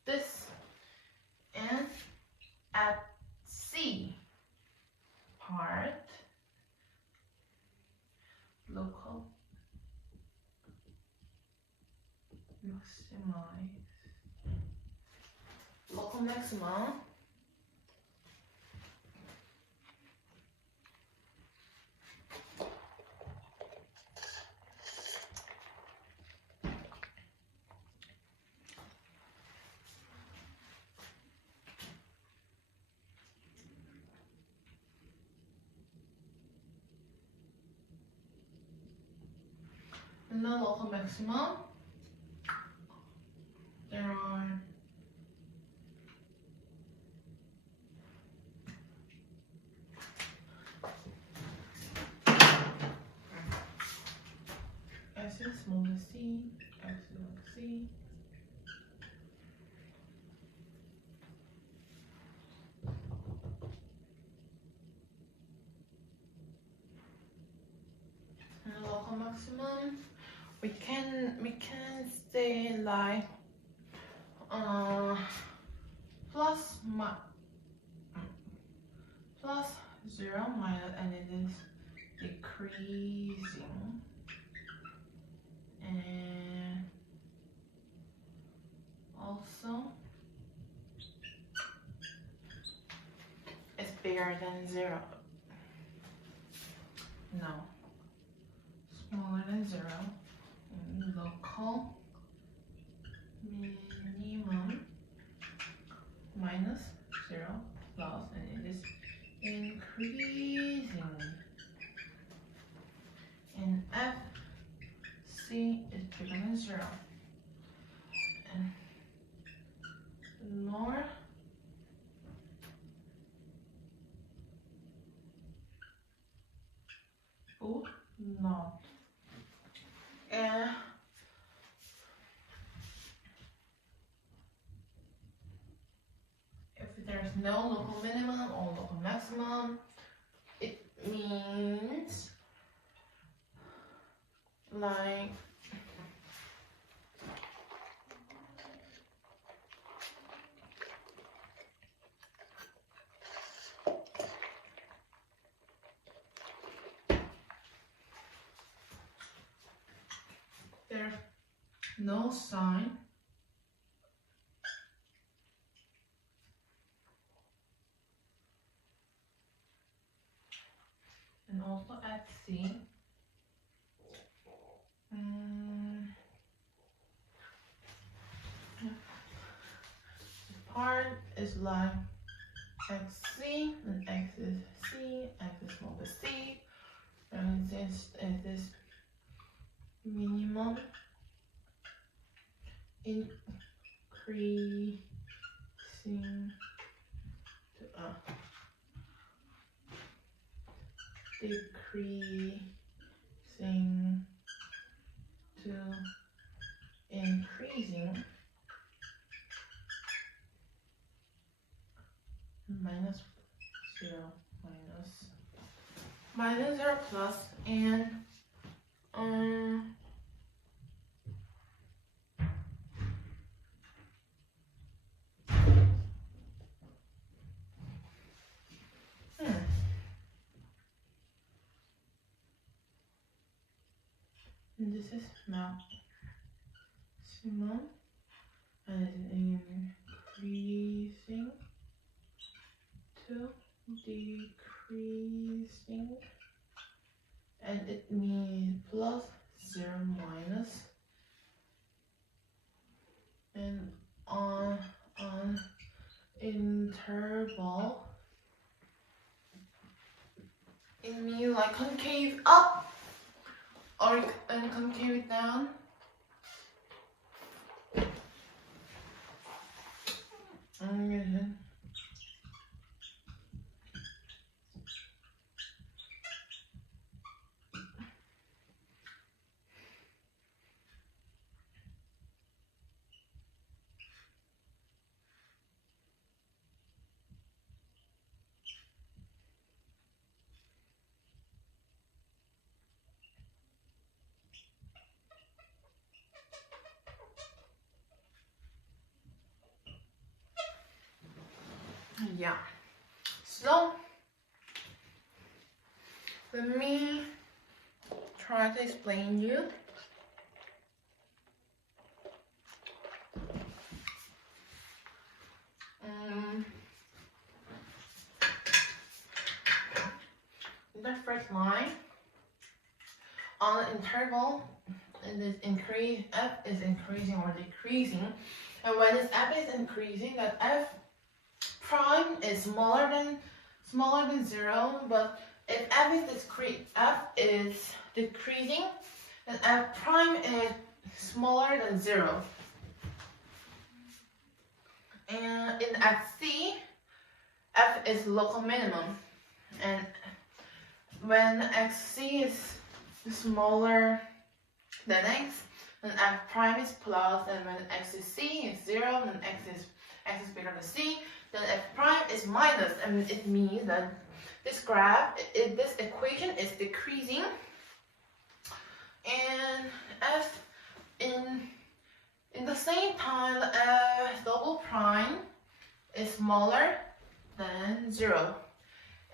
this. And at C part, local maxima. And the local maximum, there are S is small c, x is like c. And the local maximum, we can say like plus 0 minus, and it is decreasing, and also it's bigger than 0. No, smaller than 0. And local minimum minus 0 plus, and it is increasing, and fc is bigger than 0, and lower both not. And if there's no local minimum or local maximum, it means like there's no sign, and also at C. Part is like xc, and x is c, x is small to c, and this is this minimum increasing to decreasing to increasing minus 0 minus 0 plus and and this is maximum and increasing to decreasing, and it means plus 0 minus and on interval it means like concave up or and concave down. Yeah, so let me try to explain you. The first line on the interval it is f is increasing or decreasing, and when this f is increasing, that f prime is smaller than 0, but if f is decreasing, then f prime is smaller than 0. And in FC, f is local minimum, and when xc is smaller than x, then f prime is plus, and when x is c is 0, then x is bigger than c, then f prime is minus, and it means that this graph, this equation is decreasing, and f in the same time, f double prime is smaller than 0.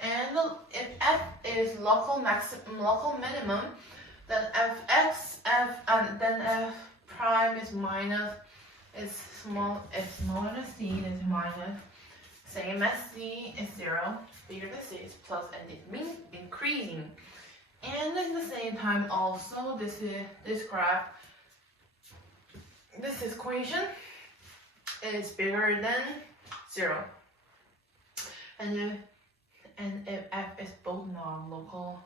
And if f is local minimum, then then f prime is minus, is smaller than c, is minus, same as c is 0, bigger than c is plus, and it means increasing. And at the same time also, this graph, this equation is bigger than 0. And if f is both non-local,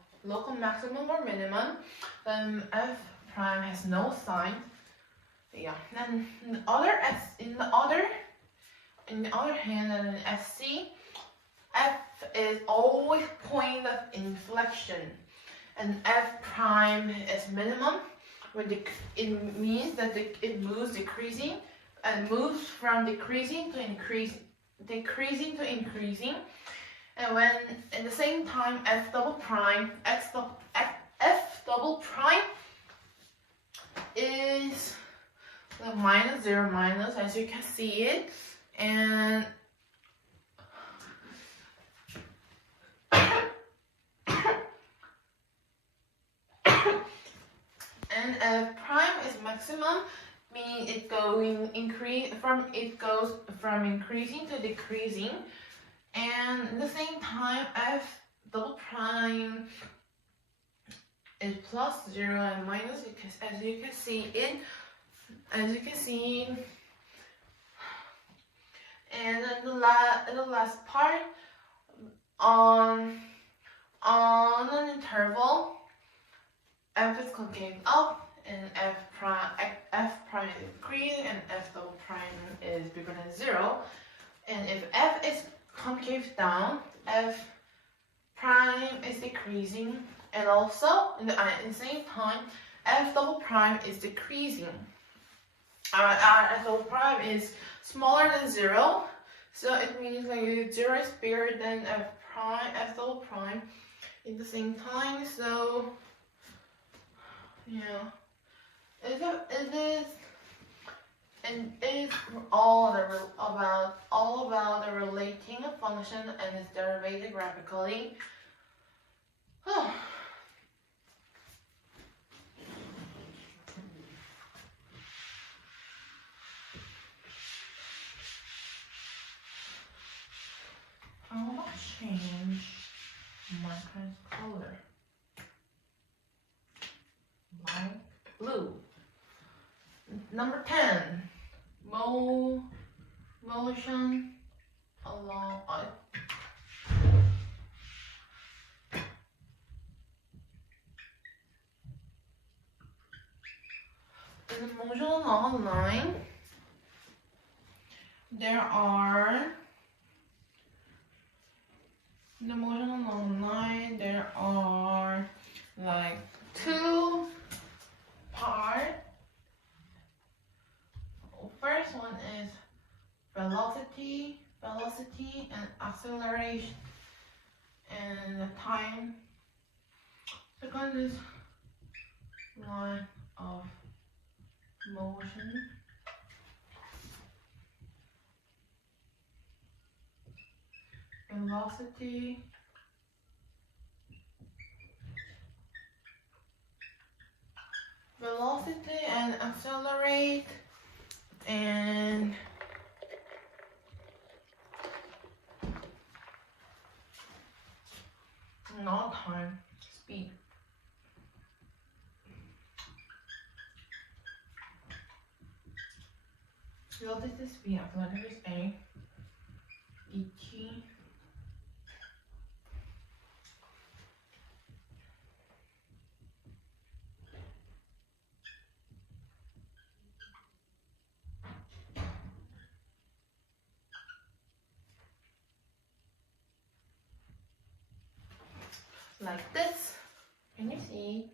maximum or minimum, then f prime has no sign. Yeah. Then in the other hand, in FC, f is always point of inflection, and f prime is minimum. When it means that it moves decreasing, and moves from decreasing to increasing. And when at the same time f double prime is minus 0 minus, as you can see it, and f prime is maximum, meaning it goes from increasing to decreasing. And at the same time, f double prime is plus 0 and minus, because as you can see, and then the last part on an interval, f is concave up, and f prime is increasing, and f double prime is bigger than 0. And if f is concave down, f prime is decreasing, and also in the same time, f double prime is decreasing. F double prime is smaller than 0, so it means like 0 is bigger than f double prime in the same time. So yeah, it is. And it is all about the relating a function and its derivative graphically. I want to change my color, like blue. Number 10. Motion along in the motion along a line, there are like 2 parts. First one is velocity and acceleration and the time. Second is line of motion. Velocity and accelerate, and not time, speed. Velocity, speed, accelerator is A, et. Like this. Can you see?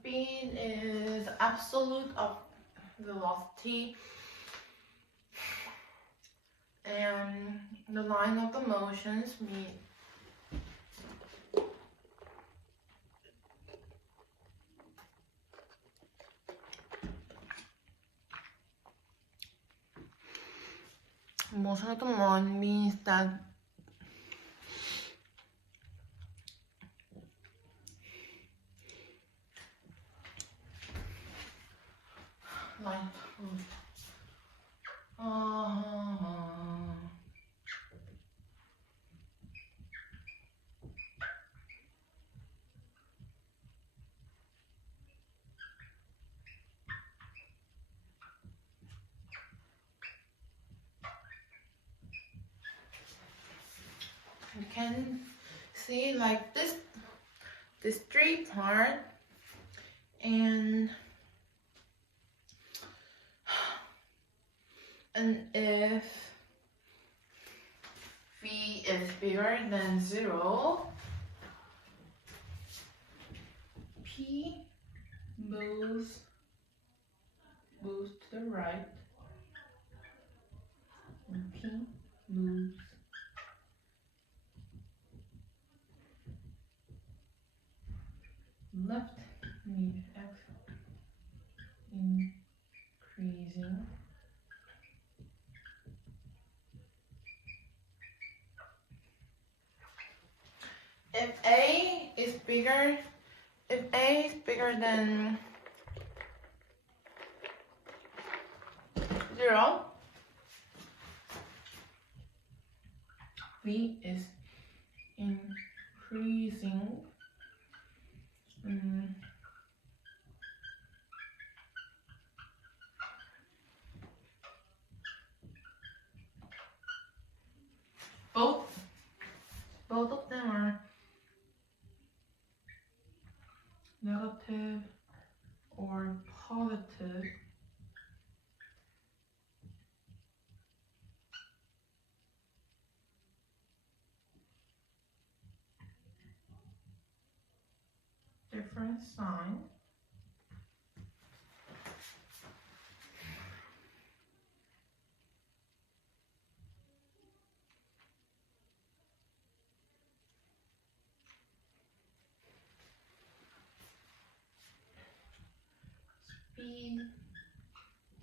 Speed is absolute of velocity, and the line of the motions mean motion of the line means that line. You can see like this 3 part, and if v is bigger than 0, p moves to the right, and p moves left, means x increasing. If A is bigger than 0, V is increasing. Both of them are different sign. Speed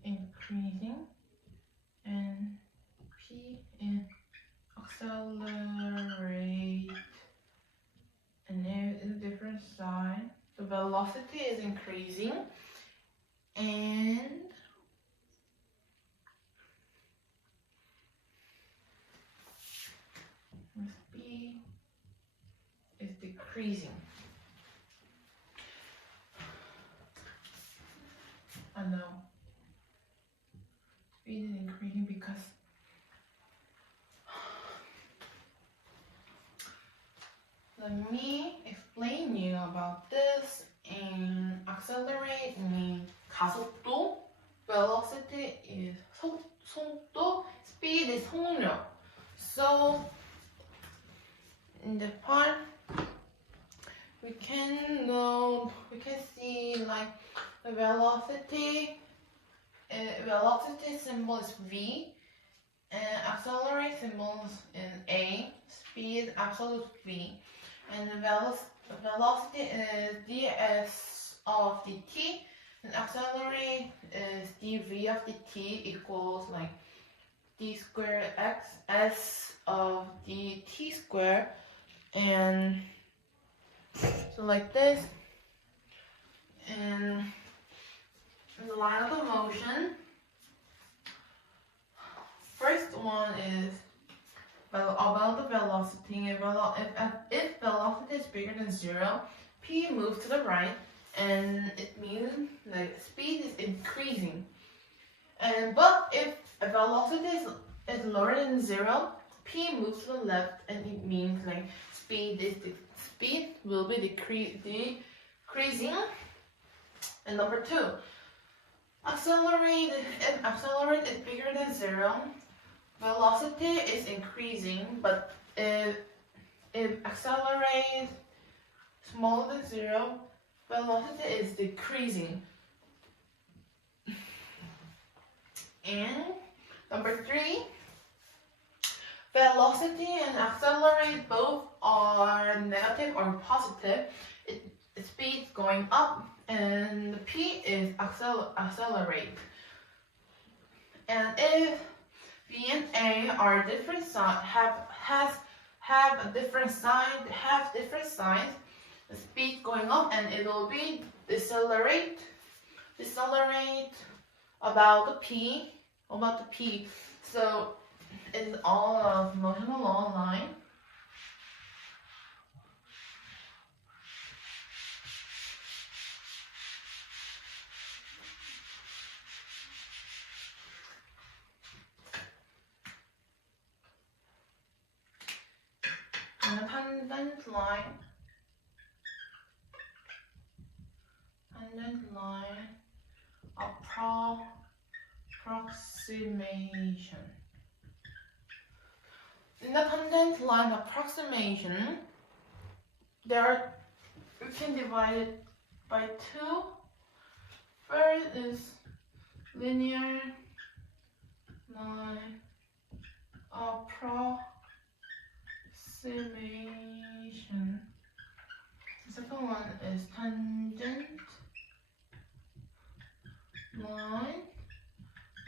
increasing and P is accelerate, and there is a different sign. The velocity is increasing and the speed is decreasing. I know. Speed is increasing because let me explain you about this. And accelerate means 가속도, velocity is 속도, speed is 속력. So in the part we can see like the velocity symbol is V, and accelerate symbol is in A, speed absolute V, and the velocity is ds of dt, and accelerate is dv of dt equals like d squared x s of dt squared, and so like this. And the line of the motion, first one is about the velocity. If velocity is bigger than 0, p moves to the right, and it means the speed is increasing. But if a velocity is lower than 0, p moves to the left, and it means like speed will be decreasing. And number 2, accelerate. If accelerate is bigger than 0, velocity is increasing. But if accelerate smaller than 0, velocity is decreasing. And number 3, velocity and accelerate both are negative or positive. Speed going up, and p is accelerate. And if v and a are different have different signs, the speed going up, and it will be decelerate about the p. So in all of motion along line, and the tangent line approximation. In the tangent line approximation, we can divide it by 2. First is linear line approximation. The second one is tangent line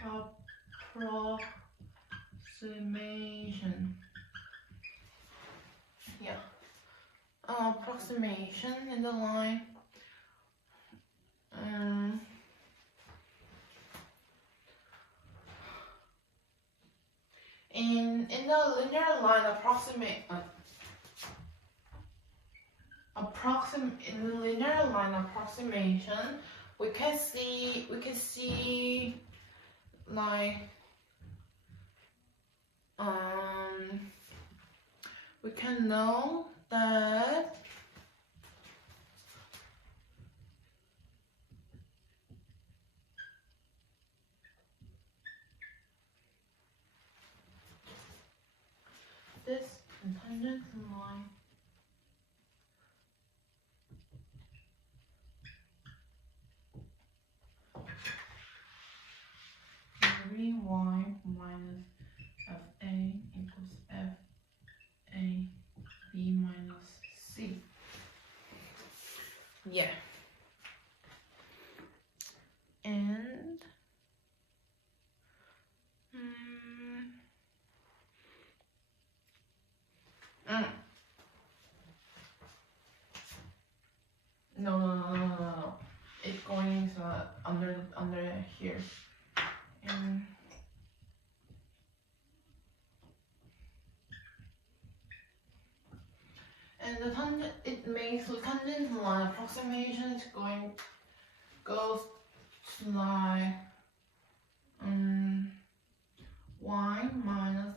approximation. Yeah, approximation in the line. In the linear line approximation, we can see like we can know that this tangent line minus FA equals FA B minus C. Yeah. And no. It's going under here. And the tangent, it makes the tangent line approximation is goes to like y minus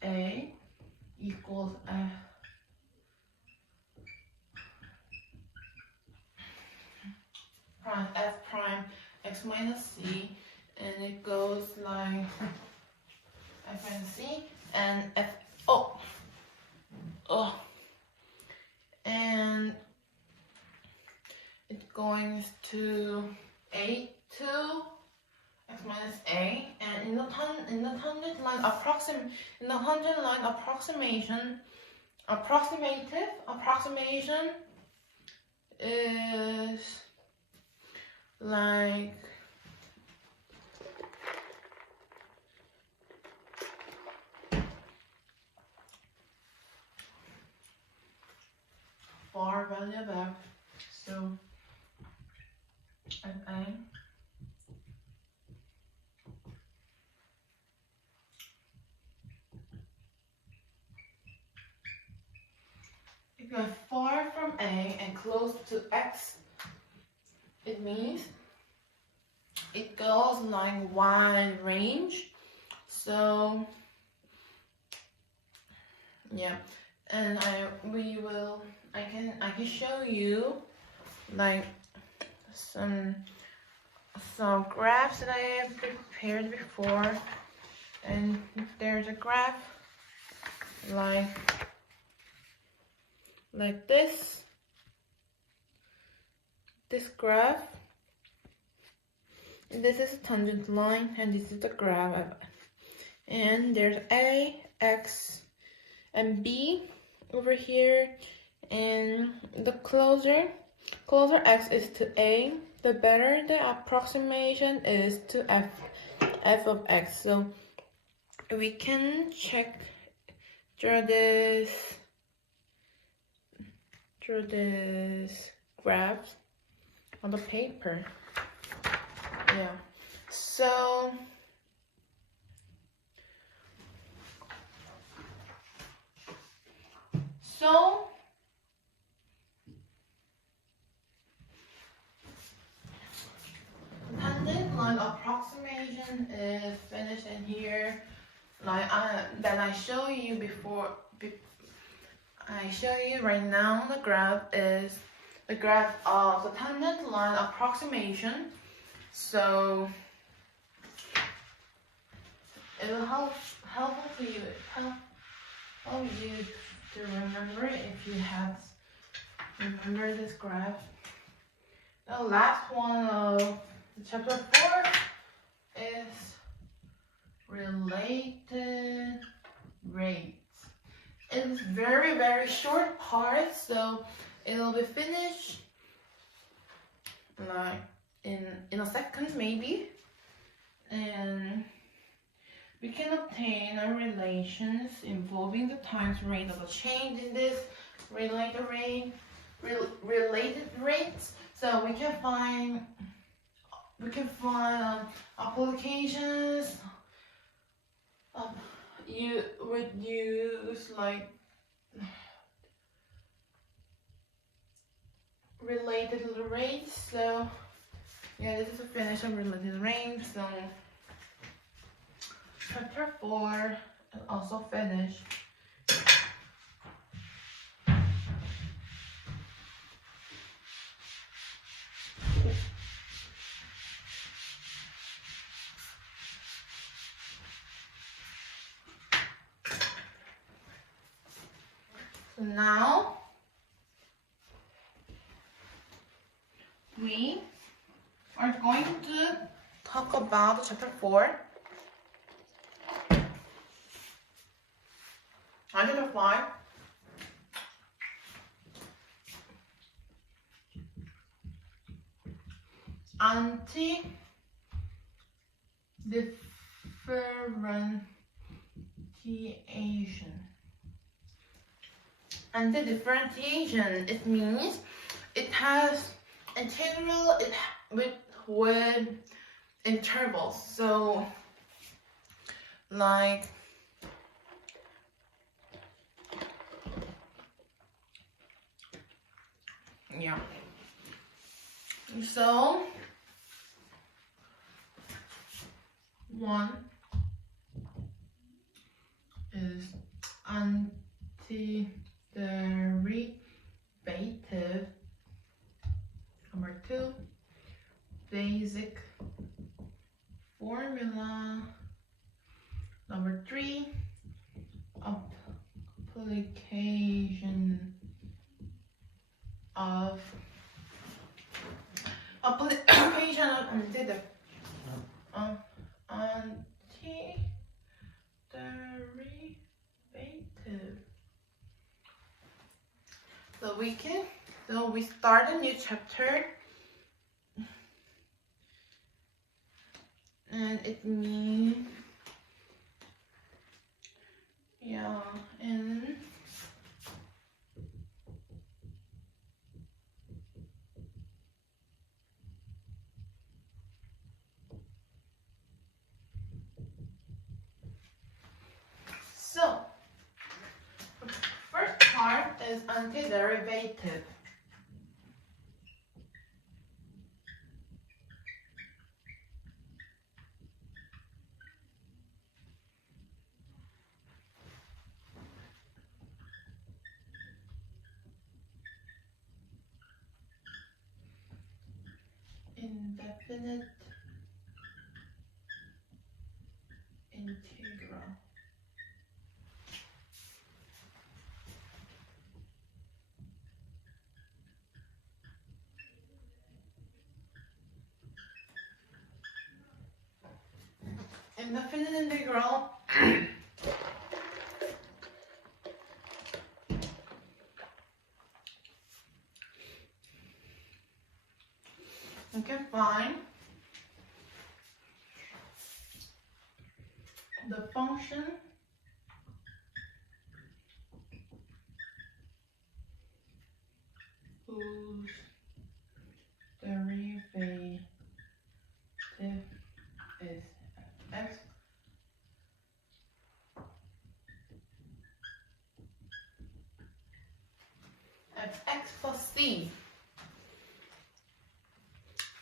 fa equals f prime x minus c, and it goes like f minus c and f and it going to a2 x minus a, and in the tangent line approximation is like for value of f, so fa if you are far from a and close to x, it means it goes like wide range. So yeah, and I can show you like some graphs that I have prepared before, and there's a graph like this graph. This is a tangent line, and this is the graph, and there's a, x, and b over here, and the closer x is to a, the better the approximation is to f of x. So we can draw this graph on the paper. Yeah. So tangent line approximation is finished in here. Like that I show you before. I show you right now. The graph is the graph of the tangent line approximation. So it will help you to remember if you have remember this graph. The last one of chapter 4 is related rates. It's very short part, so it'll be finished like in a second maybe, and we can obtain our relations involving the times rate of a change in this related rates. So we can find applications. You would use like related rates. So yeah, this is a finish of related rates. So chapter 4 is also finished. So now we are going to talk about chapter 4. identify anti-differentiation. Anti-differentiation, it means it has integral with intervals. So like yeah. So one is antiderivative. Number two, basic formula. Number three, application of antiderivative. So we start a new chapter, and it means and so first part is antiderivative. Indefinite integral. Indefinite integral you can find the function whose derivative is x fx plus c,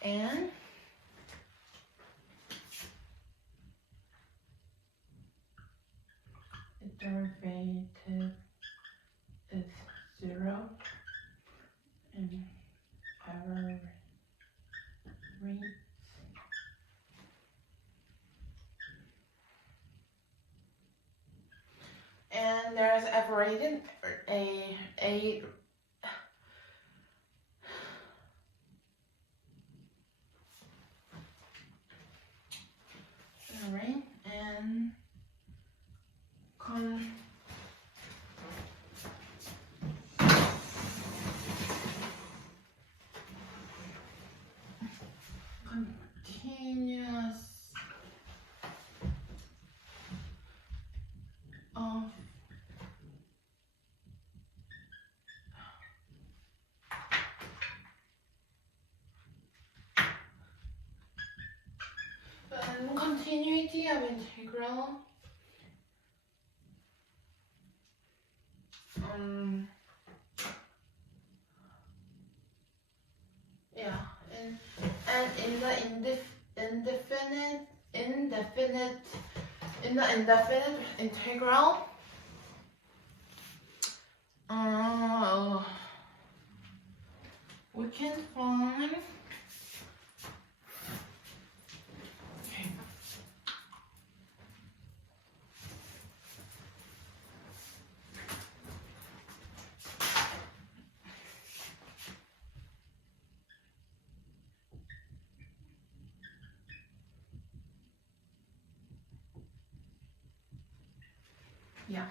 and the derivative is 0 and ever reads and there's evaluated a alright, and continuous of continuity of integral and in the indefinite integral we can find yeah.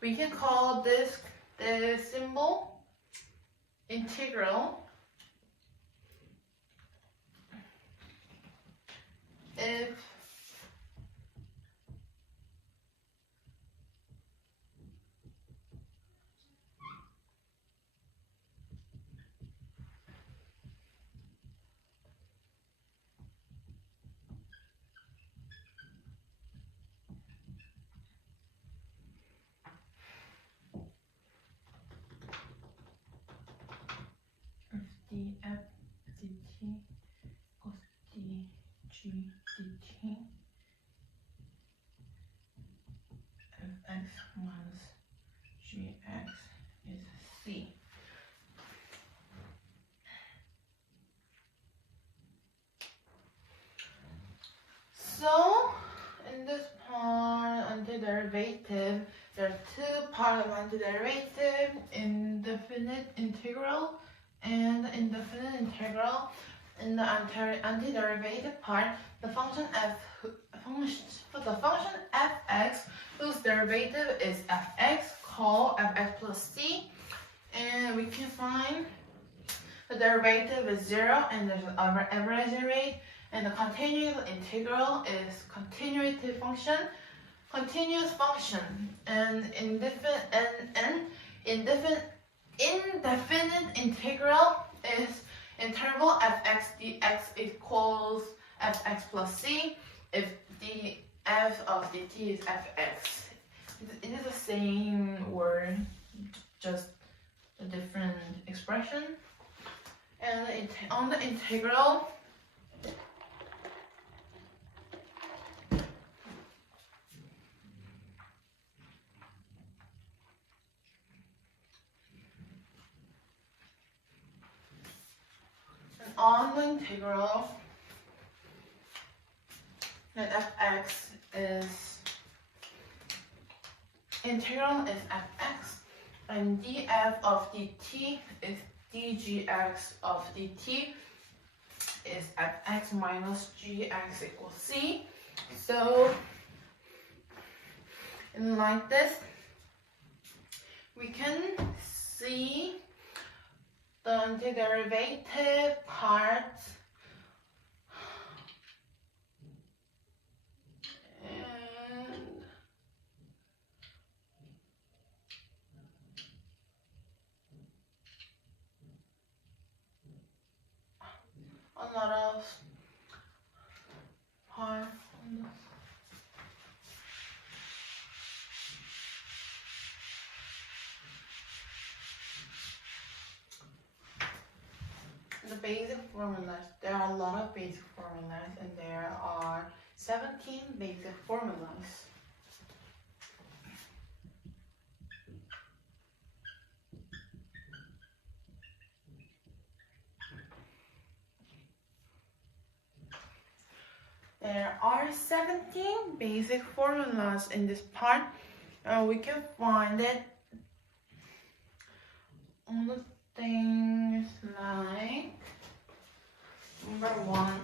We can call this the symbol integral if df dt equals dg dt fx minus gx is c. So in this part, antiderivative, there are two parts of antiderivative: indefinite integral and indefinite integral. In the antiderivative part, the function fx, whose derivative is fx, call fx plus c, and we can find the derivative is 0 and there's an average rate, and the continuous integral is continuous function, and indefinite integral is interval fx dx equals fx plus c if the f of dt is fx. It is the same word, just a different expression. And on the integral, that fx is integral is fx, and df of dt is dgx of dt is fx minus gx equals c. So like this, we can see the antiderivative part and a lot of part on this. The basic formulas, there are a lot of basic formulas, and there are 17 basic formulas. There are 17 basic formulas in this part. We can find it on the things like number 1.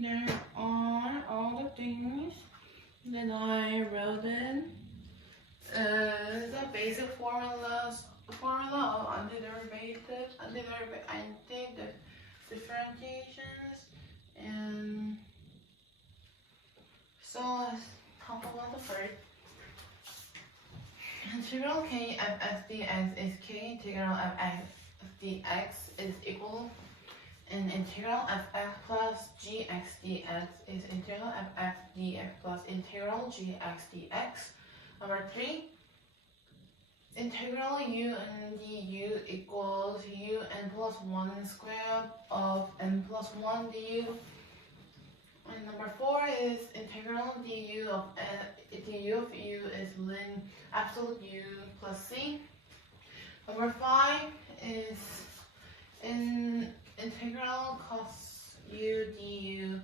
there are all the things that I wrote in. The basic formula of antiderivative, differentiations, and so let's talk about the first. Integral k f s dx is k integral f x dx is equal, and integral fx plus gx dx is integral fx dx plus integral gx dx. Number 3, integral u n du equals u n plus 1 squared of n plus 1 du. And number 4 is integral du of u is ln absolute u plus c. Number 5 is integral cos u du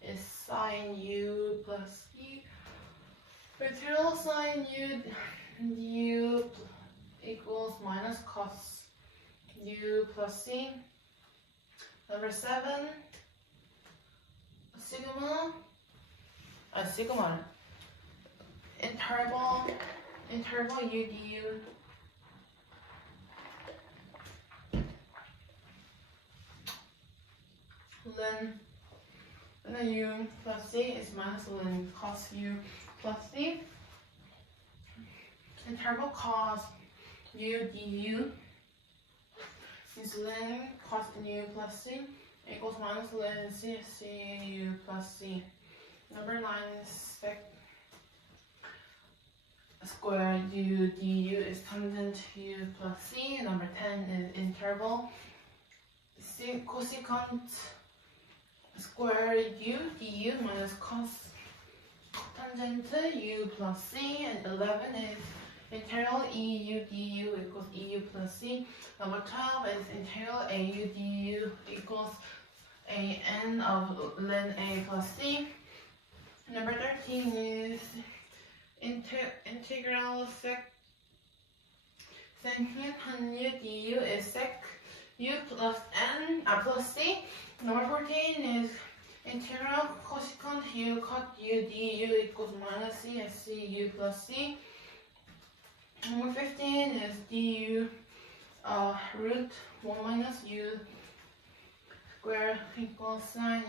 is sine u plus c. Integral sine u du equals minus cos u plus c. Number 7, sigma interval u du ln u plus c is minus ln cos u plus c. Interval cos u du is ln cos u plus c equals minus ln c u plus c. Number 9 is square u du is tangent u plus c. Number 10 is interval cosecant square u du minus cos tangent u plus c. And 11 is integral eu du equals eu plus c. Number 12 is integral au du equals an of ln a plus c. Number 13 is integral secant u du is sec u plus n plus c. Number 14 is integral cosecant u cot u du equals minus c sc u plus c. Number 15 is du root 1 minus u square equals sine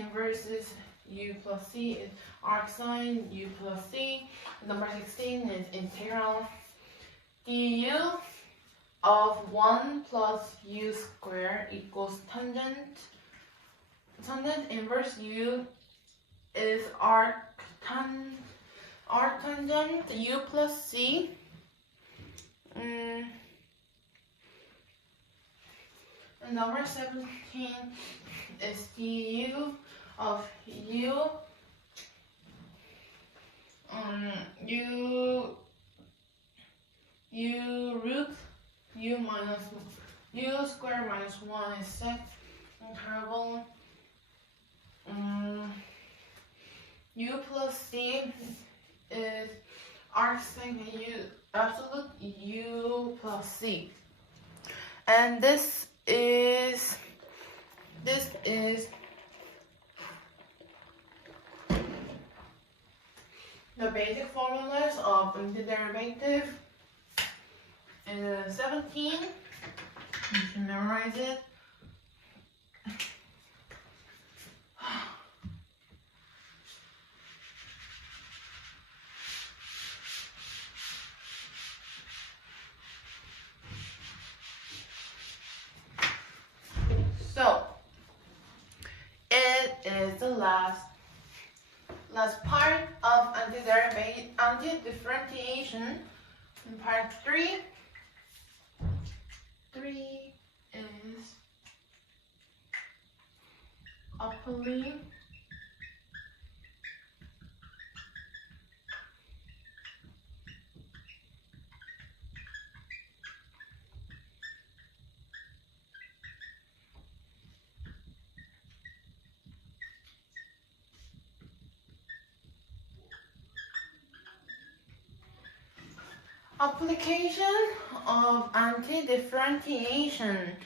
inverse is u plus c is arc sine u plus c. Number 16 is integral du of 1 plus u square equals tangent inverse u is arc tangent u plus c. And number 17 is du of u root u minus u square minus 1 is sec interval u plus c is arc secant u absolute u plus c. And this is the basic formulas of antiderivative. 17, you should memorize it. So it is the last part of antidifferentiation. In part 3 is upperly application of antidifferentiation.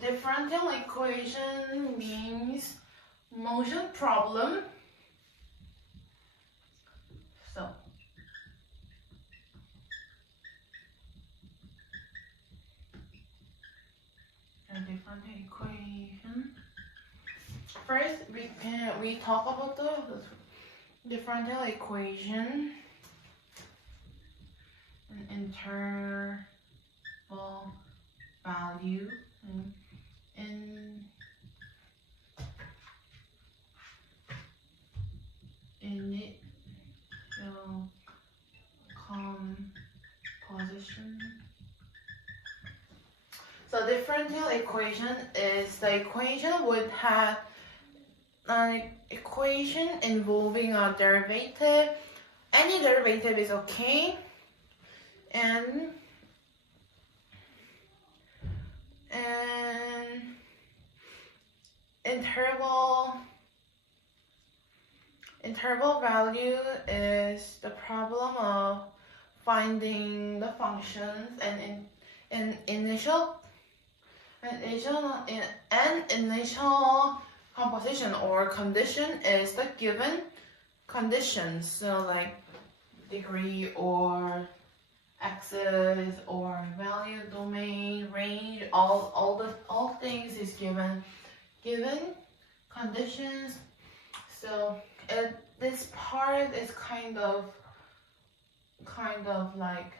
differential equation means motion problem. So a differential equation. First, we talk about the differential equation, an interval value, and initial composition. So differential equation is the equation would have an equation involving a derivative. Any derivative is okay, and interval value is the problem of finding the functions, and initial composition or condition is the given condition. So like degree or axis or value domain range, all things is given conditions. So this part is kind of like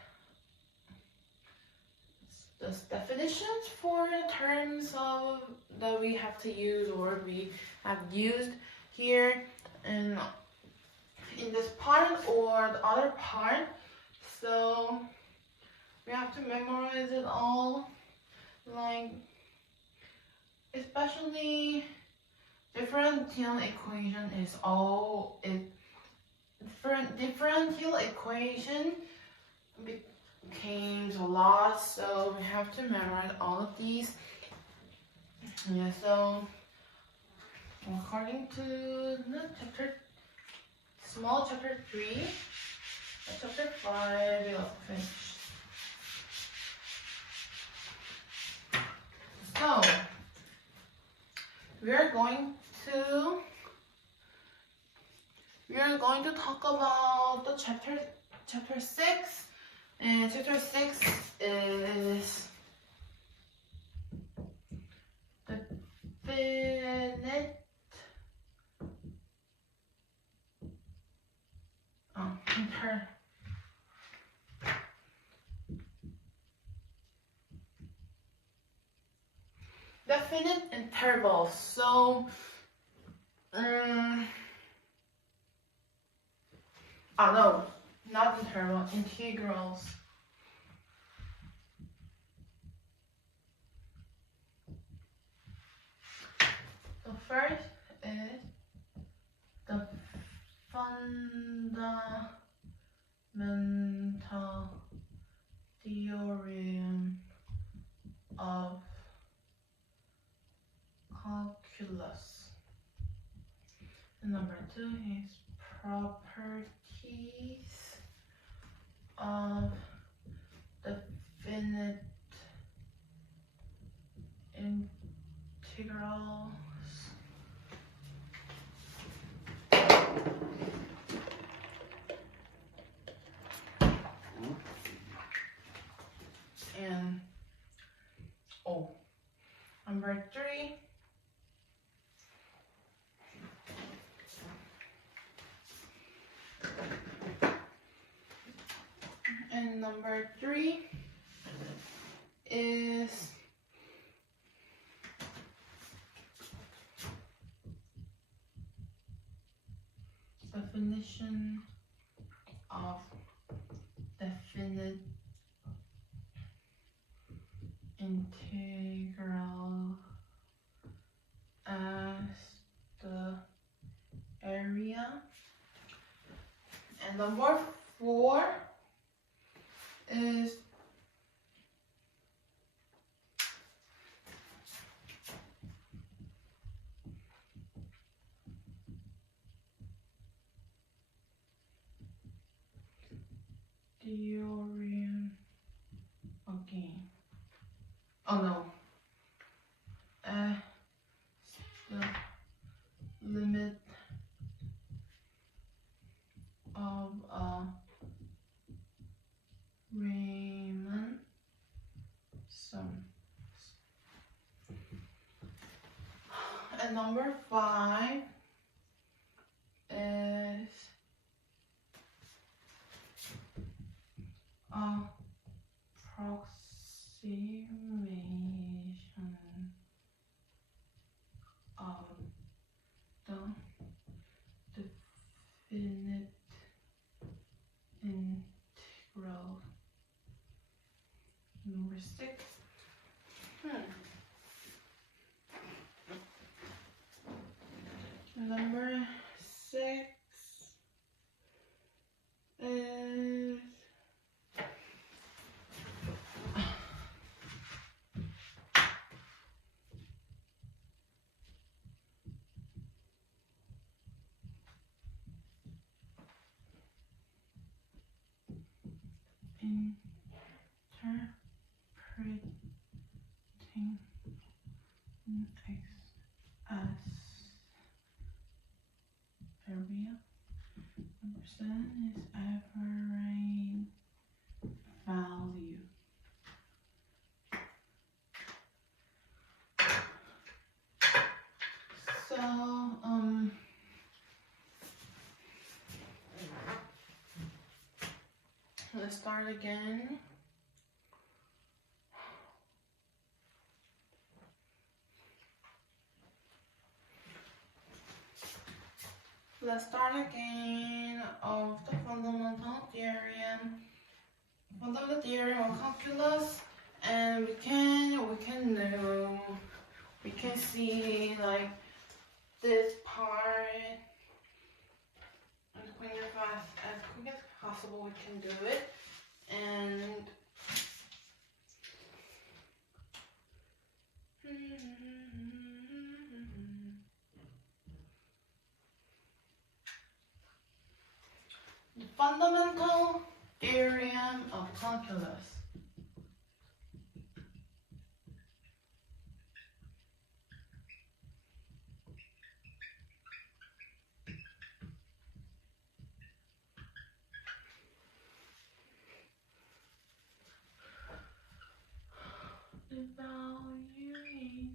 the definitions for the terms of that we have to use or we have used here in this part or the other part. So we have to memorize it all, like especially differential equation is all differential equation became a lot, so we have to memorize all of these. Yeah, so according to the chapter 3, chapter 5 we'll finish. So we are going to talk about the chapter 6. And chapter 6 is the definite intervals. So no, not interval, integrals. The first is the fundamental theorem of calculus. And number 2 is properties of definite integrals. And number 3 is definition of definite integral as the area. And number 4 is theorem again. Oh no. And number 5 is approximation of the definite integral. Number 6. Number 6 is interpreting x as area. Number 7 is average value. So let's start again. Let's start again of the fundamental theorem. Fundamental theorem of calculus, and we can see like this part as quick as possible. We can do it, and the fundamental theorem of calculus. Evaluating.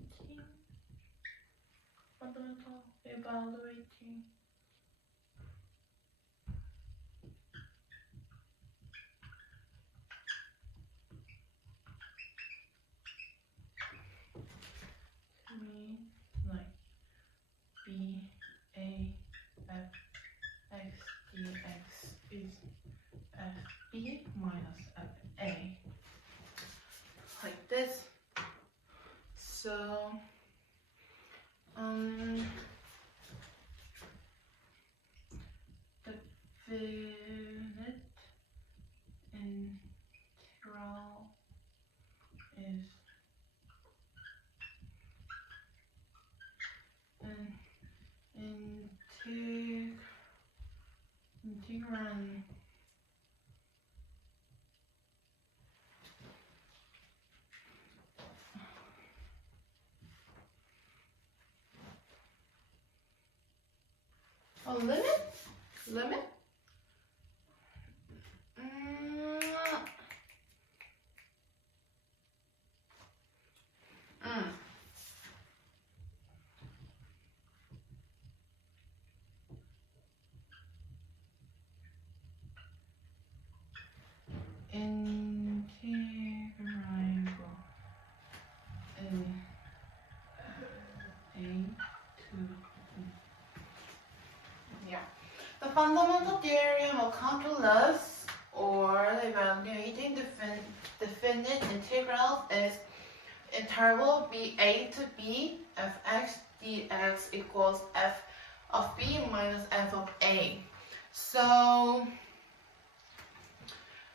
Fundamental evaluating. Like B A F X dx is F B minus F A, like this. So definite integral is an integrand a limit integrable A to the fundamental theorem of calculus, or evaluating definite integrals, is interval b a to b f x dx equals f of b minus f of a. So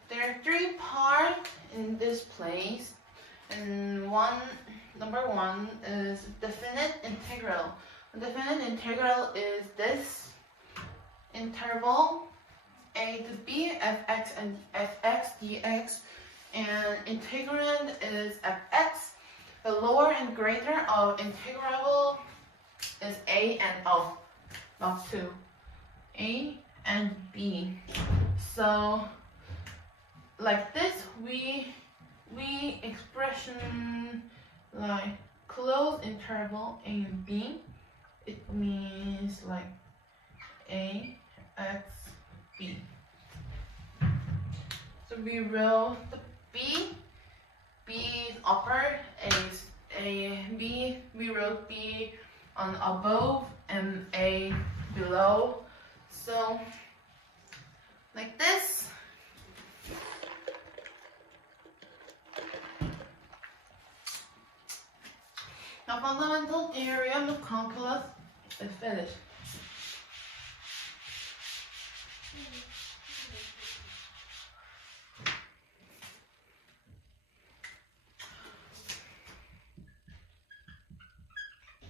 there are 3 parts in this place, and number 1 is definite integral. The definite integral is this interval a to b fx and fx dx, and integrand is fx. The lower and greater of integrable is a and o, not 2, a and b. So like this, we expression like closed interval a and b, it means like A, X, B. So we wrote the B. B is upper, A is B. We wrote B on above and A below. So like this. Now fundamental theorem of calculus is finished.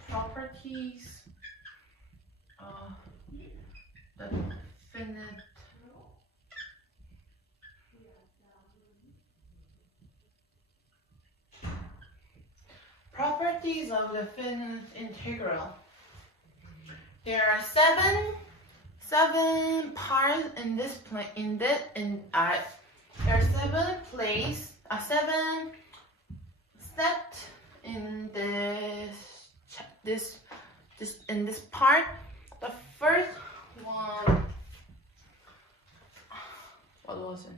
Properties of the finite properties of the finite integral. There are seven parts in this there are seven steps in this part. The first one, what was it?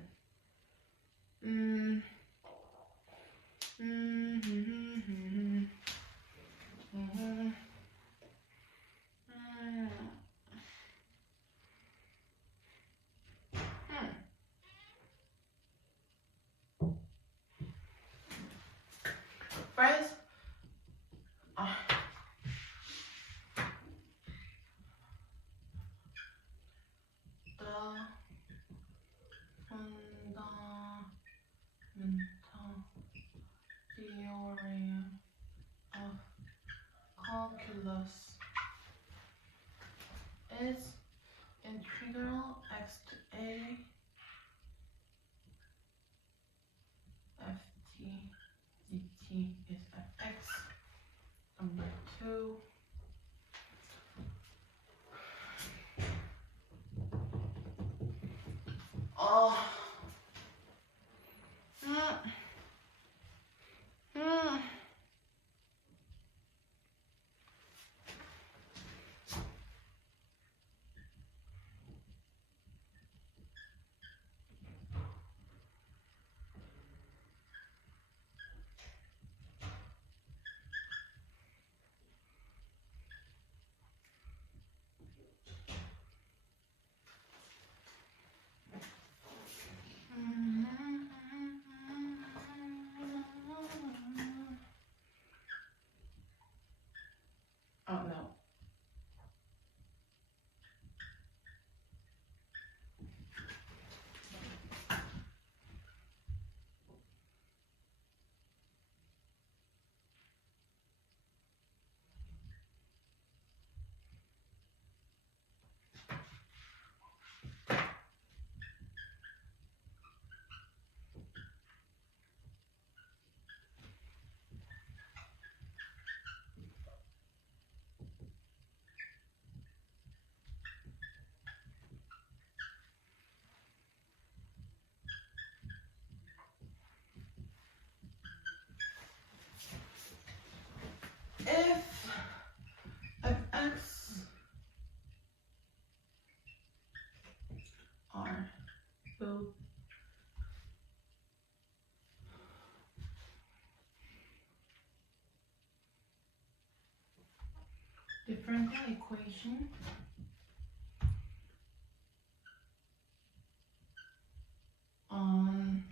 First, the fundamental theorem of calculus is integral x to a ft dt is fx. Number 2. Oh no. If fx are both differential equation on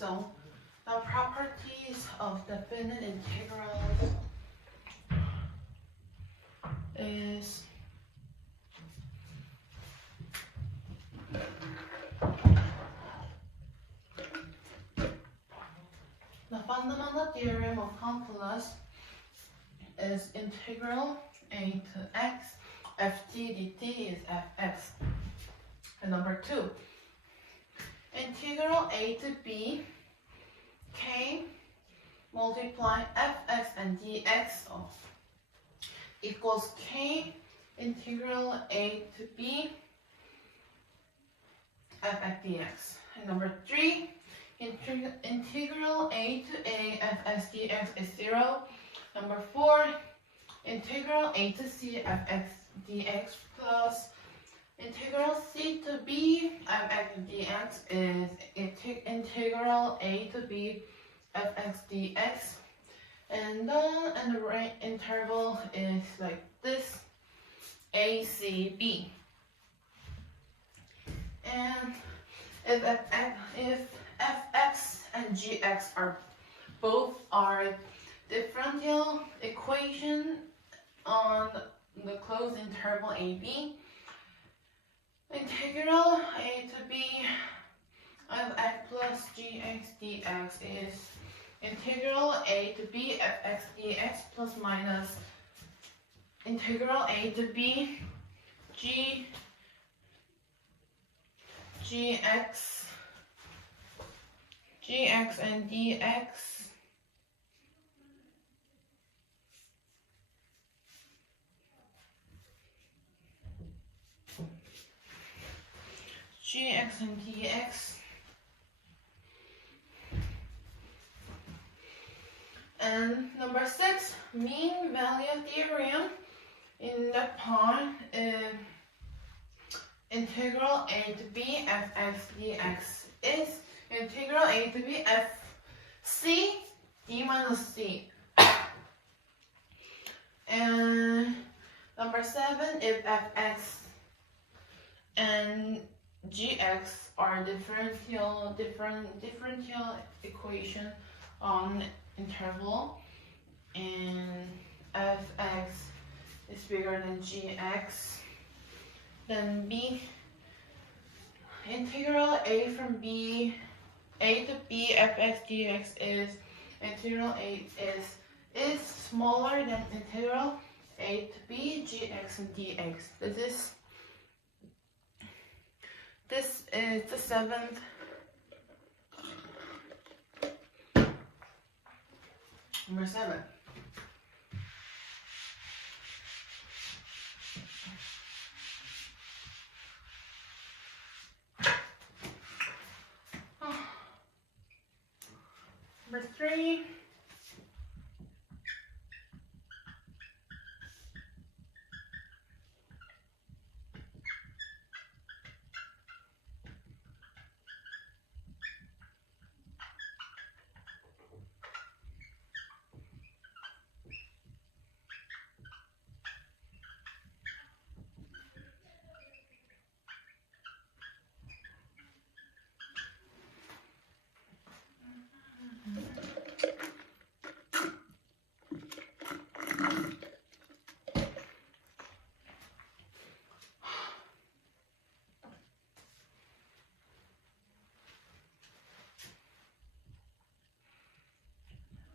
So the properties of definite integrals is the fundamental theorem of calculus is integral a to x ft dt is fx. And number 2, integral a to b k multiply fx and dx equals k integral a to b fx dx. And number 3, integral a to a fx dx is 0. Number 4, integral a to c fx dx plus integral c to b fx dx is integral a to b fx dx. And then the right interval is like this, a, c, b. And if fx and gx are both are differential equation on the closed interval ab, integral a to b of x plus gx dx is integral a to b fx dx plus minus integral a to b gx and dx And number 6, mean value theorem in the part integral a to b fx dx is integral a to b f c d minus c. And number 7, if fx and gx are differential equation on interval and fx is bigger than gx, then b integral a from b a to b fx dx is integral a is smaller than integral a to b gx and dx. This is the 7th number 7. Number 3.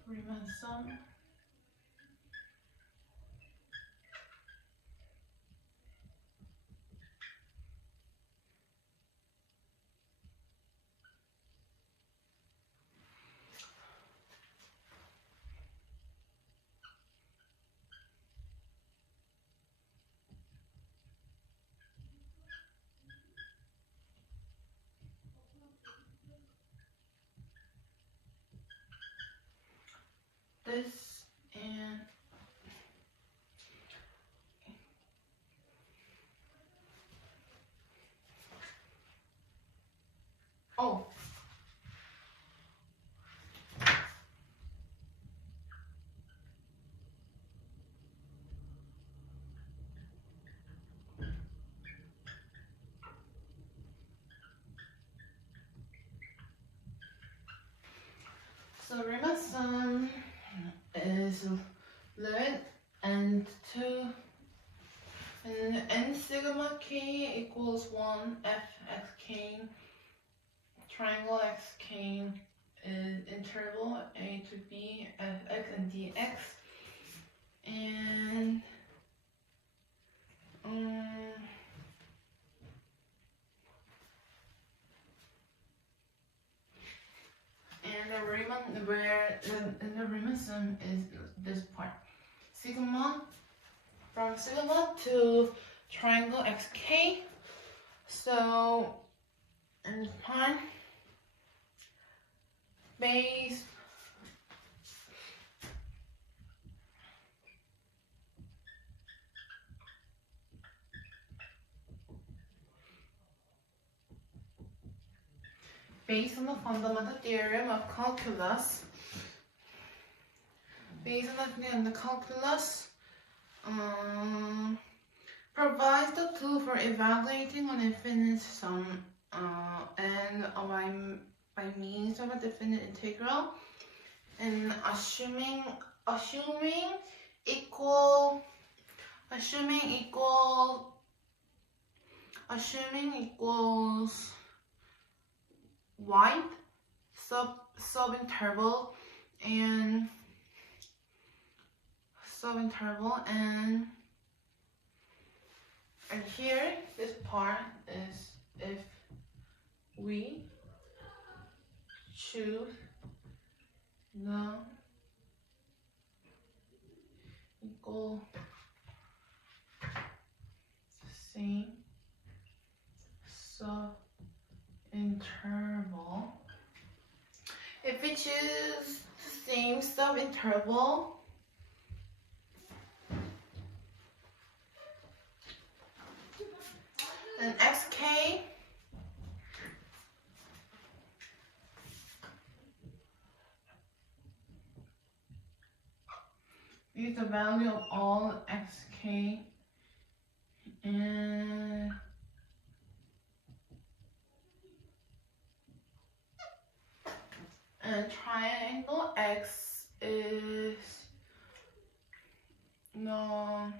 Riemann sum. This So Riemann sum is limit n to n sigma k equals 1 f x k. Triangle x k is interval a to b f x and dx. And the Riemann sum is this part. Sigma, from sigma to triangle xk. So, in this part, base based on the fundamental theorem of calculus, provides the tool for evaluating an infinite sum and by means of a definite integral, and assuming equals wide subinterval and here this part is if we choose the equal same subinterval. If we choose the same subinterval, then xk is the value of all xk and triangle x is no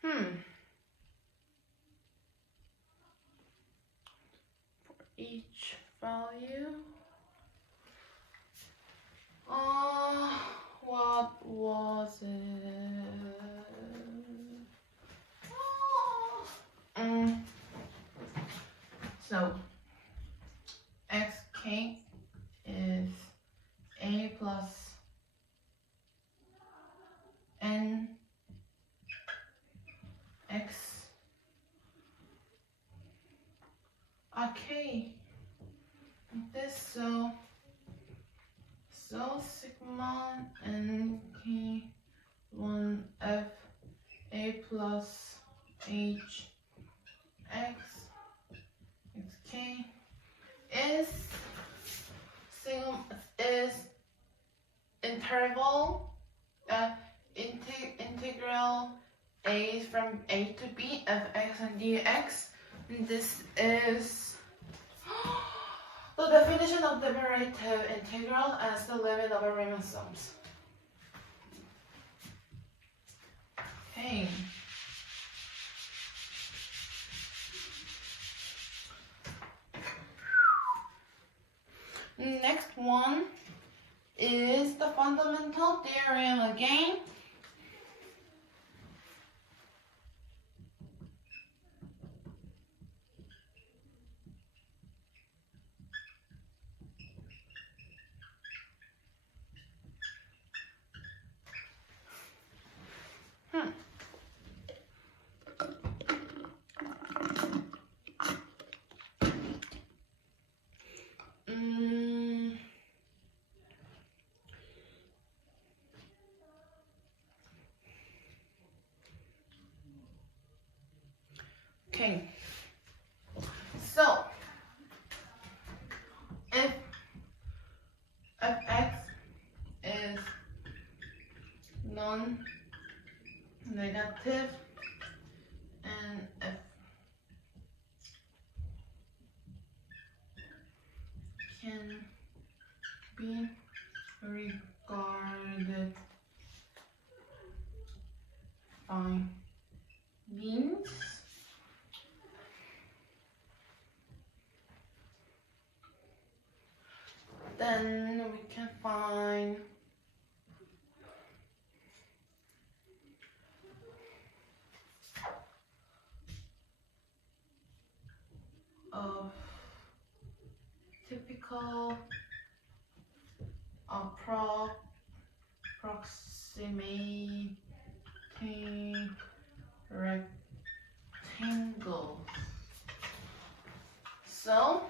for each value. What was it? So xk is a plus n x k. This so sigma n k 1 f a plus h x k is interval integral a from a to b of x and dx. And this is the definition of derivative integral as the limit of a Riemann sums. Okay. Next one is the fundamental theorem again. Okay, so if fx is non-negative points. Then we can find of typical approximating rectangle. So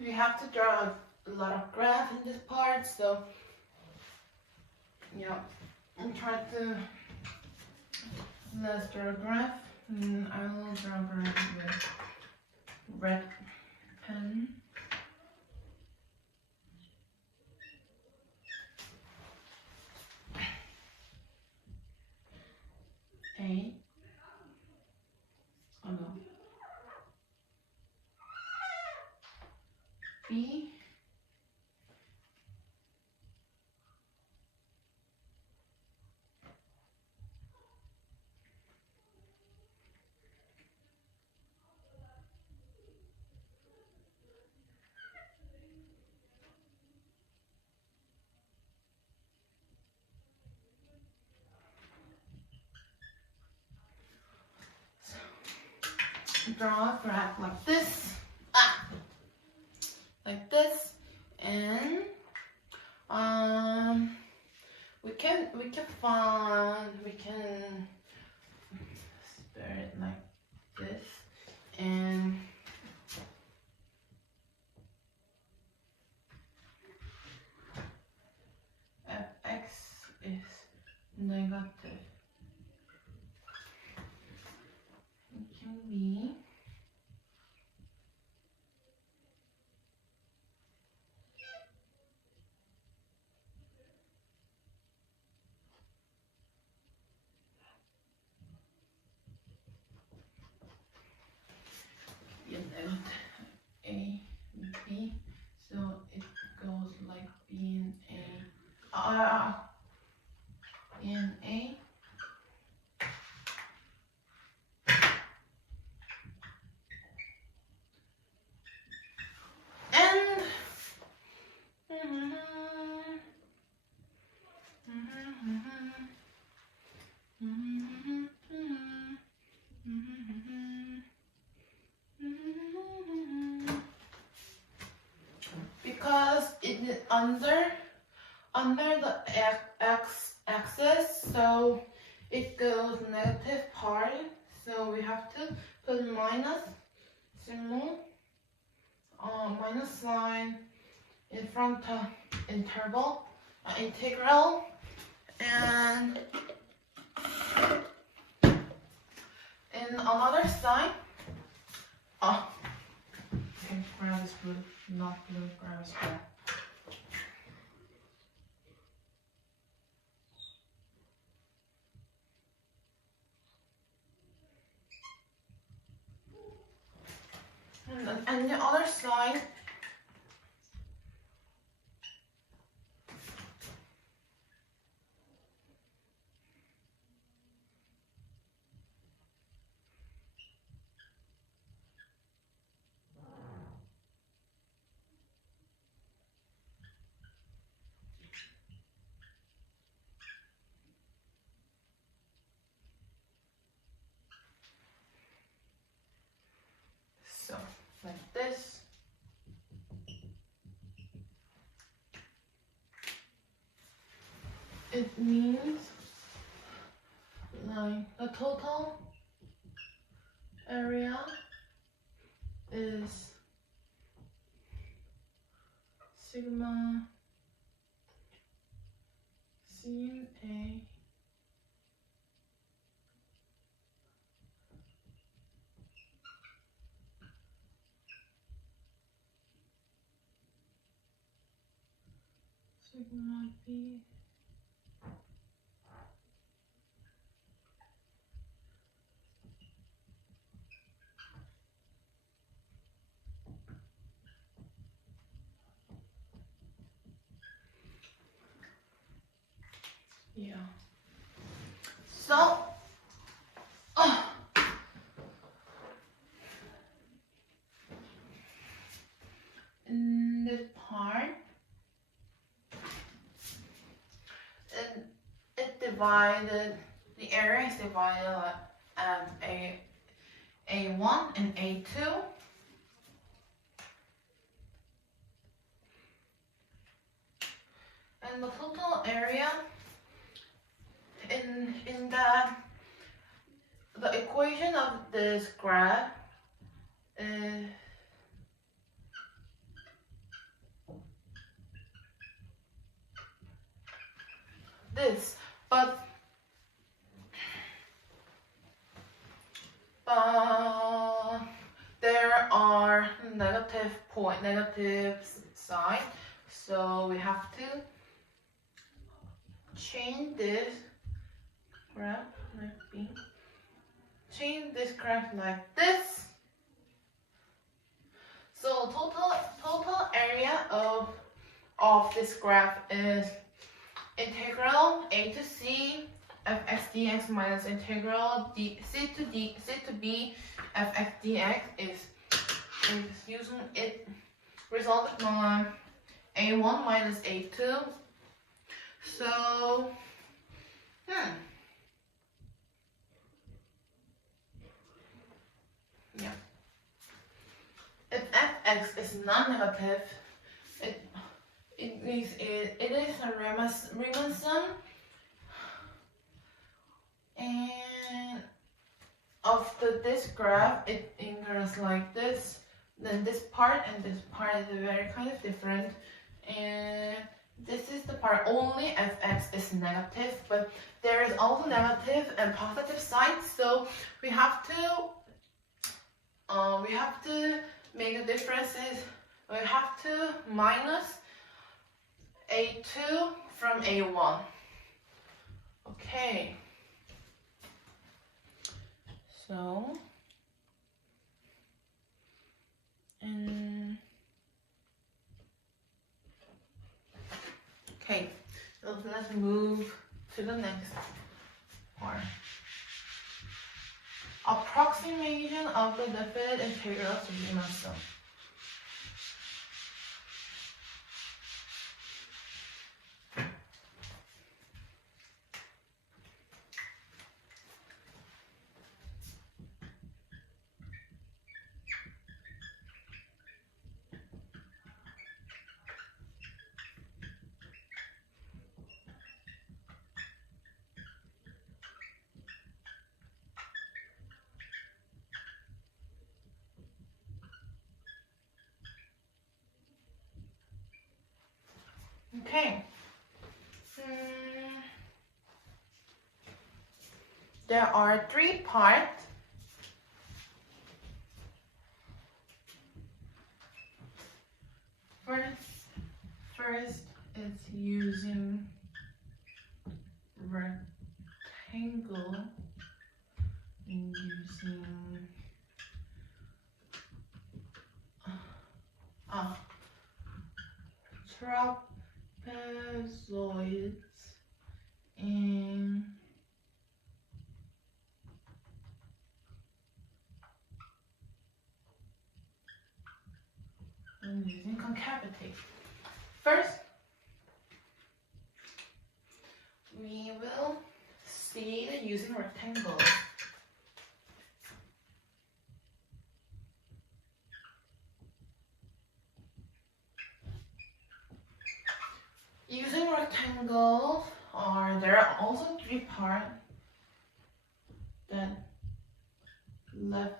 we have to draw a lot of graph in this part, so yeah, I'm trying to let's draw a graph, and I will draw a graph with red pen. A. Oh no. B. Draw a graph like this, like this, and we can spare it like this, and fx is negative. It can be A, B, so it goes like B and A, and A. And because it is under the x axis, so it goes negative part, so we have to put minus symbol, minus sign in front of integral, and in another side, okay, grab is blue, not blue, grab is red. And the other side, so like this. It means like the total area is sigma CA It might be. Yeah. So, in this part, it divided, the area is divided A1 and A2. And the total area in the equation of this graph is this, but there are negative side, so we have to change this graph like this. So total area of this graph is integral a to c fx dx minus integral c to b fx dx is using it resulted by a1 minus a2. So yeah, if fx is non-negative, it is a Riemann sum, and after this graph it goes like this. Then this part and this part is very kind of different, and this is the part only fx is negative, but there is also negative and positive sides, so we have to make a difference. We have to minus a2 from a1. Okay, so okay, so let's move to the next part. Approximation of the definite integral to Riemann sum. Okay. There are 3 parts. First is using rectangle and using trapezoids and using concavity. First, we will see using rectangles. Using rectangles, there are also 3 parts. Then left,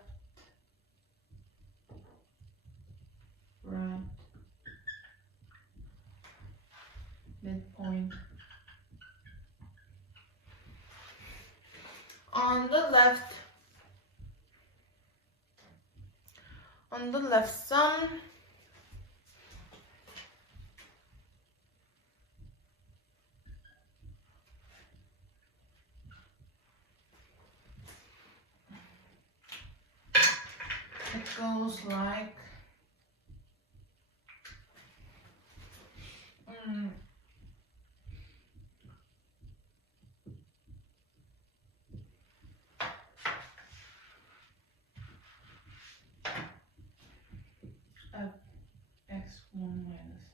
right, midpoint. On the left sum, goes like x1 minus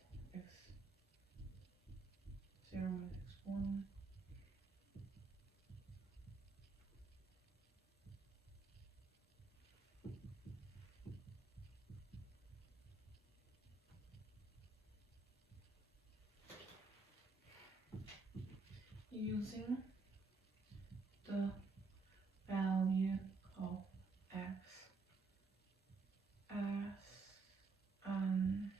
x0 minus x1 using the value of x as an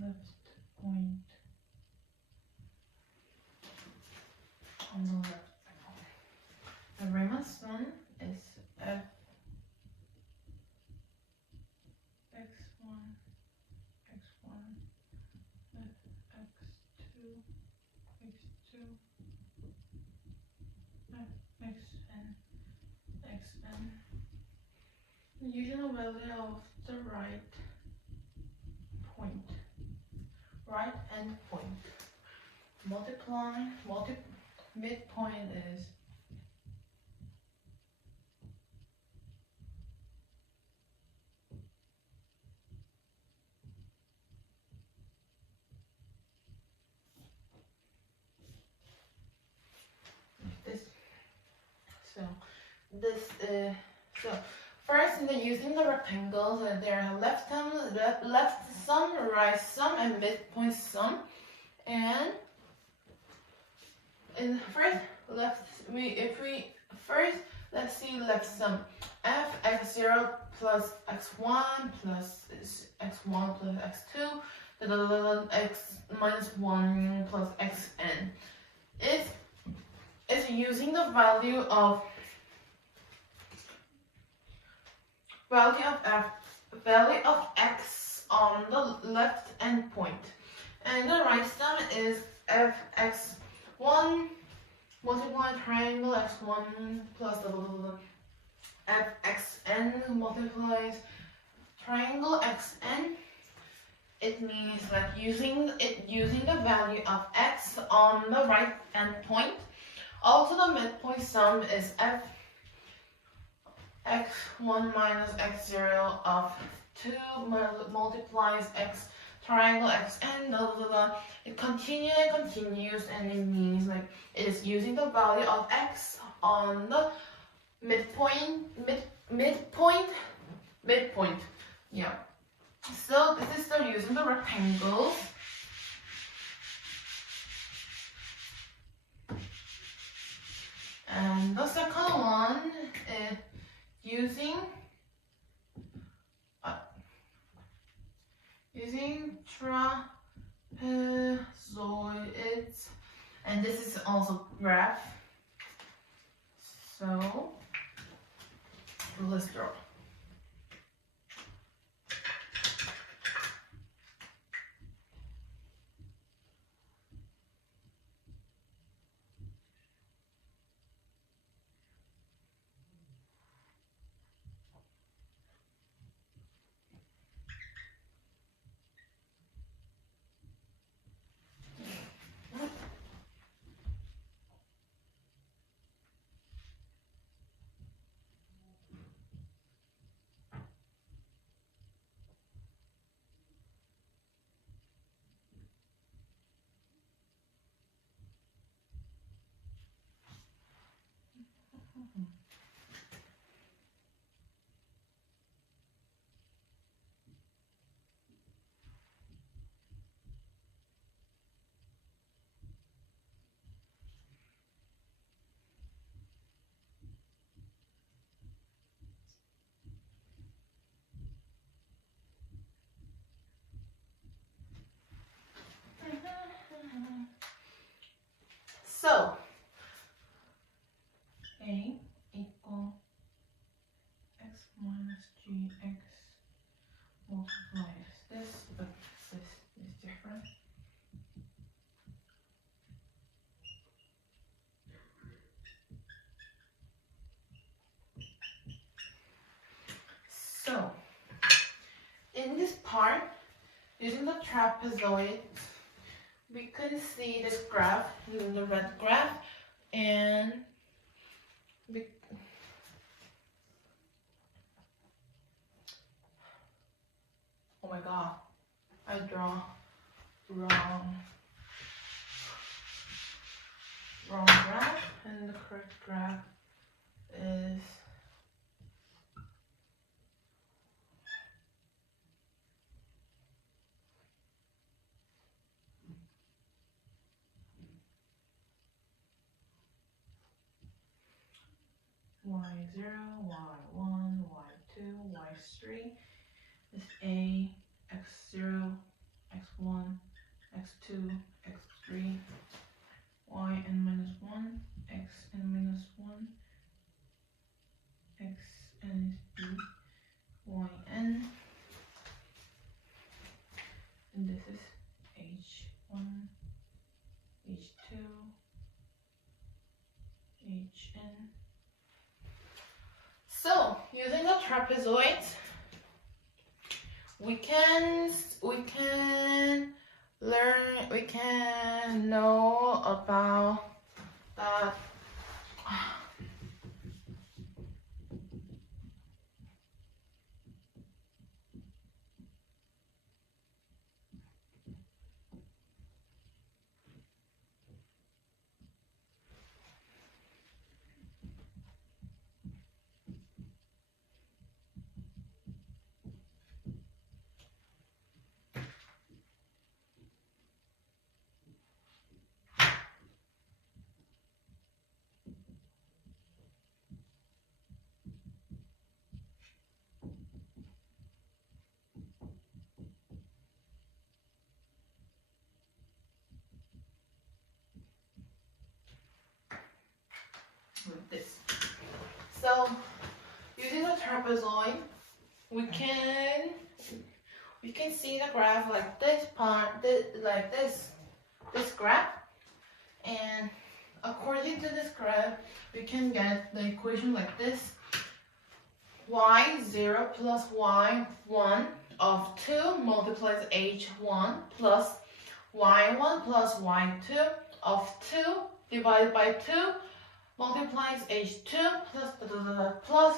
left point on the left. The Riemann sum is f x1 x1 f x2 x2 f xn xn using the value of the right end point. Midpoint is this. So first using the rectangles, there are left sum, right sum, and midpoint sum. And let's see left sum. F x0 plus x1 plus x1 plus x2 x minus 1 plus xn is using the value of x on the left end point, and the right sum is f x1 multiply triangle x1 plus f xn multiplies triangle xn. It means like using the value of x on the right end point. Also, the midpoint sum is f x1 minus x0 of 2 multiplies x triangle xn. It continues, and it means like it is using the value of x on the midpoint. Yeah. So this is still using the rectangles. And the second one is using trapezoids, and this is also graph. So let's draw. So A equal x minus gx multiplies this part, using the trapezoid, we can see this graph, the red graph, and we, oh my god, I draw wrong graph, and the correct graph is y0, y1, y2, y3 is a, x0, x1, x2, x3, y n minus 1, x n minus 1, x n is b, y n, and this is h1, h2, hn. So, using the trapezoid, we can know about that. Like this. So, using the trapezoid, we can see the graph like this part, like this graph, and according to this graph, we can get the equation like this: y0 plus y1 of 2 multiplies h1 plus y1 plus y2 of 2 divided by 2 multiplies h2 plus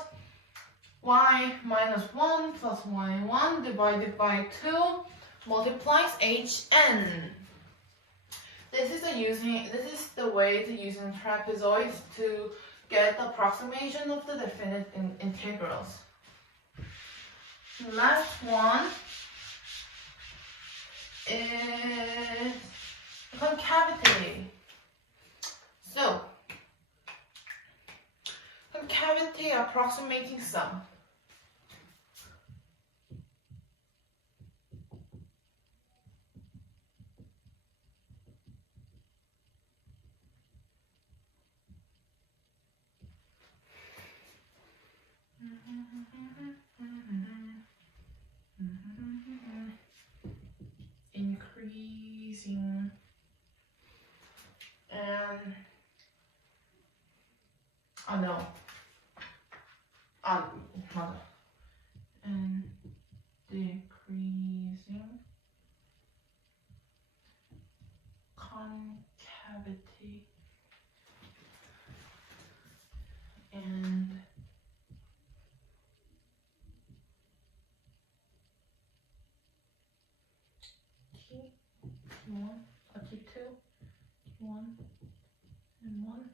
y minus 1 plus y1 divided by 2 multiplies hn. This is the way to using trapezoids to get the approximation of the definite integrals. Last one is concavity. So, concavity approximating sum. Increasing and and decreasing concavity and T1, T2, T1, and 1,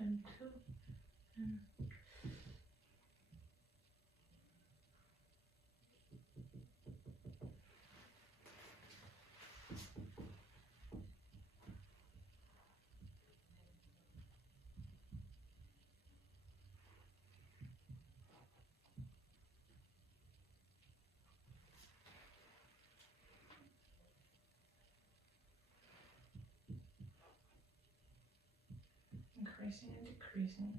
and 2, and increasing and decreasing.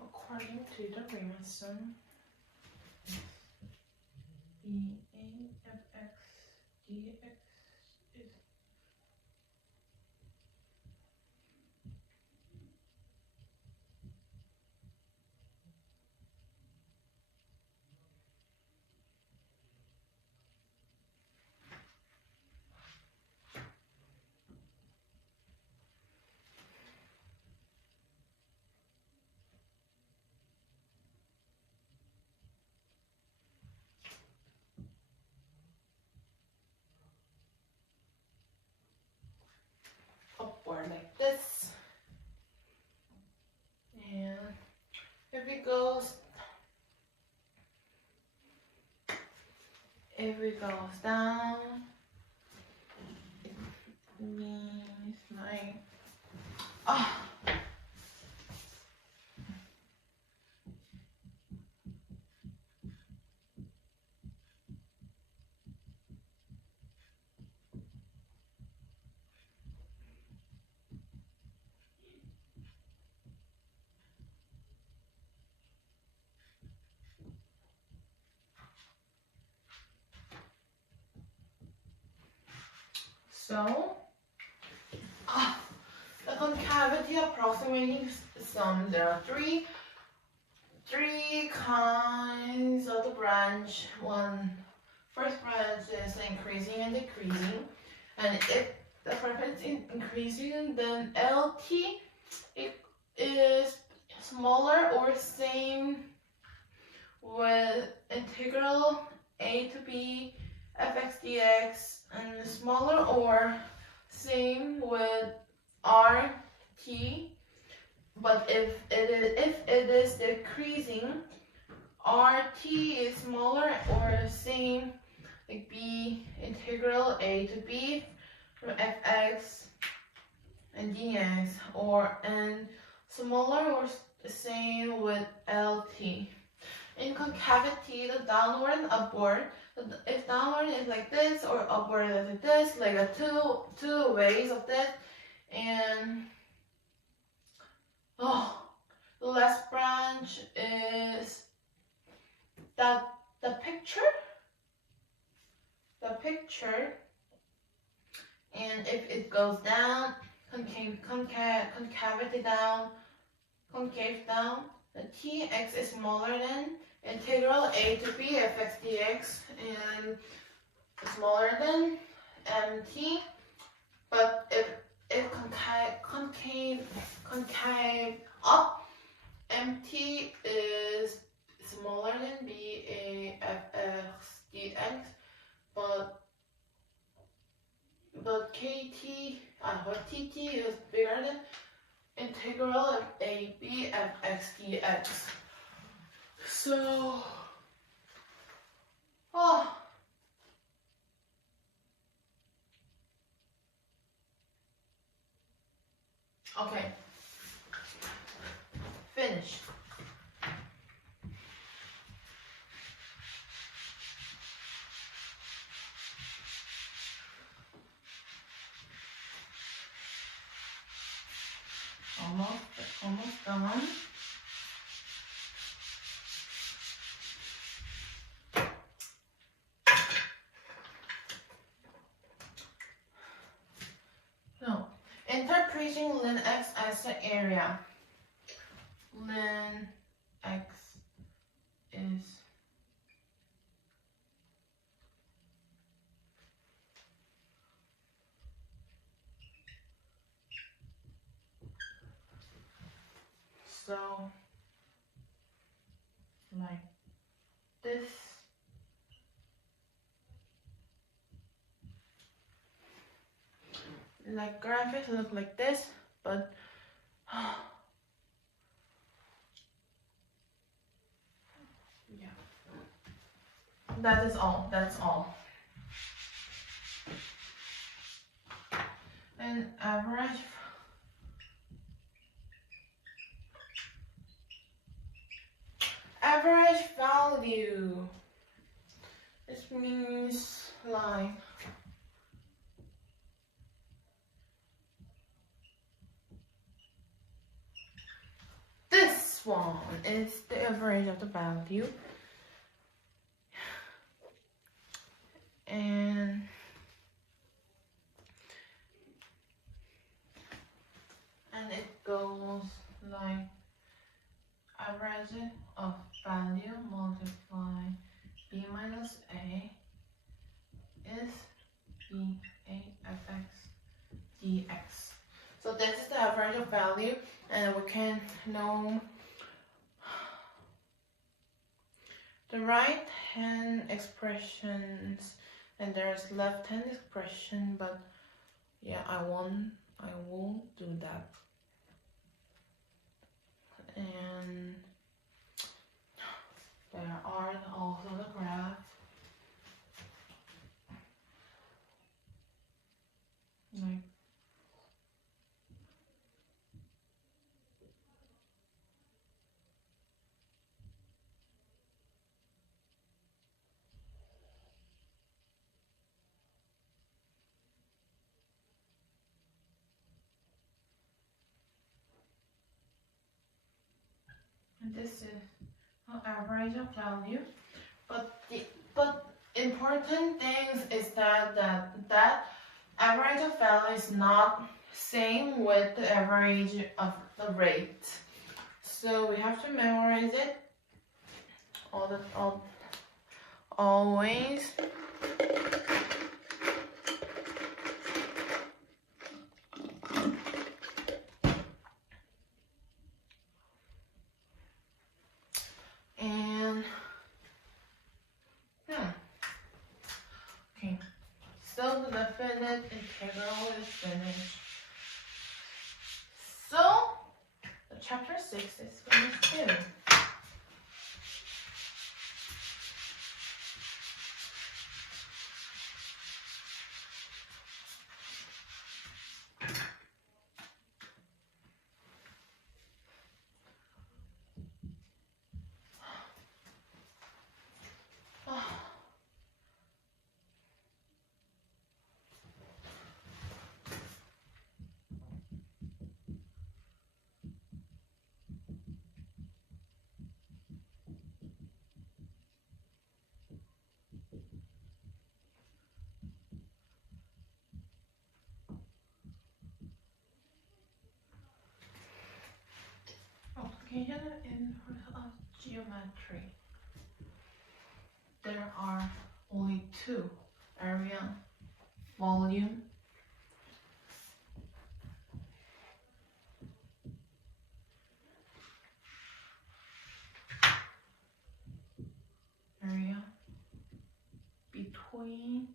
According to the Riemann sum, EAFX dx is upward like this. And if it goes down, it means like ah. So, the concavity approximating sum. There are three kinds of the branch. First branch is increasing and decreasing, and if the frequency is increasing, then LT is smaller or same with integral a to b fx dx, and smaller or same with RT. But if it is decreasing, RT is smaller or same like b integral a to b from fx and dx, and smaller or same with LT. In concavity, the downward and upward, if downward is like this or upward is like this, like a two ways of this, and the last branch is that the picture, and if it goes down, concavity down, concave down, the tx is smaller than integral a to b fx dx, and smaller than mt. But if concave up, mt is smaller than b a fx dx, but kt or tt is bigger than integral of a b fx dx. So, okay, finished. Almost done. No, interpreting ln x as the area. Ln x is so like this. Like graphics look like this, but yeah, that is all. That's all. And average value. This means like this one is the average of the value, and average of value multiply b minus a is b a fx dx. So this is the average of value, and we can know the right hand expressions, and there's left hand expression, but yeah, I won't do that. And there are also the graph. Like this is an average of value, but important things is that average of value is not same with the average of the rate. So we have to memorize it always. And okay, so the definite integral is finished. So the chapter 6 is finished too. Application in of geometry. There are only two: area, volume. Area between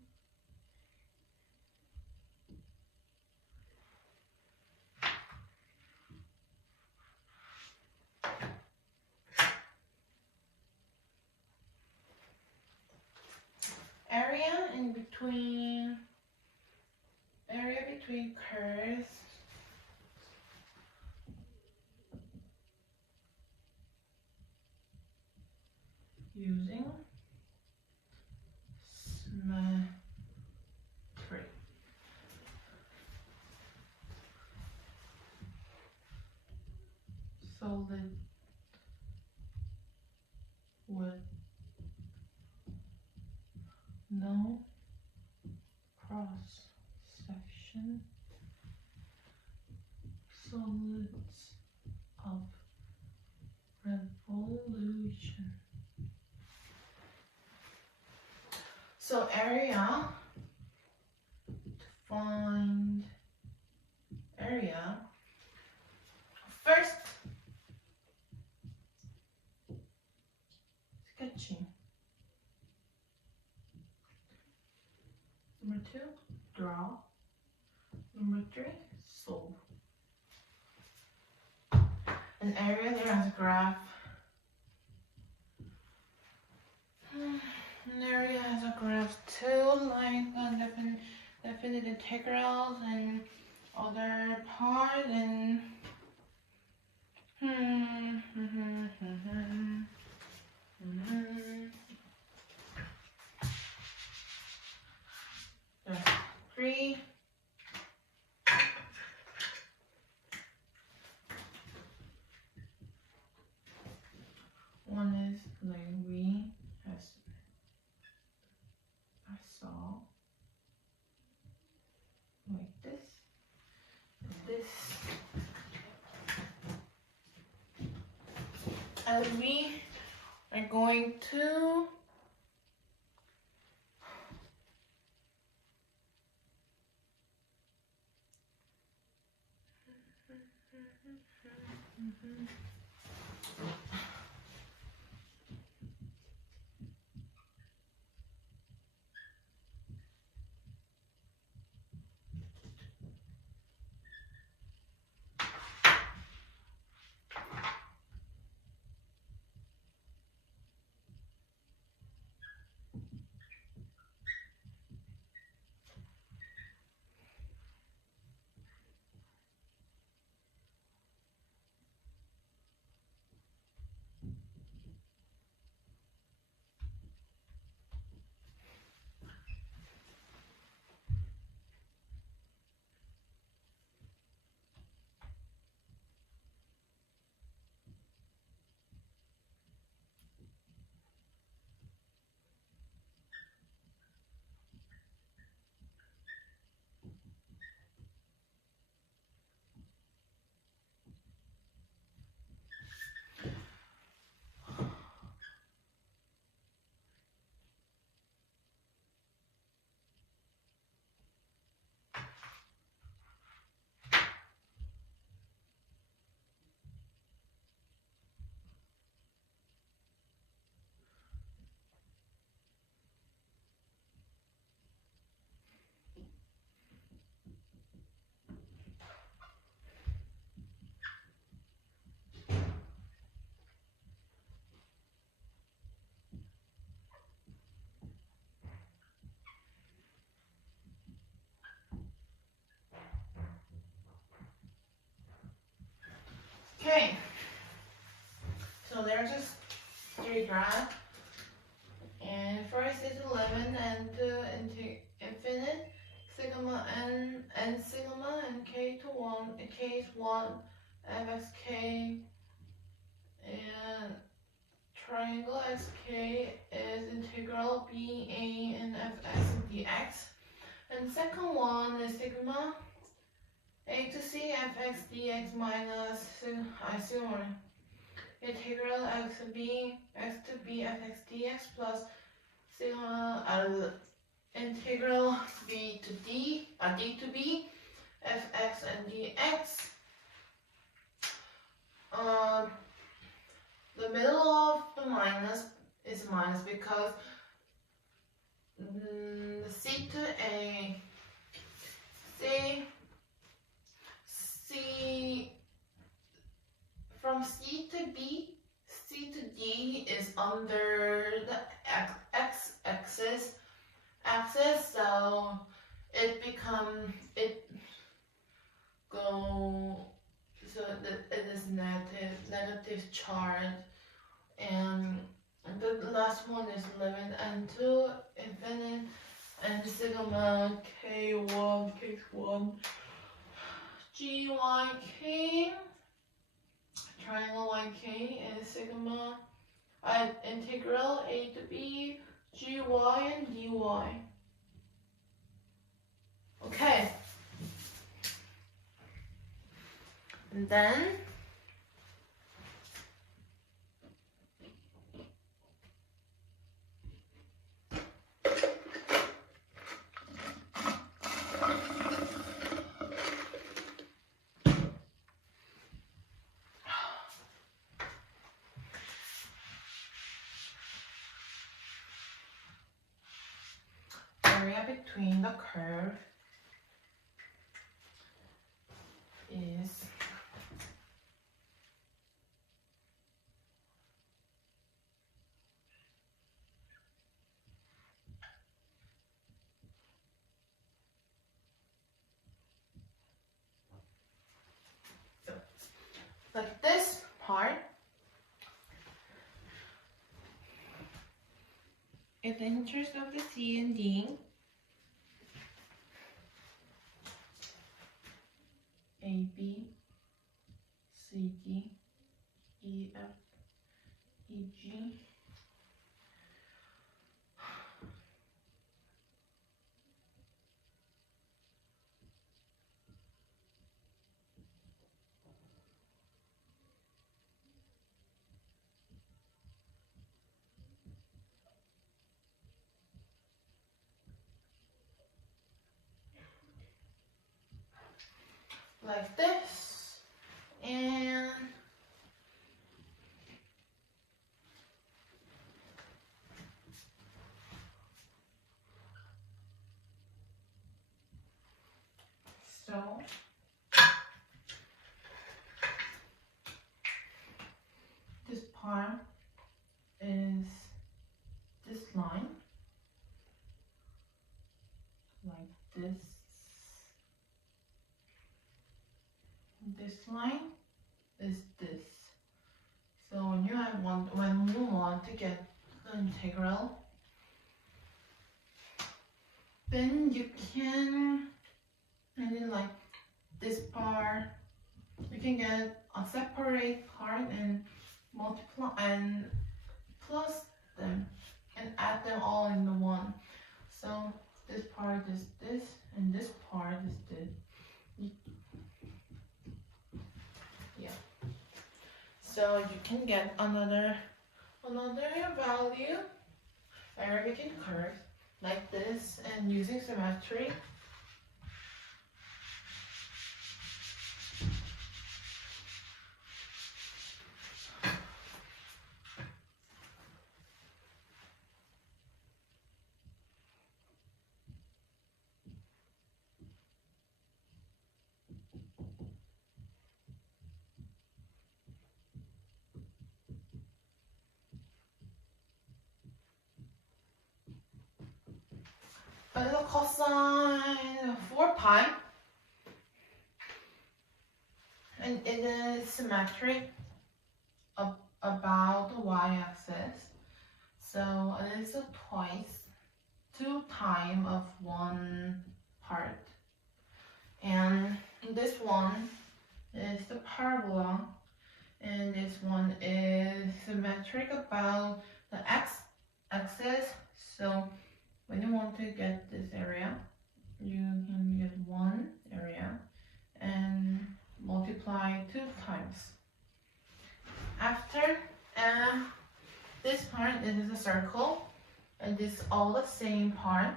area between curves using symmetry. Solid with no cross section, solids of revolution. So area, to find area, first sketching. Number 2, draw. Number 3, solve. An area there has a graph. An area has a graph too, like definite integrals and other part and there's 3. One is like I saw like this, and we are going to okay. So there's just 3 graphs, and first is 11 and into infinite sigma n sigma and k to 1, k is 1, fxk, and triangle xk is integral b a and fx dx. And second one is sigma a to c fx dx minus I sigma integral x to b fx dx plus sigma integral b to d to b fx and dx. The middle of the minus is minus because c to a c from c to b, c to d is under the x axis, so it is negative charge, and the last one is 11 and 2 infinite and sigma k1 k1 gyk triangle yk is sigma integral a to b gy and dy. Okay, and then area between the curve is like this part. If the interest of the C and D A, B, C, D, E, F, E, G, like this, and so this part is this line, like this. This line is this. So when you want to get the integral, then you can, and then like this part, you can get a separate part and multiply and plus them and add them all in the one. So this part is this and this part is this. Yeah. So you can get another value where we can curve like this and using symmetry. A little cosine 4 pi, and it is symmetric about the y-axis. So it is a twice, 2 times of one part. And this one is the parabola, and this one is symmetric about the x-axis. So when you want to get this area, you can get one area and multiply 2 times. After this part, this is a circle, and this is all the same part.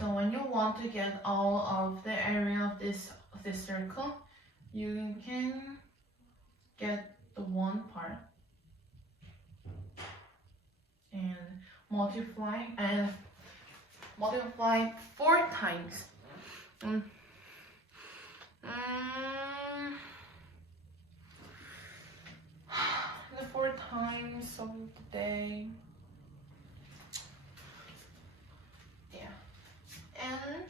So when you want to get all of the area of this circle, you can get the one part and multiply 4 times. The 4 times of the day. Yeah. And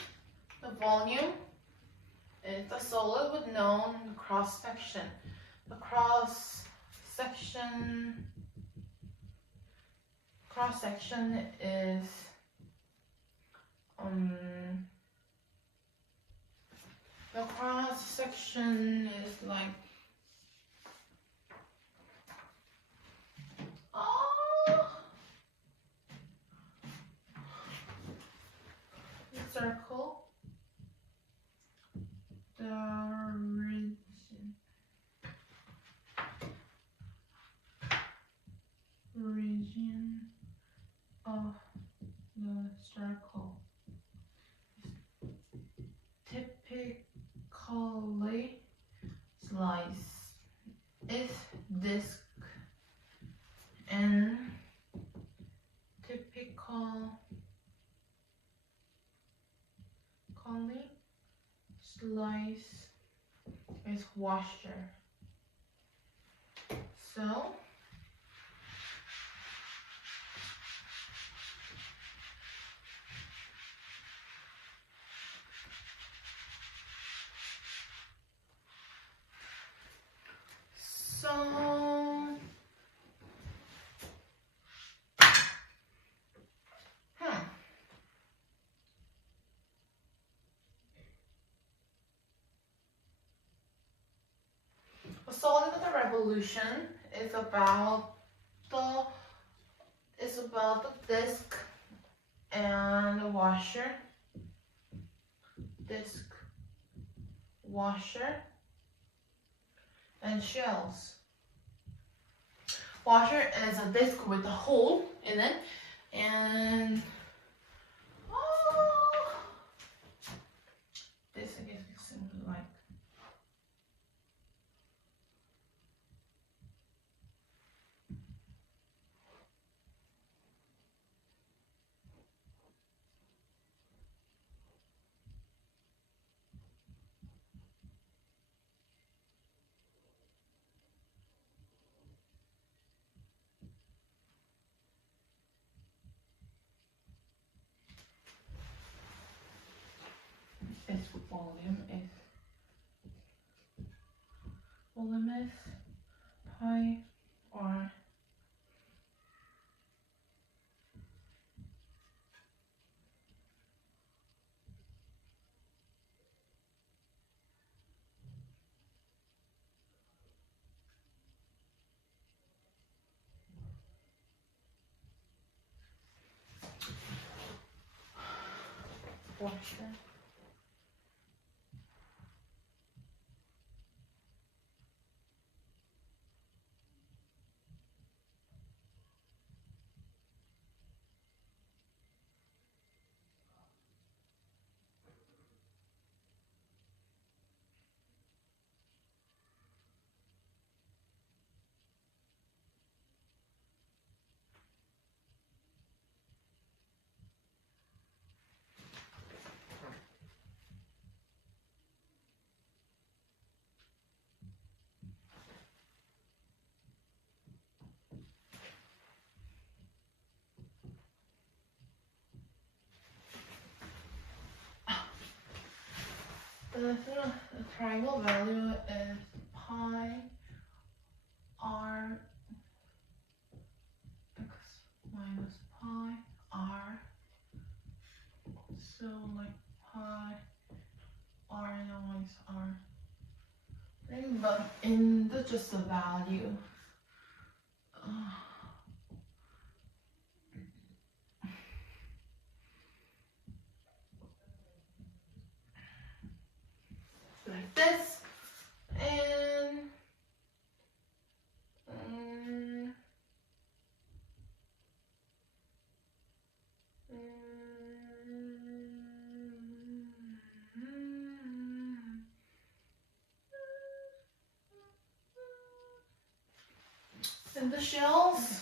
the volume is the solid with known cross section. The cross section is the cross section is like the circle, the region of the circle typically slice is disc, and typically slice is washer. So a solid with a revolution is about the disc and the washer. Disc, washer, and shells. Washer is a disc with a hole in it, and this I guess is simply like volume is pi r washer. The triangle value is pi r x minus pi r. So like pi r minus r. But in the just the value. Like this, and and the shells.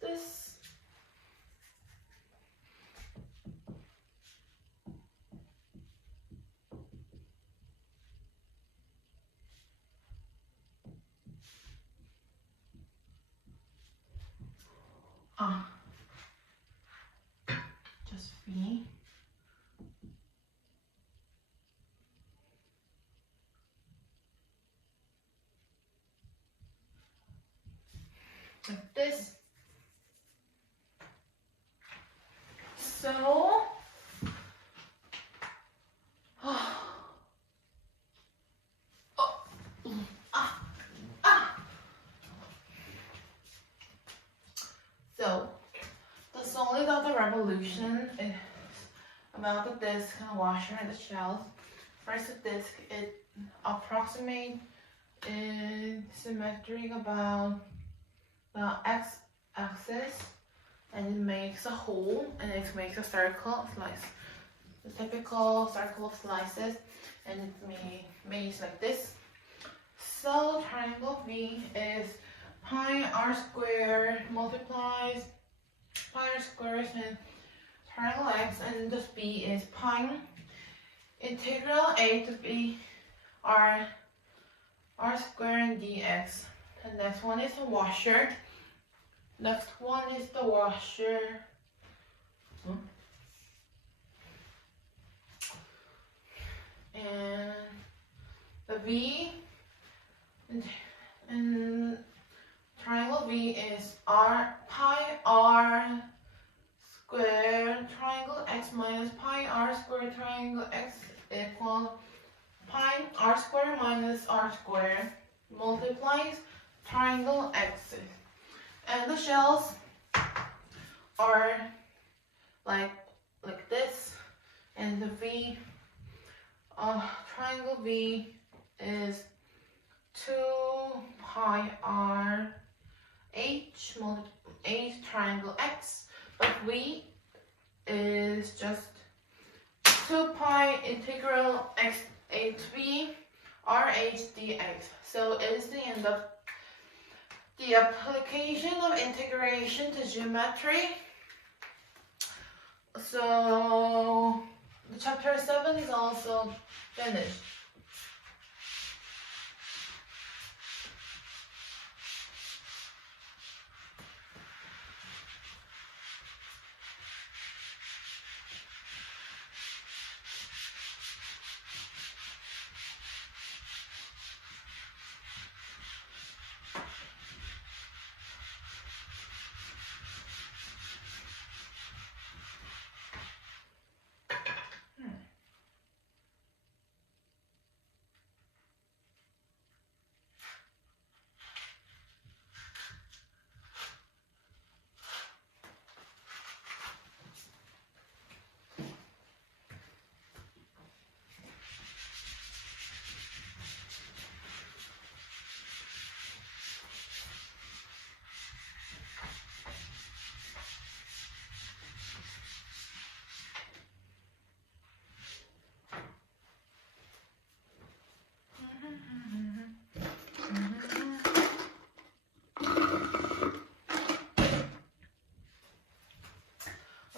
This just V. Like this. So so the solid of the revolution is about the disc and the washer and the shells. First, the disc it approximates is symmetric about the x-axis, and it makes a hole and it makes a circle slice. The typical circle of slices, and it makes like this. So triangle V is pi r squared multiplies pi r squared and triangle x, and this B is pi integral a to b r squared dx. The next one is the washer. Next one is the washer. And the V and triangle V is pi r squared triangle x minus pi r squared triangle x equal pi r squared minus r squared multiplies triangle x. And the shells are like this, and the V triangle V is 2 pi r h triangle x, but V is just 2 pi integral x h v r h dx. So it is the end of the application of integration to geometry. So the chapter 7 is also finished.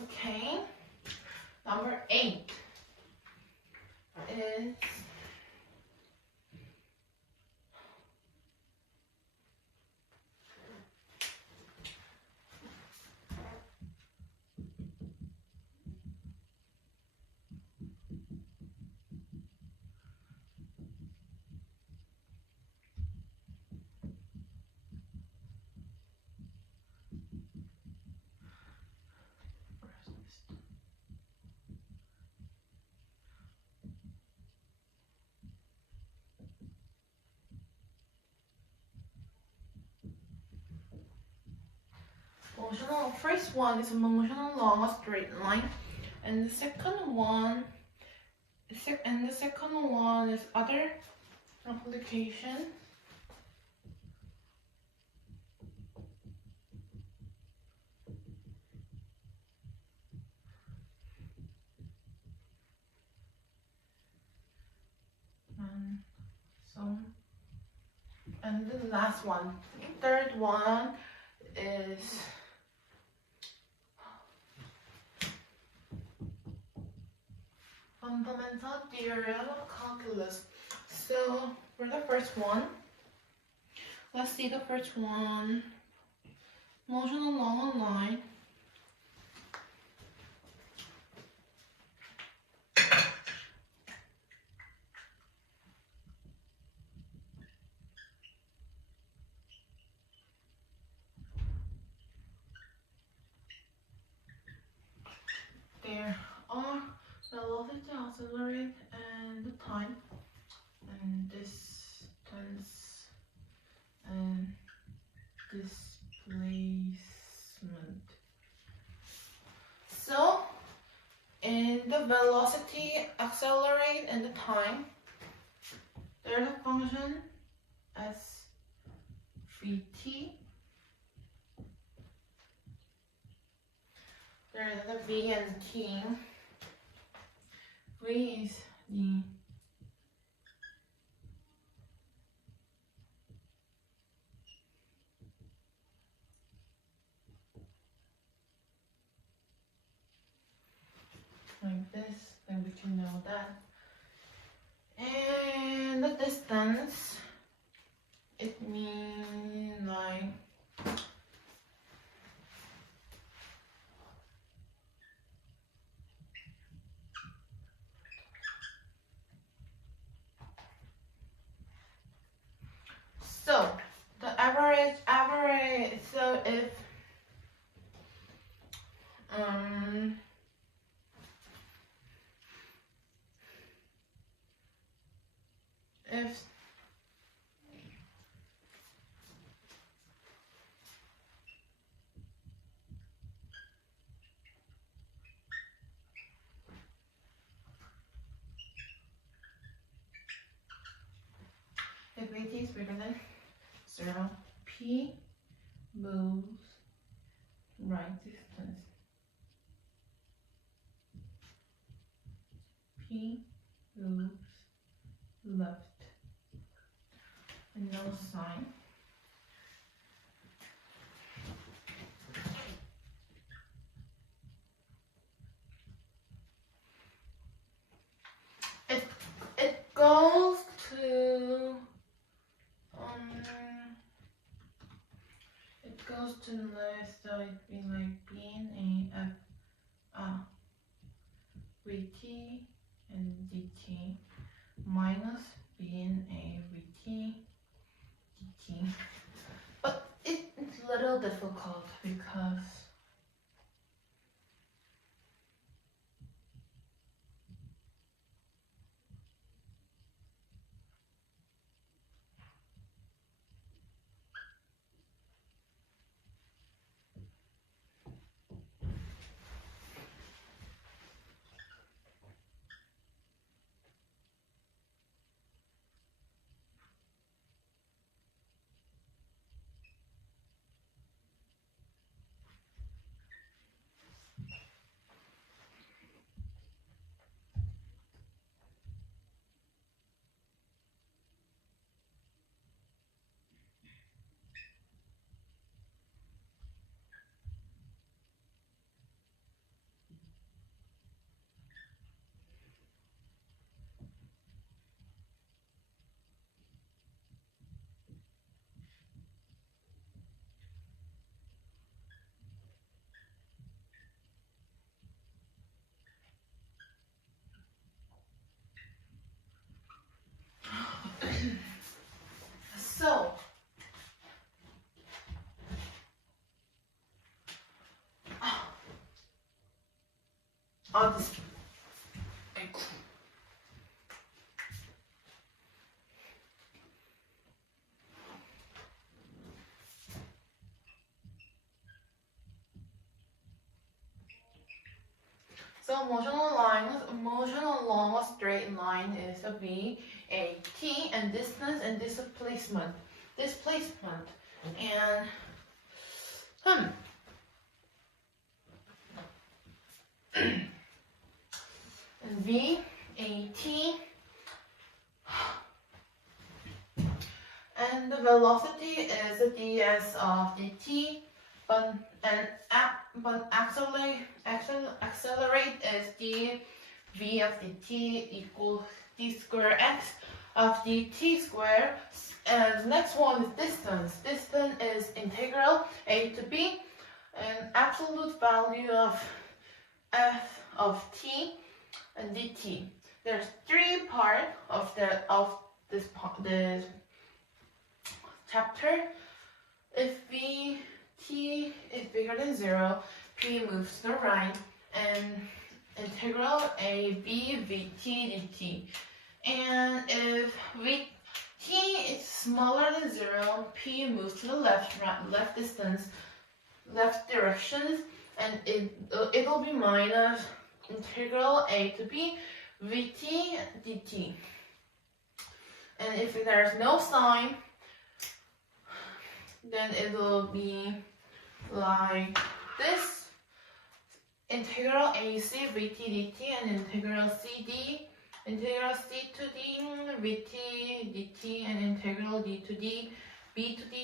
Okay, number 8 is motion. First one is motion along a straight line, and the second one is other application. And the last one, third one is fundamental theory of calculus. So for the first one, let's see the first one. Motion along a line. There are velocity, accelerate, and the time, and distance, and displacement. So, in the velocity, accelerate, and the time, there's a function s vt. There's the v and t. V is the like this, then we can know that. And the distance, it means like so the average, so if if Vt is bigger than 0, P moves right distance. P moves left. and no sign. It goes to this, so it'd be like being VT and DT minus being a VT DT. But it's a little difficult because so I'll just so motion along a straight line is a V, a T, and distance and displacement. And and V, a T, and the velocity is the ds of dt, but accelerate is dv of dt equals d square x of dt square. And the next one is distance. Distance is integral a to b, and absolute value of f of t and dt. There's three parts of this chapter. If t is bigger than 0, p moves to the right, and integral a b vt dt. And if t is smaller than 0, p moves to the left directions, and it'll be minus integral a to b vt dt. And if there's no sign, then it will be like this: integral AC vt dt and integral CD, integral C to D vt dt, and integral D to D B to D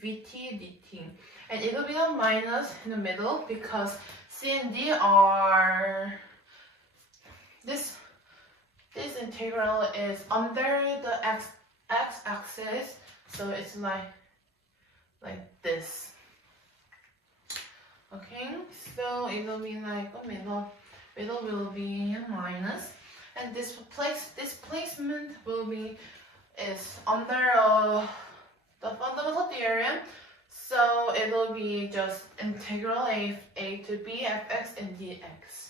vt dt. And it will be a minus in the middle because C and D are this integral is under the x-axis, so it's like this. Okay, so it will be like a middle will be a minus, and this displacement will be is under the fundamental theorem, so it will be just integral a to b fx and dx.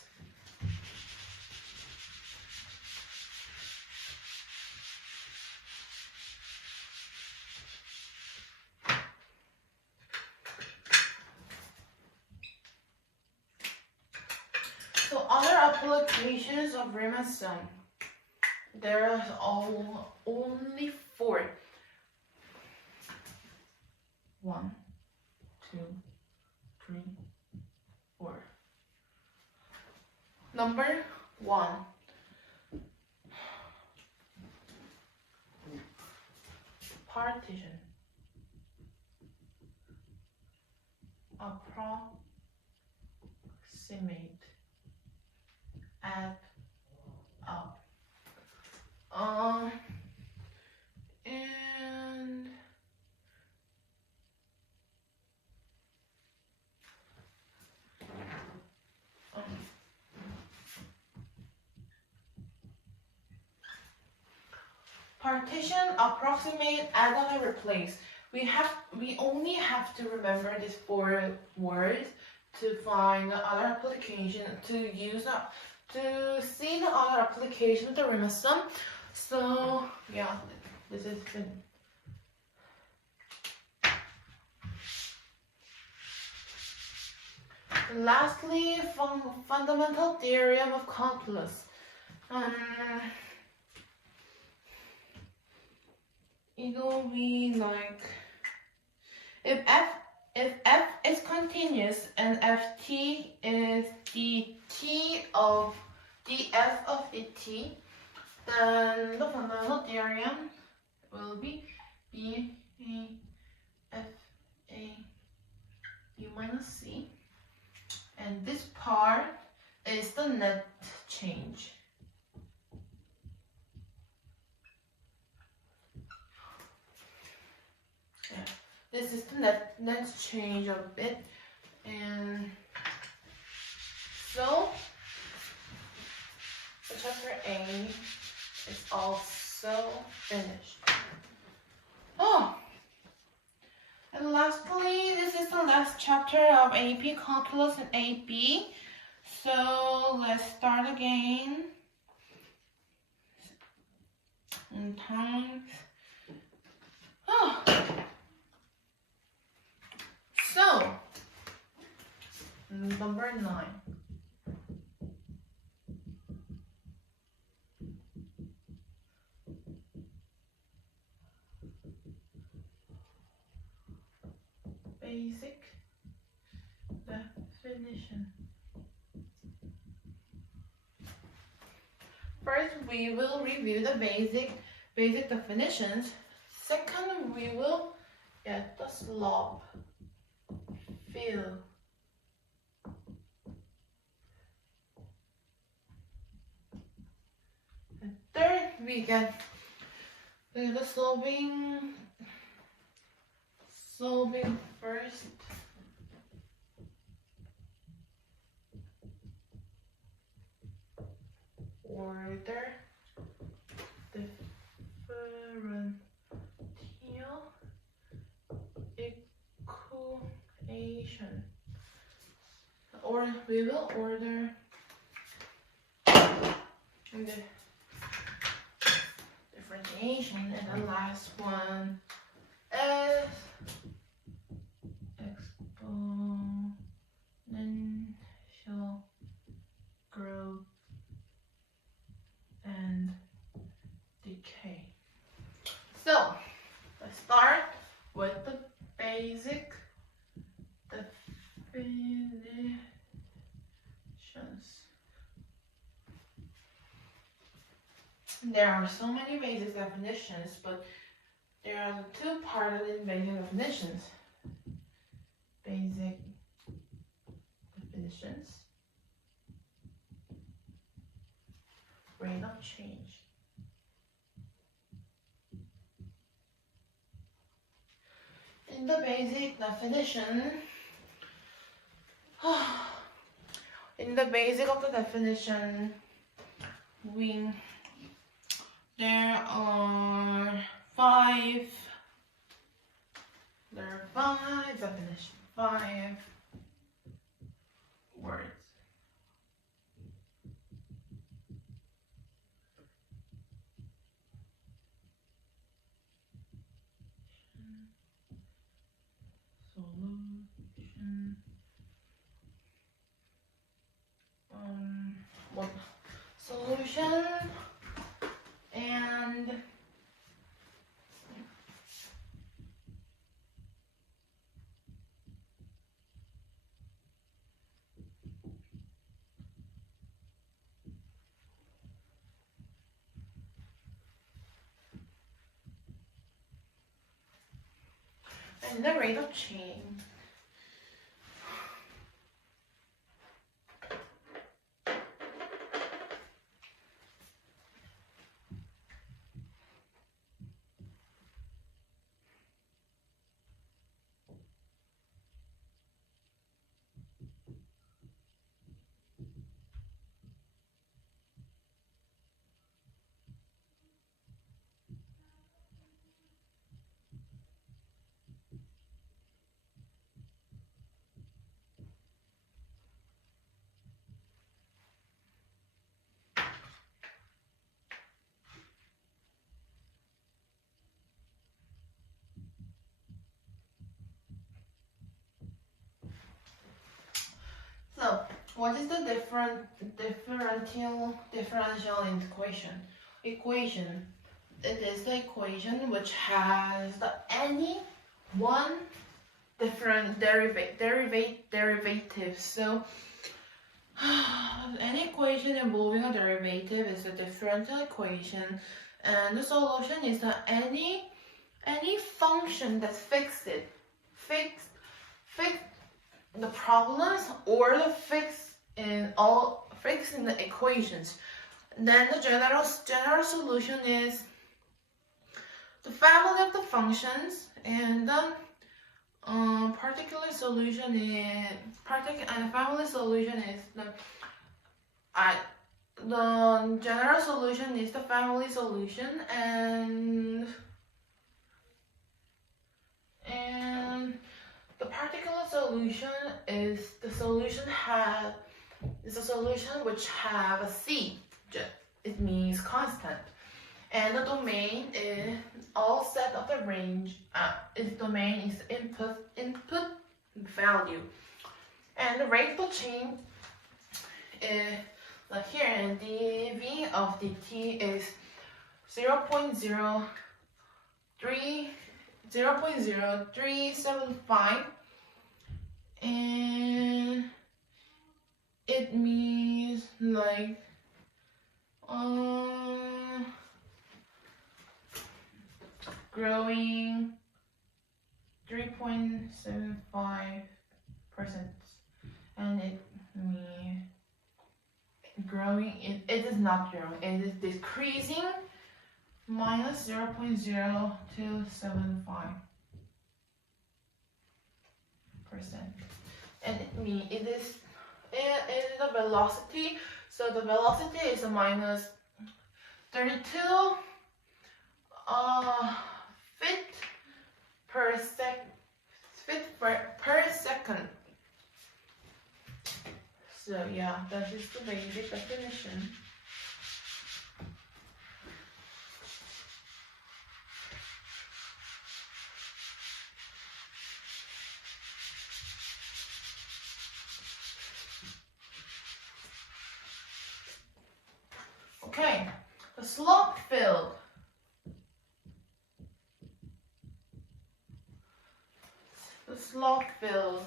So other applications of Riemann sum, there are only 4. 1, 2, 3, 4. Number 1. partition, approximate, add up. And partition, approximate, add up, and replace. We only have to remember these 4 words to find the other application, to see the other application of the RIMA sum. So yeah, this is good. Lastly, fundamental theorem of calculus. It will be like if f is continuous and ft is the t of the f of the t, then the fundamental theorem will be b a f a u minus c, and this part is the net change. Yeah, this is the net change of it, and so the chapter A is also finished. Oh, and lastly, this is the last chapter of AP Calculus and AB. So let's start again. And times. Oh. So, number 9. Basic definition. First, we will review the basic definitions. Second, we will get the slope, fill. And third, we get the sloping first. Order differential equation, or we will order the differentiation, and the last one is exponential growth and decay. So let's start with the basic definitions. There are so many basic definitions, but there are 2 parts in basic definitions. Basic definitions, rate of change. In the basic definition, in the basic of the definition, there are 5 definitions, 5 words. Solution. Solution and and the rate of change. So, what is the differential equation? It is the equation which has any one different derivative. So, any equation involving a derivative is a differential equation, and the solution is that any function that's fixed the problems or the fixed in the equations. Then the general solution is the family of the functions, and the particular solution is and the family solution is the general solution is the family solution, and the particular solution is the solution which have a c. It means constant, and the domain is all set of the range. Its domain is input value, and the rate of change is like here, and dv of dt is 0.0375, and it means like growing 3.75%, and it means growing. It is not growing. It is decreasing minus 0.0275%, and it means it is the velocity. So the velocity is a minus 32 feet per second. So yeah, that is the basic definition. Okay, the slope field. The slope field.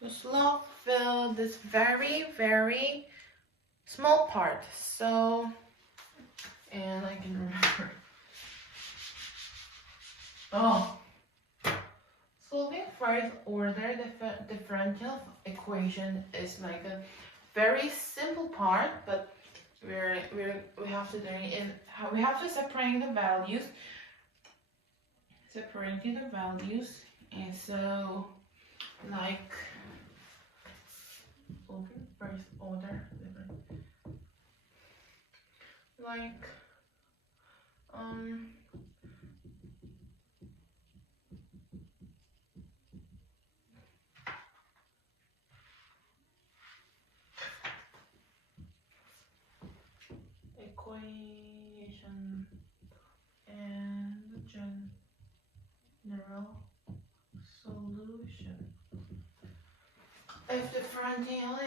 The slope field is very, very small part. So, and I can remember. Solving first order differential equation is like a very simple part, but we have to do it we have to separate the values. Separating the values, and so like solving first order like equation and the general solution. If differential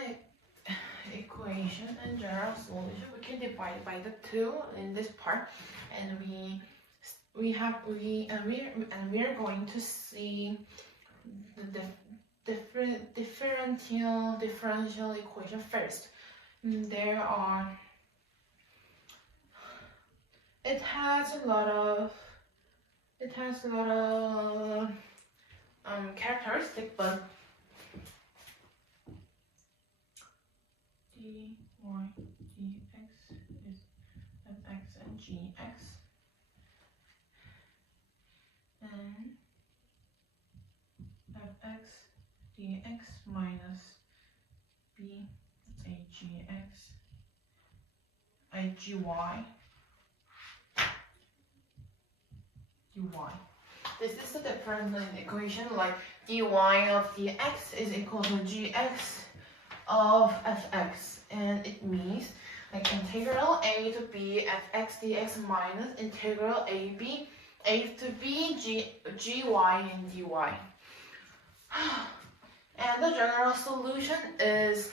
equation and general solution, we can divide by the two in this part, and we are going to see the differential equation first. There are it has a lot of characteristic, but dy dx is fx and gx, and fx dx minus b agx gy dy. This is the difference in equation, like dy of dx is equal to gx of fx, and it means like integral a to b fx dx minus integral a to b gy and dy. And the general solution is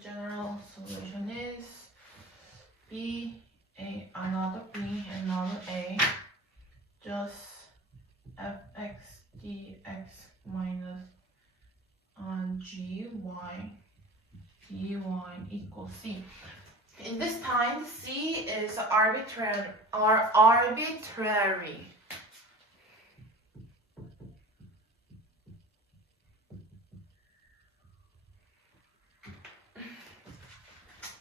general solution is another b, another a, just fx dx minus gy dy equals c. In this time, c is arbitrary.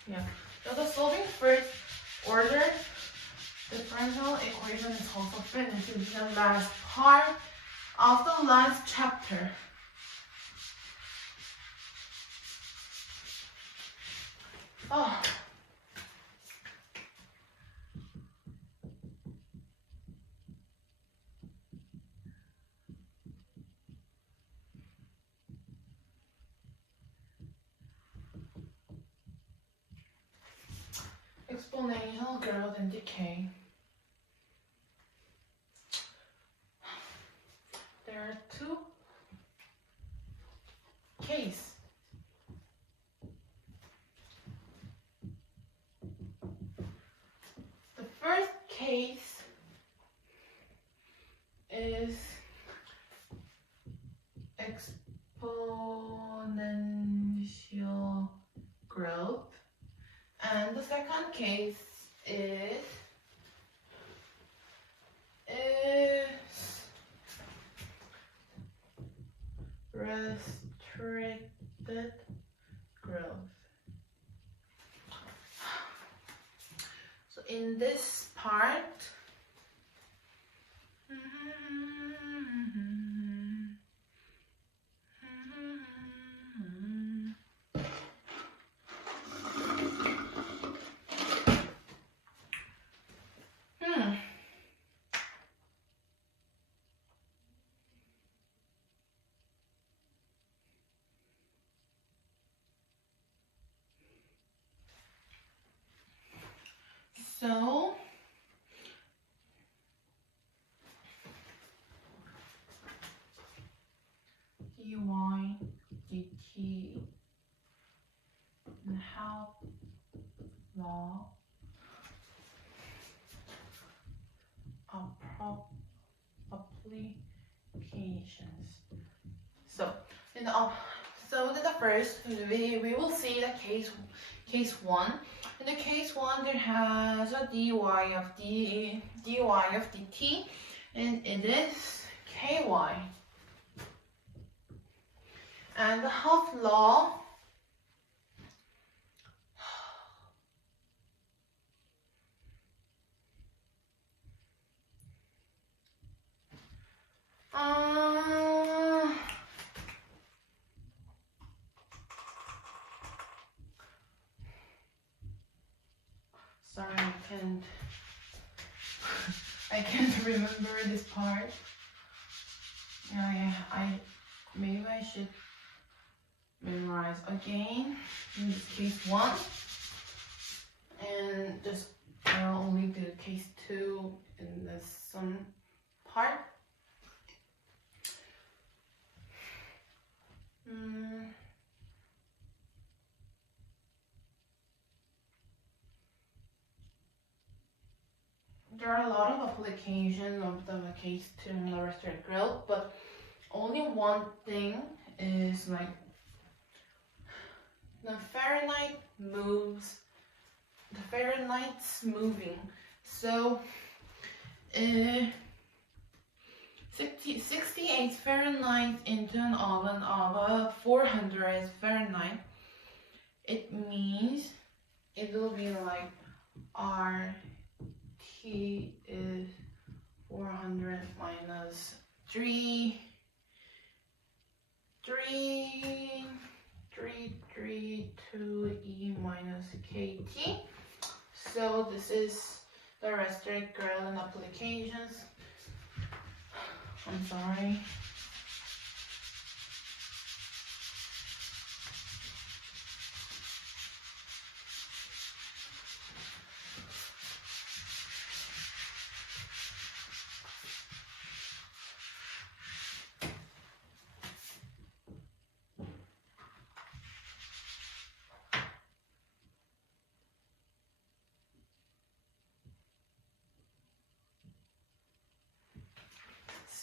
Yeah. So the solving first order differential equation is also finished in the last part of the last chapter. Oh. Exponential growth and decay. There are two cases. The first case is exponential growth. And the second case is restricted growth. So in this part, so dy dt and how law applications. So in the first we will see the case one. In the case one, there has a dy of dt, and it is ky. And the half law sorry, I can't remember this part. Yeah, maybe I should memorize again in this case one, and just I'll only do case two in this some part. There are a lot of applications of the case two in the restricted growth, but only one thing is like the Fahrenheit's moving. So 68 Fahrenheit into an oven of 400 Fahrenheit. It means it will be like RT is 400 minus 332E minus KT. So this is the restrict gradient applications. I'm sorry.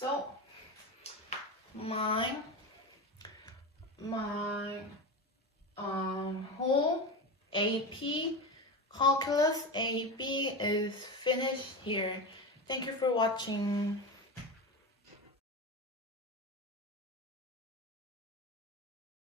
So my whole AP calculus AP is finished here. Thank you for watching.